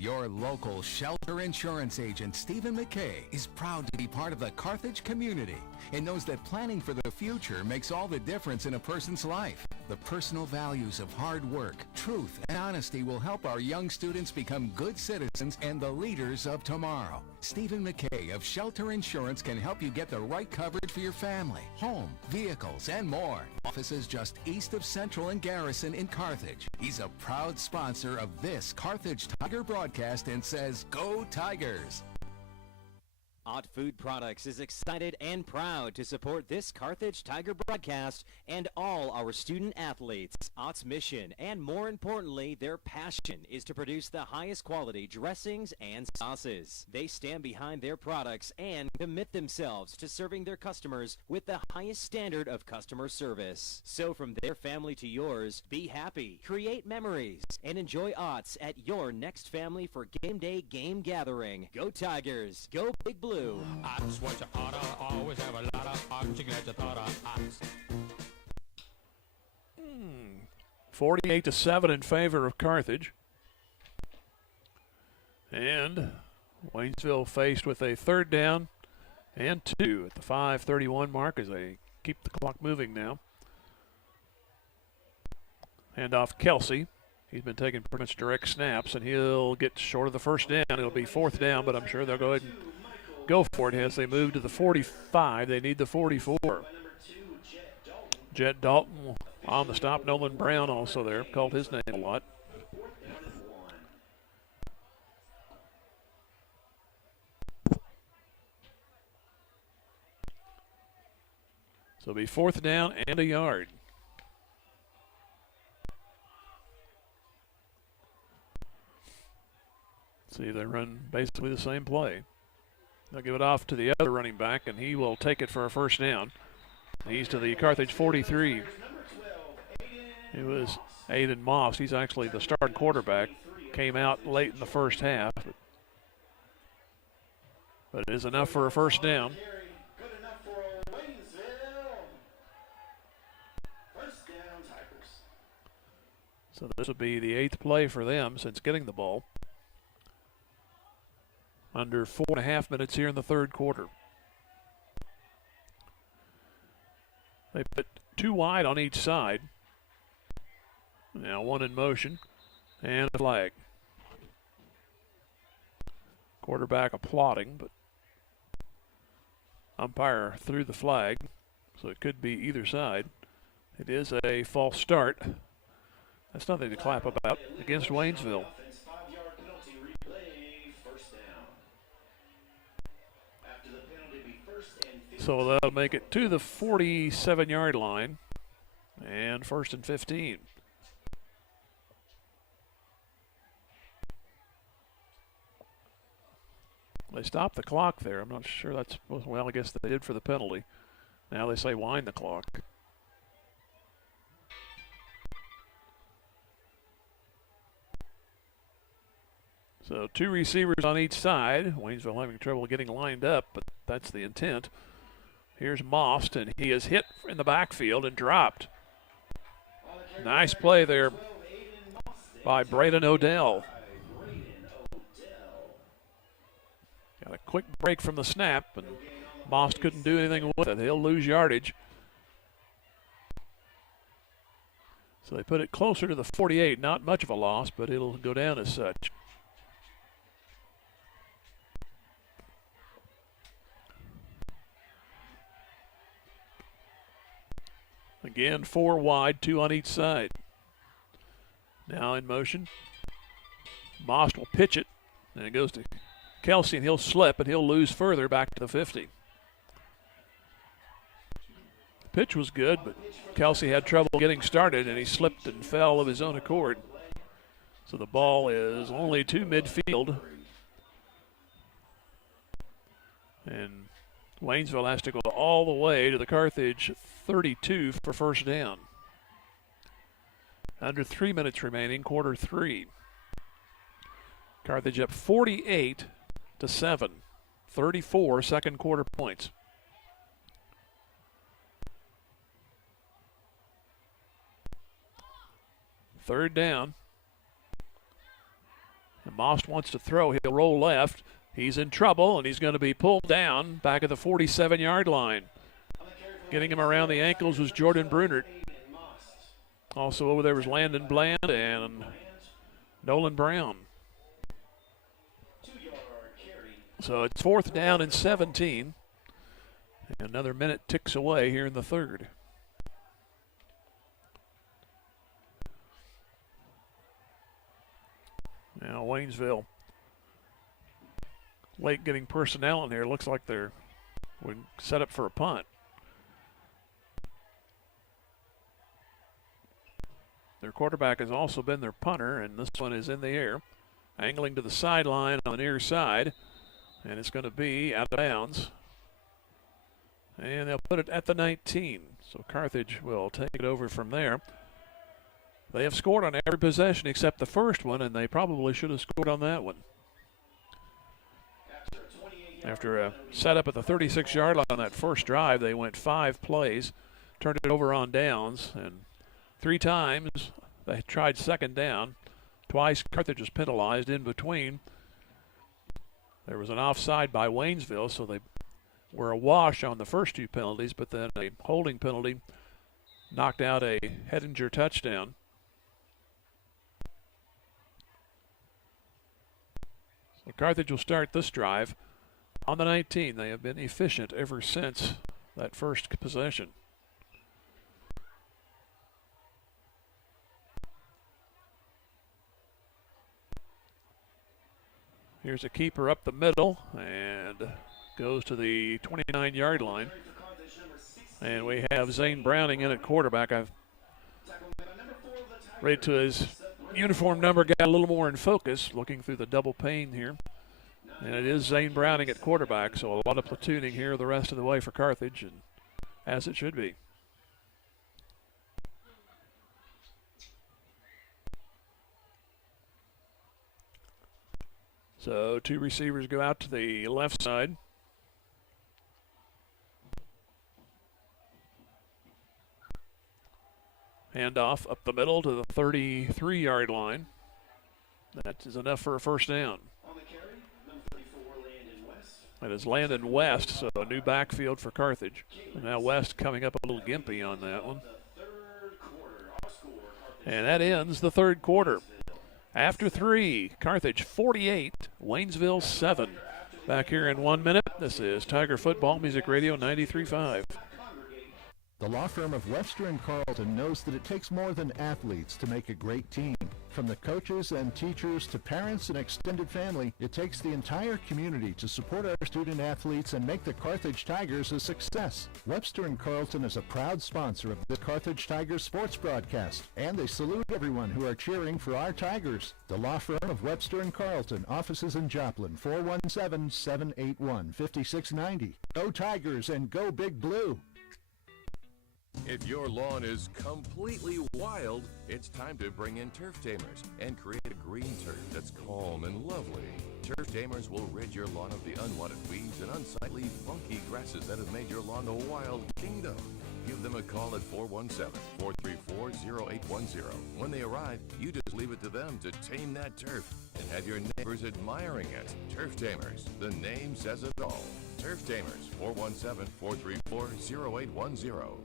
Your local shelter insurance agent, Stephen McKay, is proud to be part of the Carthage community and knows that planning for the future makes all the difference in a person's life. The personal values of hard work, truth, and honesty will help our young students become good citizens and the leaders of tomorrow. Stephen McKay of Shelter Insurance can help you get the right coverage for your family, home, vehicles, and more. Offices just east of Central and Garrison in Carthage. He's a proud sponsor of this Carthage Tiger broadcast and says, "Go Tigers!" Ott Food Products is excited and proud to support this Carthage Tiger broadcast and all our student athletes. Ott's mission, and more importantly, their passion, is to produce the highest quality dressings and sauces. They stand behind their products and commit themselves to serving their customers with the highest standard of customer service. So from their family to yours, be happy, create memories, and enjoy Ott's at your next family for game day game gathering. Go Tigers! Go Big Blue! Ott's what you oughta, always have a lot of Ott's, you glad you thought of Ott's. 48-7 in favor of Carthage. And Waynesville faced with a 3rd down and 2 at the 5:31 mark as they keep the clock moving now. Hand off Kelsey. He's been taking pretty much direct snaps, and he'll get short of the first down. It'll be 4th down, but I'm sure they'll go ahead and go for it as they move to the 45. They need the 44. Jet Dalton on the stop. Nolan Brown also there. Called his name a lot. So it'll be 4th down and a yard. See, they run basically the same play. They'll give it off to the other running back, and he will take it for a first down. He's to the Carthage 43. It was Aiden Moss, he's actually the starting quarterback, came out late in the first half. But it is enough for a first down. Good enough for Waynesville. First down, Tigers. So this would be the 8th play for them since getting the ball. Under 4.5 minutes here in the third quarter. They put 2 wide on each side. Now 1 in motion and a flag. Quarterback applauding, but umpire threw the flag, so it could be either side. It is a false start. That's nothing to clap about against Waynesville. So that'll make it to the 47-yard line and 1st and 15. They stopped the clock there. I'm not sure that's, well, I guess they did for the penalty. Now they say wind the clock. So 2 receivers on each side. Waynesville having trouble getting lined up, but that's the intent. Here's Most, and he is hit in the backfield and dropped. Nice play there by Braden Odell. Got a quick break from the snap, and Most couldn't do anything with it. He'll lose yardage. So they put it closer to the 48. Not much of a loss, but it'll go down as such. Again, 4 wide, 2 on each side. Now in motion. Most will pitch it, and it goes to Kelsey, and he'll slip, and he'll lose further back to the 50. The pitch was good, but Kelsey had trouble getting started, and he slipped and fell of his own accord. So the ball is only to midfield. And Waynesville has to go all the way to the Carthage 32 for first down. Under 3 minutes remaining, quarter 3. Carthage up 48-7. 34 second quarter points. Third down. And Most wants to throw. He'll roll left. He's in trouble, and he's going to be pulled down back at the 47-yard line. Getting him around the ankles was Jordan Brunert. Also over there was Landon Bland and Nolan Brown. So it's 4th down and 17. And another minute ticks away here in the third. Now Waynesville late getting personnel in here. Looks like they're set up for a punt. Their quarterback has also been their punter, and this one is in the air. Angling to the sideline on the near side, and it's going to be out of bounds. And they'll put it at the 19. So Carthage will take it over from there. They have scored on every possession except the first one, and they probably should have scored on that one. After a setup at the 36-yard line on that first drive, they went 5 plays, turned it over on downs, and 3 times they tried second down. Twice Carthage was penalized in between. There was an offside by Waynesville, so they were awash on the first 2 penalties, but then a holding penalty knocked out a Hedinger touchdown. So Carthage will start this drive on the 19. They have been efficient ever since that first possession. Here's a keeper up the middle and goes to the 29-yard line. And we have Zane Browning in at quarterback. I've read to his uniform number, got a little more in focus, looking through the double pane here. And it is Zane Browning at quarterback, so a lot of platooning here the rest of the way for Carthage, and as it should be. So 2 receivers go out to the left side. Handoff up the middle to the 33-yard line. That is enough for a first down. That is Landon West, so a new backfield for Carthage. And now West coming up a little gimpy on that one. And that ends the third quarter. After 3, Carthage 48, Waynesville 7. Back here in 1 minute, this is Tiger Football Music Radio 93.5. The law firm of Webster & Carlton knows that it takes more than athletes to make a great team. From the coaches and teachers to parents and extended family, it takes the entire community to support our student athletes and make the Carthage Tigers a success. Webster & Carlton is a proud sponsor of the Carthage Tigers sports broadcast, and they salute everyone who are cheering for our Tigers. The law firm of Webster & Carlton, offices in Joplin, 417-781-5690. Go Tigers and go Big Blue! If your lawn is completely wild, it's time to bring in Turf Tamers and create a green turf that's calm and lovely. Turf Tamers will rid your lawn of the unwanted weeds and unsightly, funky grasses that have made your lawn a wild kingdom. Give them a call at 417-434-0810. When they arrive, you just leave it to them to tame that turf and have your neighbors admiring it. Turf Tamers, the name says it all. Turf Tamers, 417-434-0810.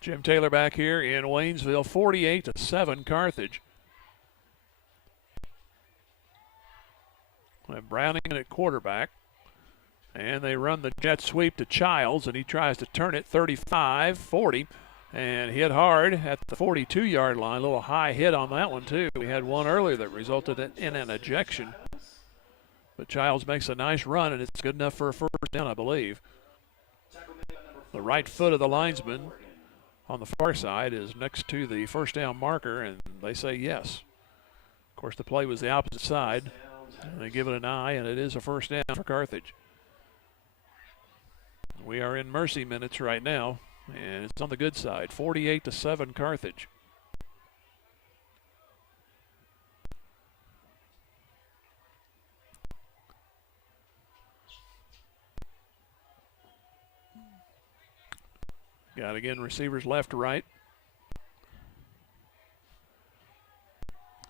Jim Taylor back here in Waynesville, 48-7 Carthage. Browning at quarterback. And they run the jet sweep to Childs, and he tries to turn it 35-40. And hit hard at the 42-yard line. A little high hit on that one, too. We had one earlier that resulted in an ejection. But Childs makes a nice run, and it's good enough for a first down, I believe. The right foot of the linesman on the far side is next to the first down marker, and they say yes. Of course, the play was the opposite side. They give it an eye, and it is a first down for Carthage. We are in mercy minutes right now, and it's on the good side, 48-7 Carthage. Got again receivers left to right.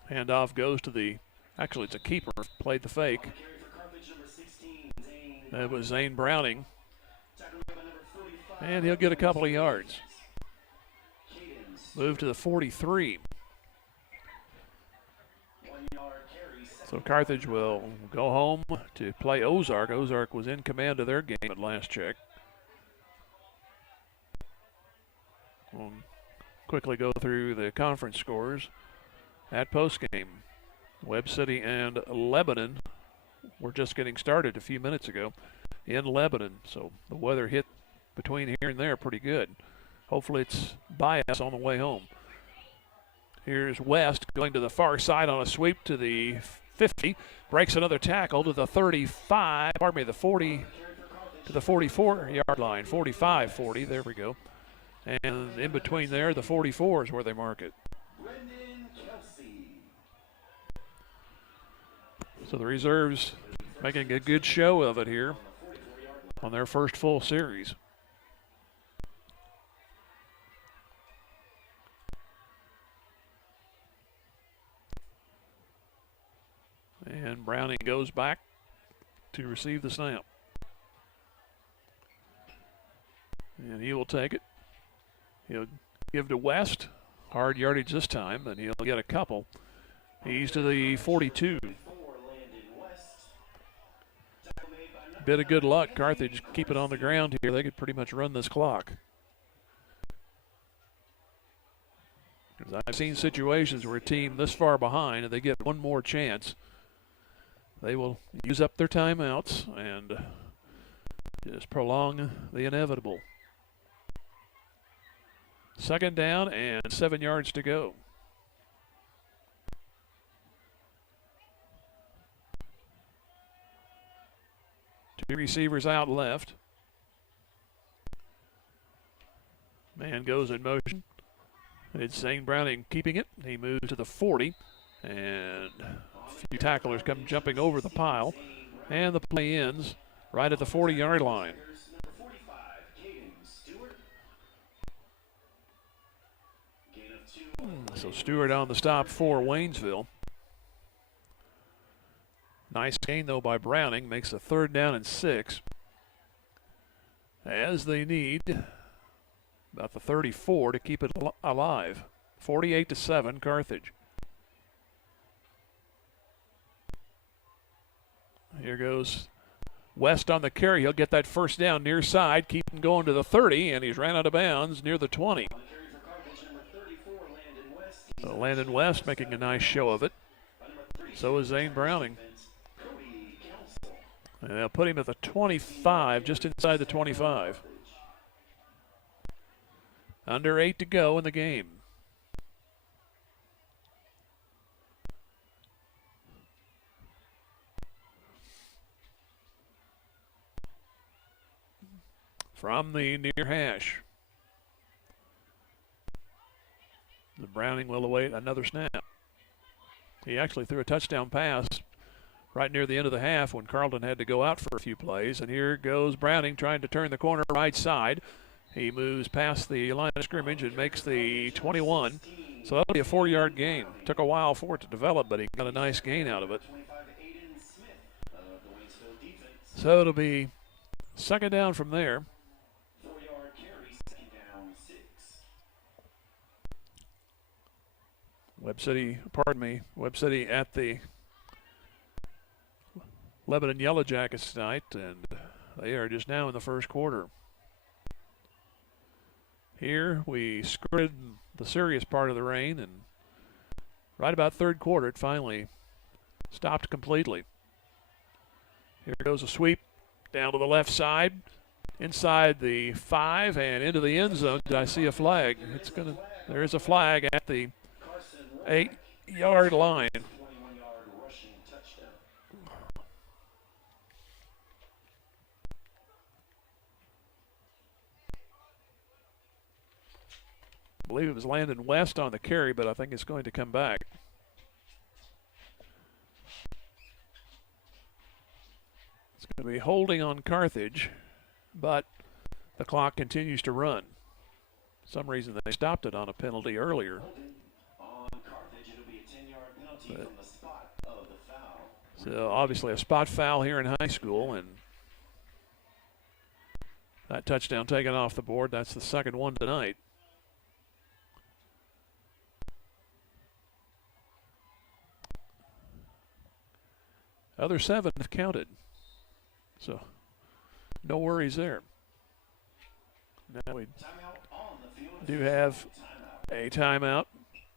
Handoff goes to the, actually it's a keeper, played the fake. That was Zane Browning. And he'll get a couple of yards. Move to the 43. So Carthage will go home to play Ozark. Ozark was in command of their game at last check. We'll quickly go through the conference scores at postgame. Webb City and Lebanon were just getting started a few minutes ago in Lebanon, so the weather hit between here and there pretty good. Hopefully it's bias on the way home. Here's West going to the far side on a sweep to the 50, breaks another tackle to the 35, the 40 to the 44-yard line, 45-40, there we go. And in between there, the 44 is where they mark it. So the reserves making a good show of it here on their first full series. And Browning goes back to receive the snap. And he will take it. He'll give to West. Hard yardage this time, and he'll get a couple. He's to the 42. Bit of good luck. Carthage keep it on the ground here. They could pretty much run this clock. I've seen situations where a team this far behind and they get one more chance. They will use up their timeouts and just prolong the inevitable. Second down and 7 yards to go. Two receivers out left. Man goes in motion. It's Zane Browning keeping it. He moves to the 40, and a few tacklers come jumping over the pile, and the play ends right at the 40-yard line. So Stewart on the stop for Waynesville. Nice gain, though, by Browning. Makes a 3rd down and 6. As they need about the 34 to keep it alive. 48-7, Carthage. Here goes West on the carry. He'll get that 1st down near side. Keep him going to the 30, and he's ran out of bounds near the 20. So Landon West making a nice show of it. So is Zane Browning. And they'll put him at the 25, just inside the 25. Under 8 to go in the game. From the near hash. The Browning will await another snap. He actually threw a touchdown pass right near the end of the half when Carlton had to go out for a few plays. And here goes Browning trying to turn the corner right side. He moves past the line of scrimmage and makes the 21. So that'll be a 4-yard gain. Took a while for it to develop, but he got a nice gain out of it. So it'll be 2nd down from there. Webb City at the Lebanon Yellow Jackets tonight, and they are just now in the 1st quarter. Here we skirted the serious part of the rain, and right about 3rd quarter it finally stopped completely. Here goes a sweep down to the left side, inside the 5 and into the end zone. Did I see a flag? There is a flag at the 8-yard line. I believe it was Landon West on the carry, but I think it's going to come back. It's going to be holding on Carthage, but the clock continues to run. For some reason they stopped it on a penalty earlier. So obviously a spot foul here in high school, and that touchdown taken off the board. That's the 2nd one tonight. Other 7 have counted, so no worries there. Now we do have a timeout.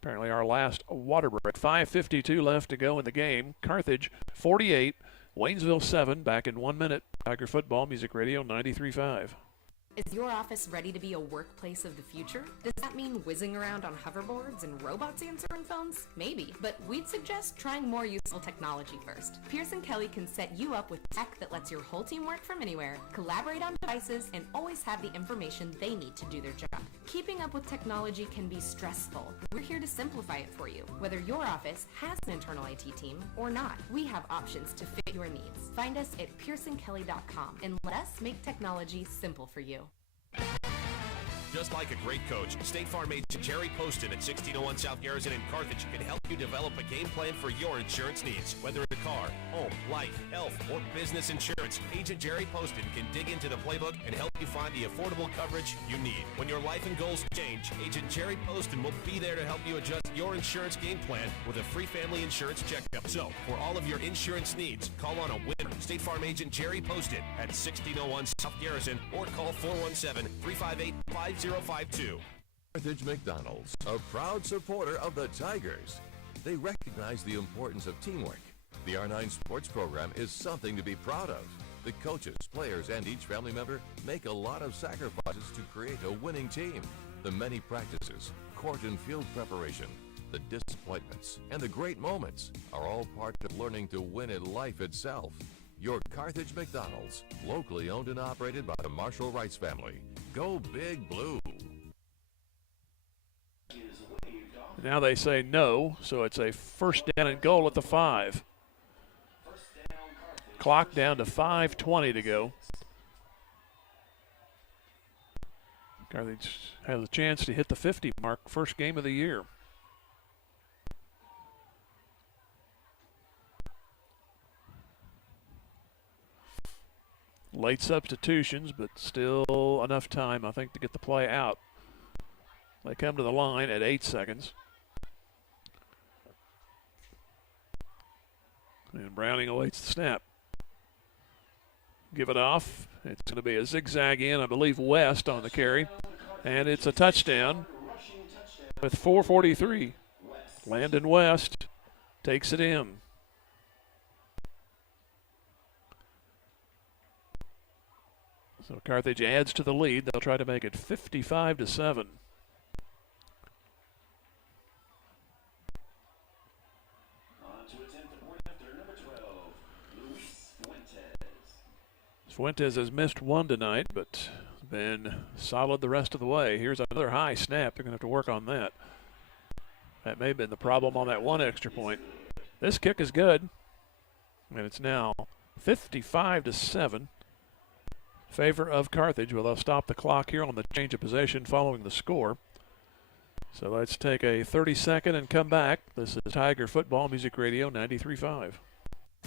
Apparently our last water break. 5:52 left to go in the game. Carthage 48, Waynesville 7. Back in 1 minute. Tiger Football, Music Radio 93.5. Is your office ready to be a workplace of the future? Does that mean whizzing around on hoverboards and robots answering phones? Maybe, but we'd suggest trying more useful technology first. Pearson Kelly can set you up with tech that lets your whole team work from anywhere, collaborate on devices, and always have the information they need to do their job. Keeping up with technology can be stressful. We're here to simplify it for you. Whether your office has an internal IT team or not, we have options to fit your needs. Find us at pearsonkelly.com and let us make technology simple for you. Just like a great coach, State Farm agent Jerry Poston at 1601 South Garrison in Carthage can help you develop a game plan for your insurance needs. Whether it's a car, home, life, health, or business insurance, Agent Jerry Poston can dig into the playbook and help you find the affordable coverage you need. When your life and goals change, Agent Jerry Poston will be there to help you adjust your insurance game plan with a free family insurance checkup. So, for all of your insurance needs, call on a winner. State Farm agent Jerry Poston at 1601 South Garrison or call 417-358-5052. Carthage McDonald's, a proud supporter of the Tigers. They recognize the importance of teamwork. The R9 sports program is something to be proud of. The coaches, players, and each family member make a lot of sacrifices to create a winning team. The many practices, court and field preparation, the disappointments, and the great moments are all part of learning to win at life itself. Your Carthage McDonald's, locally owned and operated by the Marshall Rice family. Go Big Blue. Now they say no, so it's a first down and goal at the 5. Clock down to 5:20 to go. Carthage has a chance to hit the 50 mark, first game of the year. Late substitutions, but still enough time, I think, to get the play out. They come to the line at 8 seconds. And Browning awaits the snap. Give it off. It's going to be a zigzag in, I believe, West on the carry. And it's a touchdown with 4:43. Landon West takes it in. So Carthage adds to the lead. They'll try to make it 55-7. Fuentes has missed one tonight, but been solid the rest of the way. Here's another high snap. They're going to have to work on that. That may have been the problem on that one extra point. This kick is good, and it's now 55-7. Favor of Carthage. Well, they'll stop the clock here on the change of possession following the score. So let's take a 30-second and come back. This is Tiger Football Music Radio 93.5.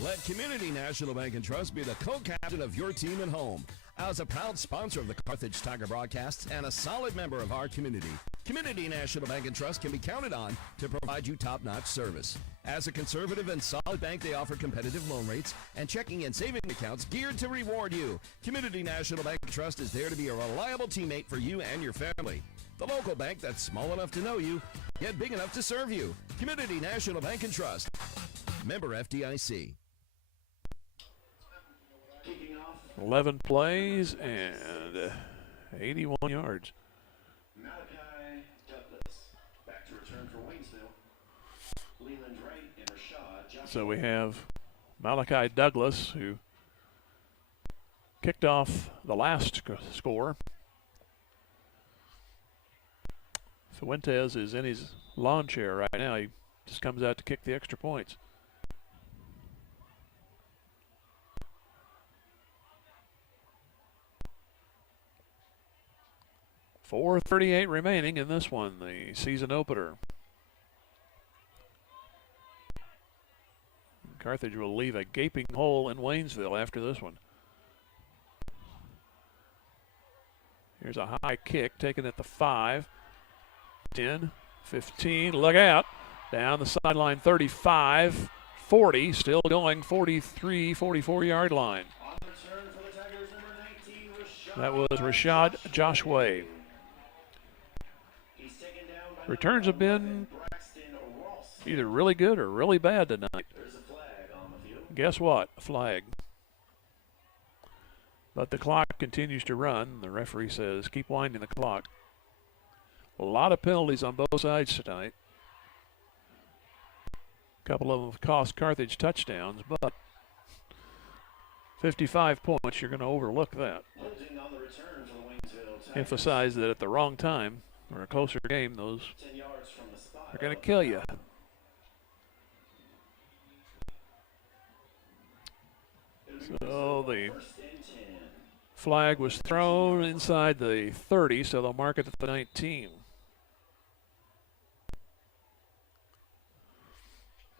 Let Community National Bank and Trust be the co-captain of your team and home. As a proud sponsor of the Carthage Tiger broadcasts and a solid member of our community, Community National Bank and Trust can be counted on to provide you top-notch service. As a conservative and solid bank, they offer competitive loan rates and checking and saving accounts geared to reward you. Community National Bank and Trust is there to be a reliable teammate for you and your family. The local bank that's small enough to know you, yet big enough to serve you. Community National Bank and Trust. Member FDIC. 11 plays and 81 yards. Malachi Douglas back to return for Waynesville. Leland Wright and Rashad Joshua. So we have Malachi Douglas, who kicked off the last score. Fuentes is in his lawn chair right now. He just comes out to kick the extra points. .438 remaining in this one, the season opener. Carthage will leave a gaping hole in Waynesville after this one. Here's a high kick taken at the 5, 10, 15, look out. Down the sideline, 35, 40, still going, 43, 44-yard line. That was Rashad Joshua. Returns have been either really good or really bad tonight. Guess what? A flag. But the clock continues to run. The referee says, keep winding the clock. A lot of penalties on both sides tonight. A couple of them have cost Carthage touchdowns, but 55 points, you're going to overlook that. Emphasize that at the wrong time, or a closer game, those are going to kill you. So the flag was thrown inside the 30, so they'll mark it at the 19.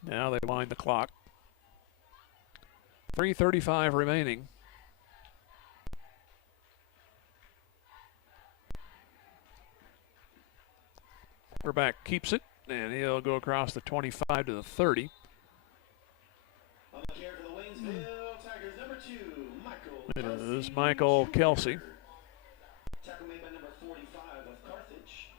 Now they wind the clock. 3:35 remaining. Quarterback keeps it, and he'll go across the 25 to the 30. On the care for the Waynesville Tigers, number 2, Michael. It is Michael Kelsey. Tackle made by number 45 of Carthage.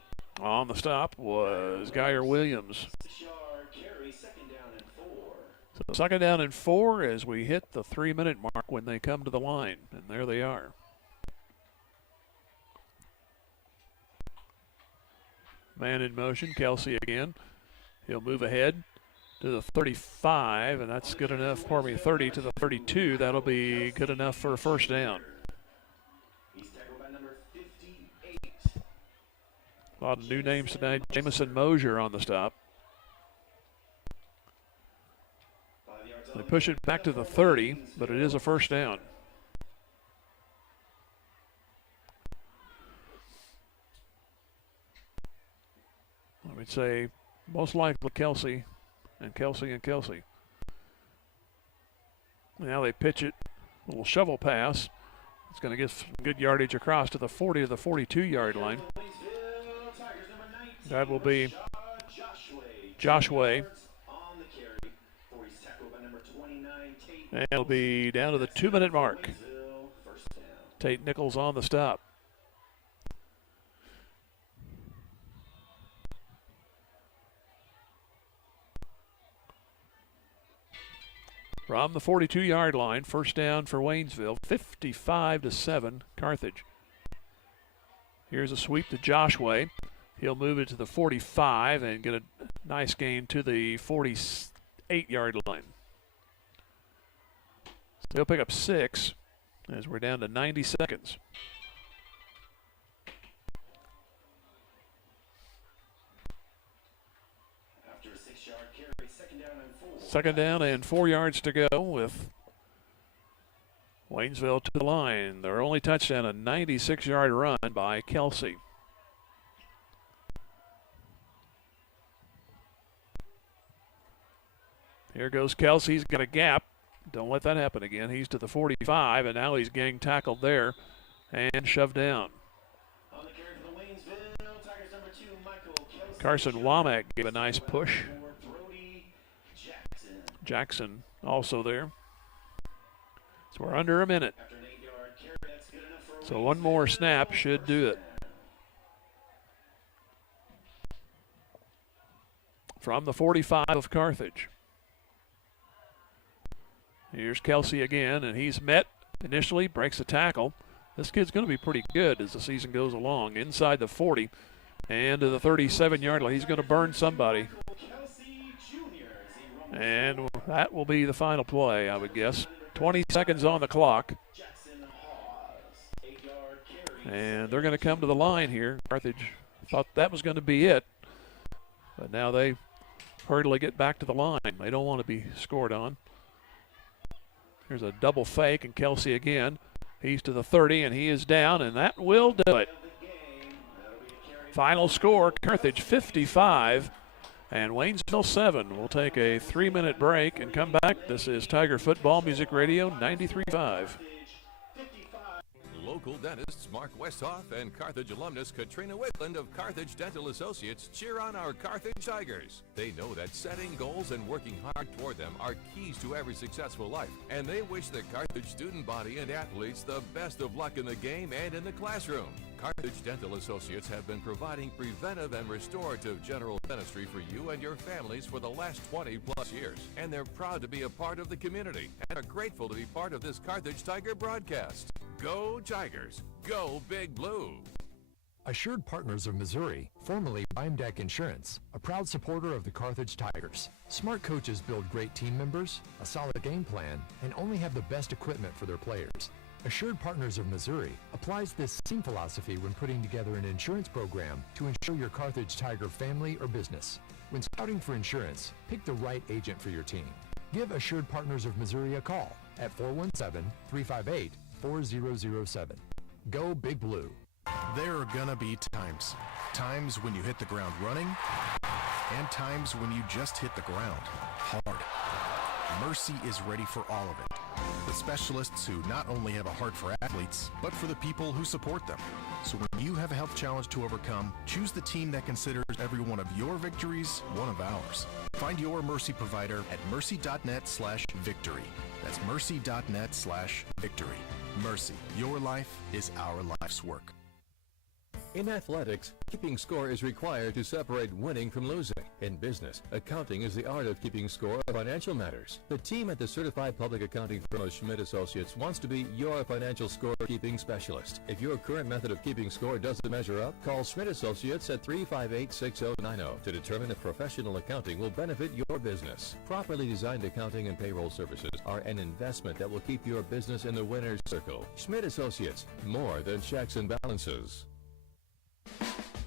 On the stop was Geyer Williams. 6-yard carry, second down and 4. So second down and 4 as we hit the 3-minute mark when they come to the line, and there they are. Man in motion, Kelsey again. He'll move ahead to the 35, and that's good enough, 30 to the 32. That'll be good enough for a first down. He's tackled by number 58. A lot of new names tonight. Jamison Mosier on the stop. They push it back to the 30, but it is a first down. I would say most likely Kelsey and Kelsey and Kelsey. Now they pitch it, a little shovel pass. It's going to get some good yardage across to the 40 to the 42-yard line. That will be Joshua. And it'll be down to the 2-minute mark. Tate Nichols on the stop. From the 42-yard line, first down for Waynesville, 55-7, Carthage. Here's a sweep to Joshua. He'll move it to the 45 and get a nice gain to the 48-yard line. So he'll pick up 6 as we're down to 90 seconds. After a 6-yard carry, second down and 4 yards to go with Waynesville to the line. Their only touchdown, a 96-yard run by Kelsey. Here goes Kelsey. He's got a gap. Don't let that happen again. He's to the 45, and now he's getting tackled there and shoved down. On the carry for the Waynesville Tigers, number 2, Michael Kelsey. Carson Womack gave a nice push. Jackson also there. So we're under a minute. After an 8-yard carry, that's good enough for So one more snap should do it. From the 45 of Carthage. Here's Kelsey again, and he's met initially, breaks a tackle. This kid's going to be pretty good as the season goes along. Inside the 40 and to the 37-yard line. He's going to burn somebody. And that will be the final play, I would guess. 20 seconds on the clock. And they're going to come to the line here. Carthage thought that was going to be it. But now they hurriedly get back to the line. They don't want to be scored on. Here's a double fake, and Kelsey again. He's to the 30, and he is down, and that will do it. Final score, Carthage 55 and Waynesville 7. We'll take a 3-minute break and come back. This is Tiger Football Music Radio 93.5. Local dentists Mark Westhoff and Carthage alumnus Katrina Whitland of Carthage Dental Associates cheer on our Carthage Tigers. They know that setting goals and working hard toward them are keys to every successful life, and they wish the Carthage student body and athletes the best of luck in the game and in the classroom. Carthage Dental Associates have been providing preventive and restorative general dentistry for you and your families for the last 20-plus years, and they're proud to be a part of the community and are grateful to be part of this Carthage Tiger broadcast. Go Tigers! Go Big Blue! Assured Partners of Missouri, formerly Deck Insurance, a proud supporter of the Carthage Tigers. Smart coaches build great team members, a solid game plan, and only have the best equipment for their players. Assured Partners of Missouri applies this same philosophy when putting together an insurance program to insure your Carthage Tiger family or business. When scouting for insurance, pick the right agent for your team. Give Assured Partners of Missouri a call at 417-358-4007. Go Big Blue. There are gonna be times. Times when you hit the ground running, and times when you just hit the ground hard. Mercy is ready for all of it. The specialists who not only have a heart for athletes, but for the people who support them. So when you have a health challenge to overcome, choose the team that considers every one of your victories one of ours. Find your Mercy provider at mercy.net/victory. That's mercy.net/victory. Mercy, your life is our life's work. In athletics, keeping score is required to separate winning from losing. In business, accounting is the art of keeping score of financial matters. The team at the certified public accounting firm of Schmidt Associates wants to be your financial score-keeping specialist. If your current method of keeping score doesn't measure up, call Schmidt Associates at 358-6090 to determine if professional accounting will benefit your business. Properly designed accounting and payroll services are an investment that will keep your business in the winner's circle. Schmidt Associates, more than checks and balances.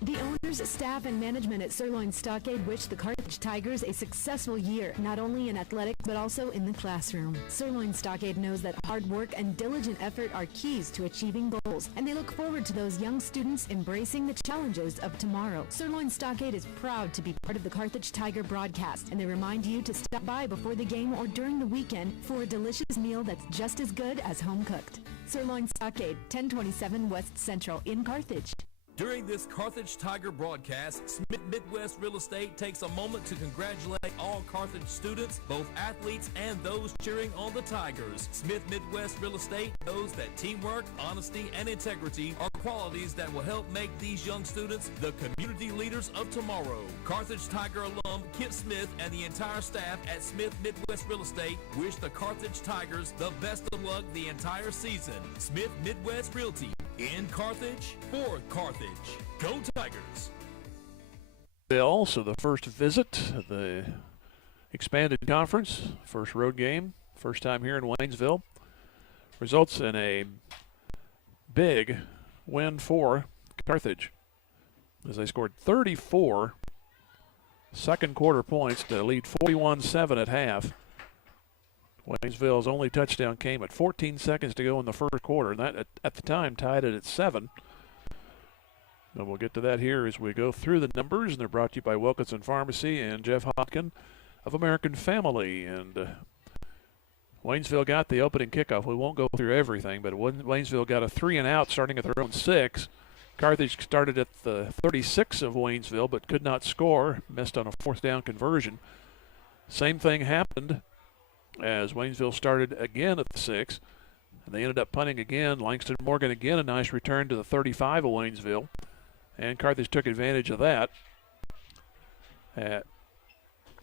The owners, staff, and management at Sirloin Stockade wish the Carthage Tigers a successful year, not only in athletics but also in the classroom. Sirloin Stockade knows that hard work and diligent effort are keys to achieving goals, and they look forward to those young students embracing the challenges of tomorrow. Sirloin Stockade is proud to be part of the Carthage Tiger broadcast, and they remind you to stop by before the game or during the weekend for a delicious meal that's just as good as home cooked. Sirloin Stockade, 1027 West Central in Carthage. During this Carthage Tiger broadcast, Smith Midwest Real Estate takes a moment to congratulate all Carthage students, both athletes and those cheering on the Tigers. Smith Midwest Real Estate knows that teamwork, honesty, and integrity are qualities that will help make these young students the community leaders of tomorrow. Carthage Tiger alum Kip Smith and the entire staff at Smith Midwest Real Estate wish the Carthage Tigers the best of luck the entire season. Smith Midwest Realty, in Carthage, for Carthage. Go Tigers! Also, the first visit of the expanded conference, first road game, first time here in Waynesville, results in a big win for Carthage as they scored 34 second quarter points to lead 41-7 at half. Waynesville's only touchdown came at 14 seconds to go in the first quarter, and that at the time tied it at 7. And we'll get to that here as we go through the numbers, and they're brought to you by Wilkinson Pharmacy and Jeff Hodkin of American Family. And Waynesville got the opening kickoff. We won't go through everything, but Waynesville got a 3-and-out starting at their own 6. Carthage started at the 36 of Waynesville, but could not score, missed on a 4th down conversion. Same thing happened as Waynesville started again at the 6, and they ended up punting again. Langston Morgan again, a nice return to the 35 of Waynesville, and Carthage took advantage of that. At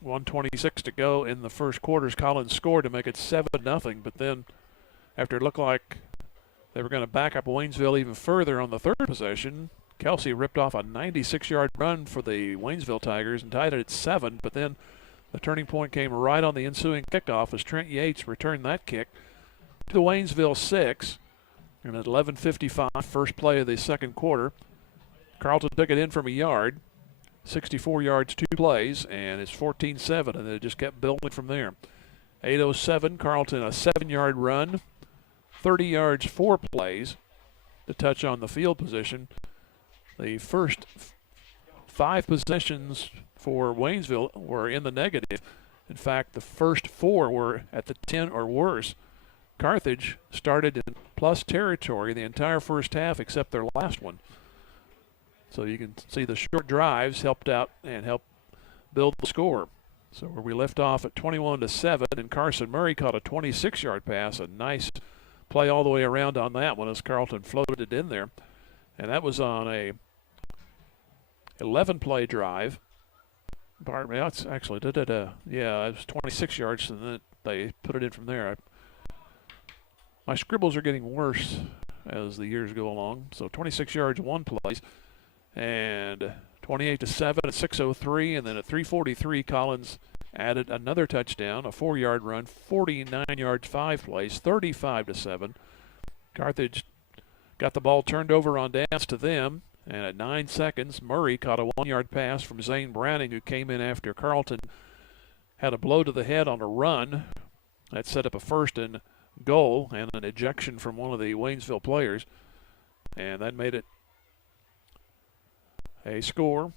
1:26 to go in the first quarters, Collins scored to make it 7-0, but then after it looked like they were going to back up Waynesville even further on the third possession, Kelsey ripped off a 96-yard run for the Waynesville Tigers and tied it at 7, but then the turning point came right on the ensuing kickoff as Trent Yates returned that kick to the Waynesville 6. And at 11:55, first play of the second quarter, Carlton took it in from a yard, 64 yards, 2 plays, and it's 14-7, and it just kept building from there. 8:07, Carlton a 7-yard run, 30 yards, 4 plays to touch on the field position. The first 5 possessions for Waynesville were in the negative. In fact, the first 4 were at the 10 or worse. Carthage started in plus territory the entire first half except their last one. So you can see the short drives helped out and helped build the score. So where we left off at 21-7, and Carson Murray caught a 26-yard pass, a nice play all the way around on that one as Carlton floated it in there. And that was on a 11-play drive. It's actually, it was 26 yards, and then they put it in from there. My scribbles are getting worse as the years go along. So 26 yards, 1 play, and 28-7 at 6:03, and then at 3:43, Collins added another touchdown, a 4-yard run, 49 yards, 5 plays, 35-7. Carthage got the ball turned over on downs to them. And at 9 seconds, Murray caught a 1-yard pass from Zane Browning, who came in after Carlton had a blow to the head on a run. That set up a 1st and goal and an ejection from one of the Waynesville players. And that made it a score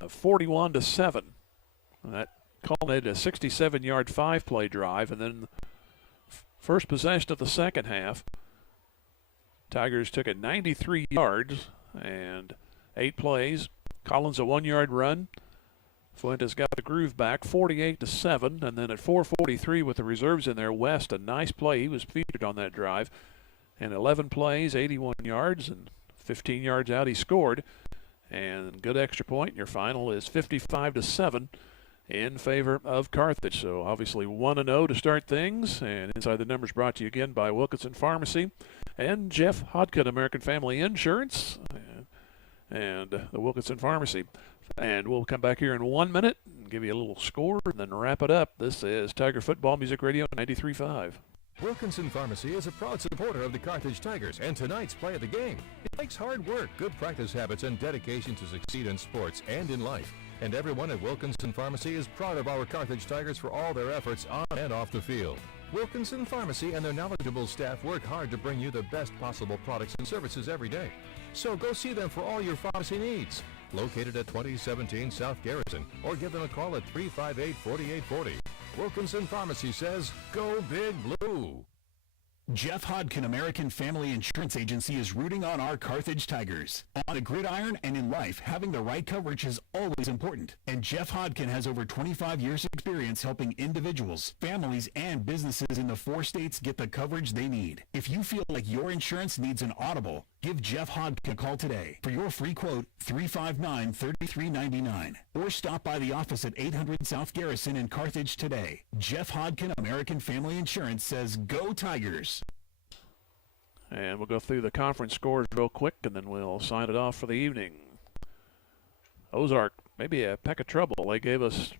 of 41-7. And that culminated a 67-yard 5-play drive. And then first possession of the second half, Tigers took it 93 yards and 8 plays. Collins a 1-yard run. Fuentes got the groove back, 48-7. And then at 4:43 with the reserves in there, West, a nice play. He was featured on that drive. And 11 plays, 81 yards, and 15 yards out he scored. And good extra point. Your final is 55-7 in favor of Carthage. So obviously 1-0 to start things. And Inside the Numbers brought to you again by Wilkinson Pharmacy and Jeff Hodkin, American Family Insurance, and the Wilkinson Pharmacy. And we'll come back here in 1 minute and give you a little score and then wrap it up. This is Tiger Football Music Radio 93.5. Wilkinson Pharmacy is a proud supporter of the Carthage Tigers and tonight's play of the game. takes hard work, good practice habits, and dedication to succeed in sports and in life. And everyone at Wilkinson Pharmacy is proud of our Carthage Tigers for all their efforts on and off the field. Wilkinson Pharmacy and their knowledgeable staff work hard to bring you the best possible products and services every day. So go see them for all your pharmacy needs. Located at 2017 South Garrison, or give them a call at 358-4840. Wilkinson Pharmacy says, go Big Blue. Jeff Hodkin American Family Insurance Agency is rooting on our Carthage Tigers. On the gridiron and in life, having the right coverage is always important. And Jeff Hodkin has over 25 years experience helping individuals, families, and businesses in the 4 states get the coverage they need. If you feel like your insurance needs an audible, give Jeff Hodkin a call today. For your free quote, 359-3399. Or stop by the office at 800 South Garrison in Carthage today. Jeff Hodkin American Family Insurance says, go Tigers. And we'll go through the conference scores real quick, and then we'll sign it off for the evening. Ozark, maybe a peck of trouble. They gave us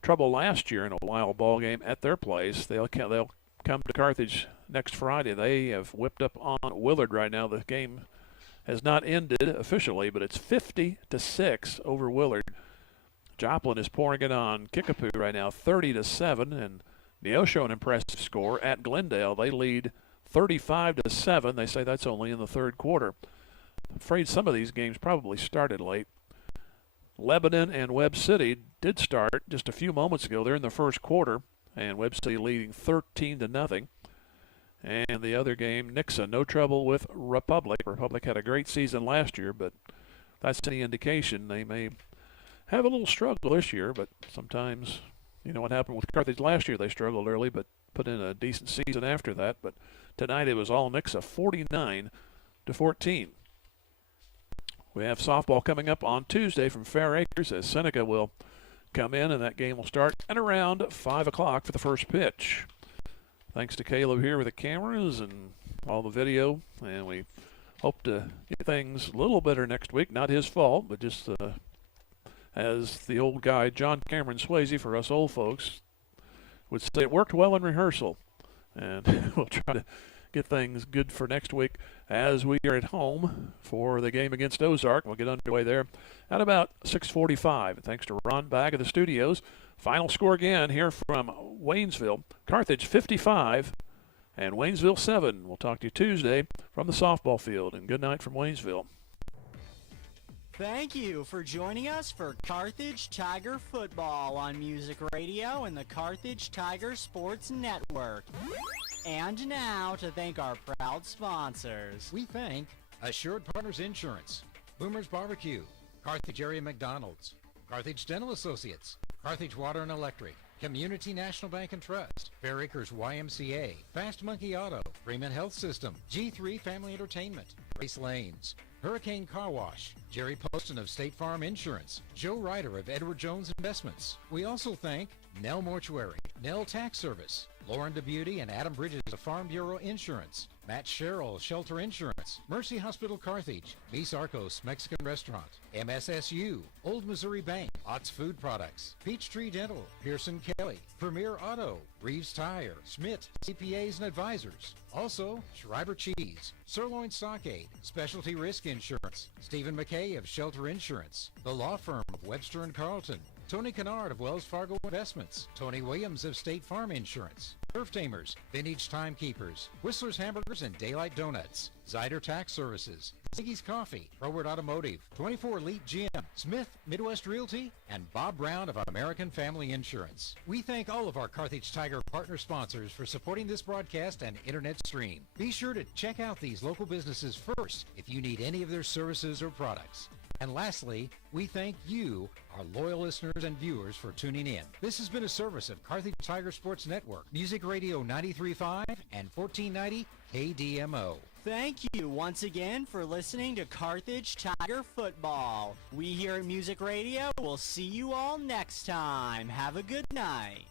trouble last year in a wild ball game at their place. They'll come to Carthage next Friday. They have whipped up on Willard right now. The game has not ended officially, but it's 50-6 over Willard. Joplin is pouring it on Kickapoo right now, 30-7, and Neosho an impressive score at Glendale. They lead 35-7. They say that's only in the third quarter. I'm afraid some of these games probably started late. Lebanon and Webb City did start just a few moments ago. They're in the first quarter, and Webb City leading 13-0. And the other game, Nixa, no trouble with Republic. Republic had a great season last year, but that's any indication they may have a little struggle this year. But sometimes, you know what happened with Carthage last year. They struggled early, but put in a decent season after that. But tonight it was all Nixa, 49-14. We have softball coming up on Tuesday from Fair Acres as Seneca will come in, and that game will start at around 5 o'clock for the first pitch. Thanks to Caleb here with the cameras and all the video, and we hope to get things a little better next week. Not his fault, but just as the old guy John Cameron Swayze, for us old folks, would say, it worked well in rehearsal. And we'll try to get things good for next week as we are at home for the game against Ozark. We'll get underway there at about 6:45. Thanks to Ron back at the studios. Final score again here from Waynesville. Carthage 55 and Waynesville 7. We'll talk to you Tuesday from the softball field. And good night from Waynesville. Thank you for joining us for Carthage Tiger Football on Music Radio and the Carthage Tiger Sports Network. And now to thank our proud sponsors. We thank Assured Partners Insurance, Boomer's Barbecue, Carthage Area McDonald's, Carthage Dental Associates, Carthage Water and Electric, Community National Bank and Trust, Fair Acres YMCA, Fast Monkey Auto, Freeman Health System, G3 Family Entertainment, Race Lanes, Hurricane Car Wash, Jerry Poston of State Farm Insurance, Joe Ryder of Edward Jones Investments. We also thank Nell Mortuary, Nell Tax Service, Lauren DeBeauty and Adam Bridges of Farm Bureau Insurance, Matt Sherrill, Shelter Insurance, Mercy Hospital Carthage, Miss Arcos Mexican Restaurant, MSSU, Old Missouri Bank, Ott's Food Products, Peachtree Dental, Pearson Kelly, Premier Auto, Reeves Tire, Schmidt, CPAs and Advisors. Also, Schreiber Cheese, Sirloin Stockade, Specialty Risk Insurance, Stephen McKay of Shelter Insurance, the law firm of Webster & Carlton, Tony Kennard of Wells Fargo Investments, Tony Williams of State Farm Insurance, Turf Tamers, Vintage Timekeepers, Whistler's Hamburgers and Daylight Donuts, Zyder Tax Services, Ziggy's Coffee, Probert Automotive, 24 Elite Gym, Smith Midwest Realty, and Bob Brown of American Family Insurance. We thank all of our Carthage Tiger partner sponsors for supporting this broadcast and internet stream. Be sure to check out these local businesses first if you need any of their services or products. And lastly, we thank you, our loyal listeners and viewers, for tuning in. This has been a service of Carthage Tiger Sports Network, Music Radio 93.5 and 1490 KDMO. Thank you once again for listening to Carthage Tiger Football. We here at Music Radio will see you all next time. Have a good night.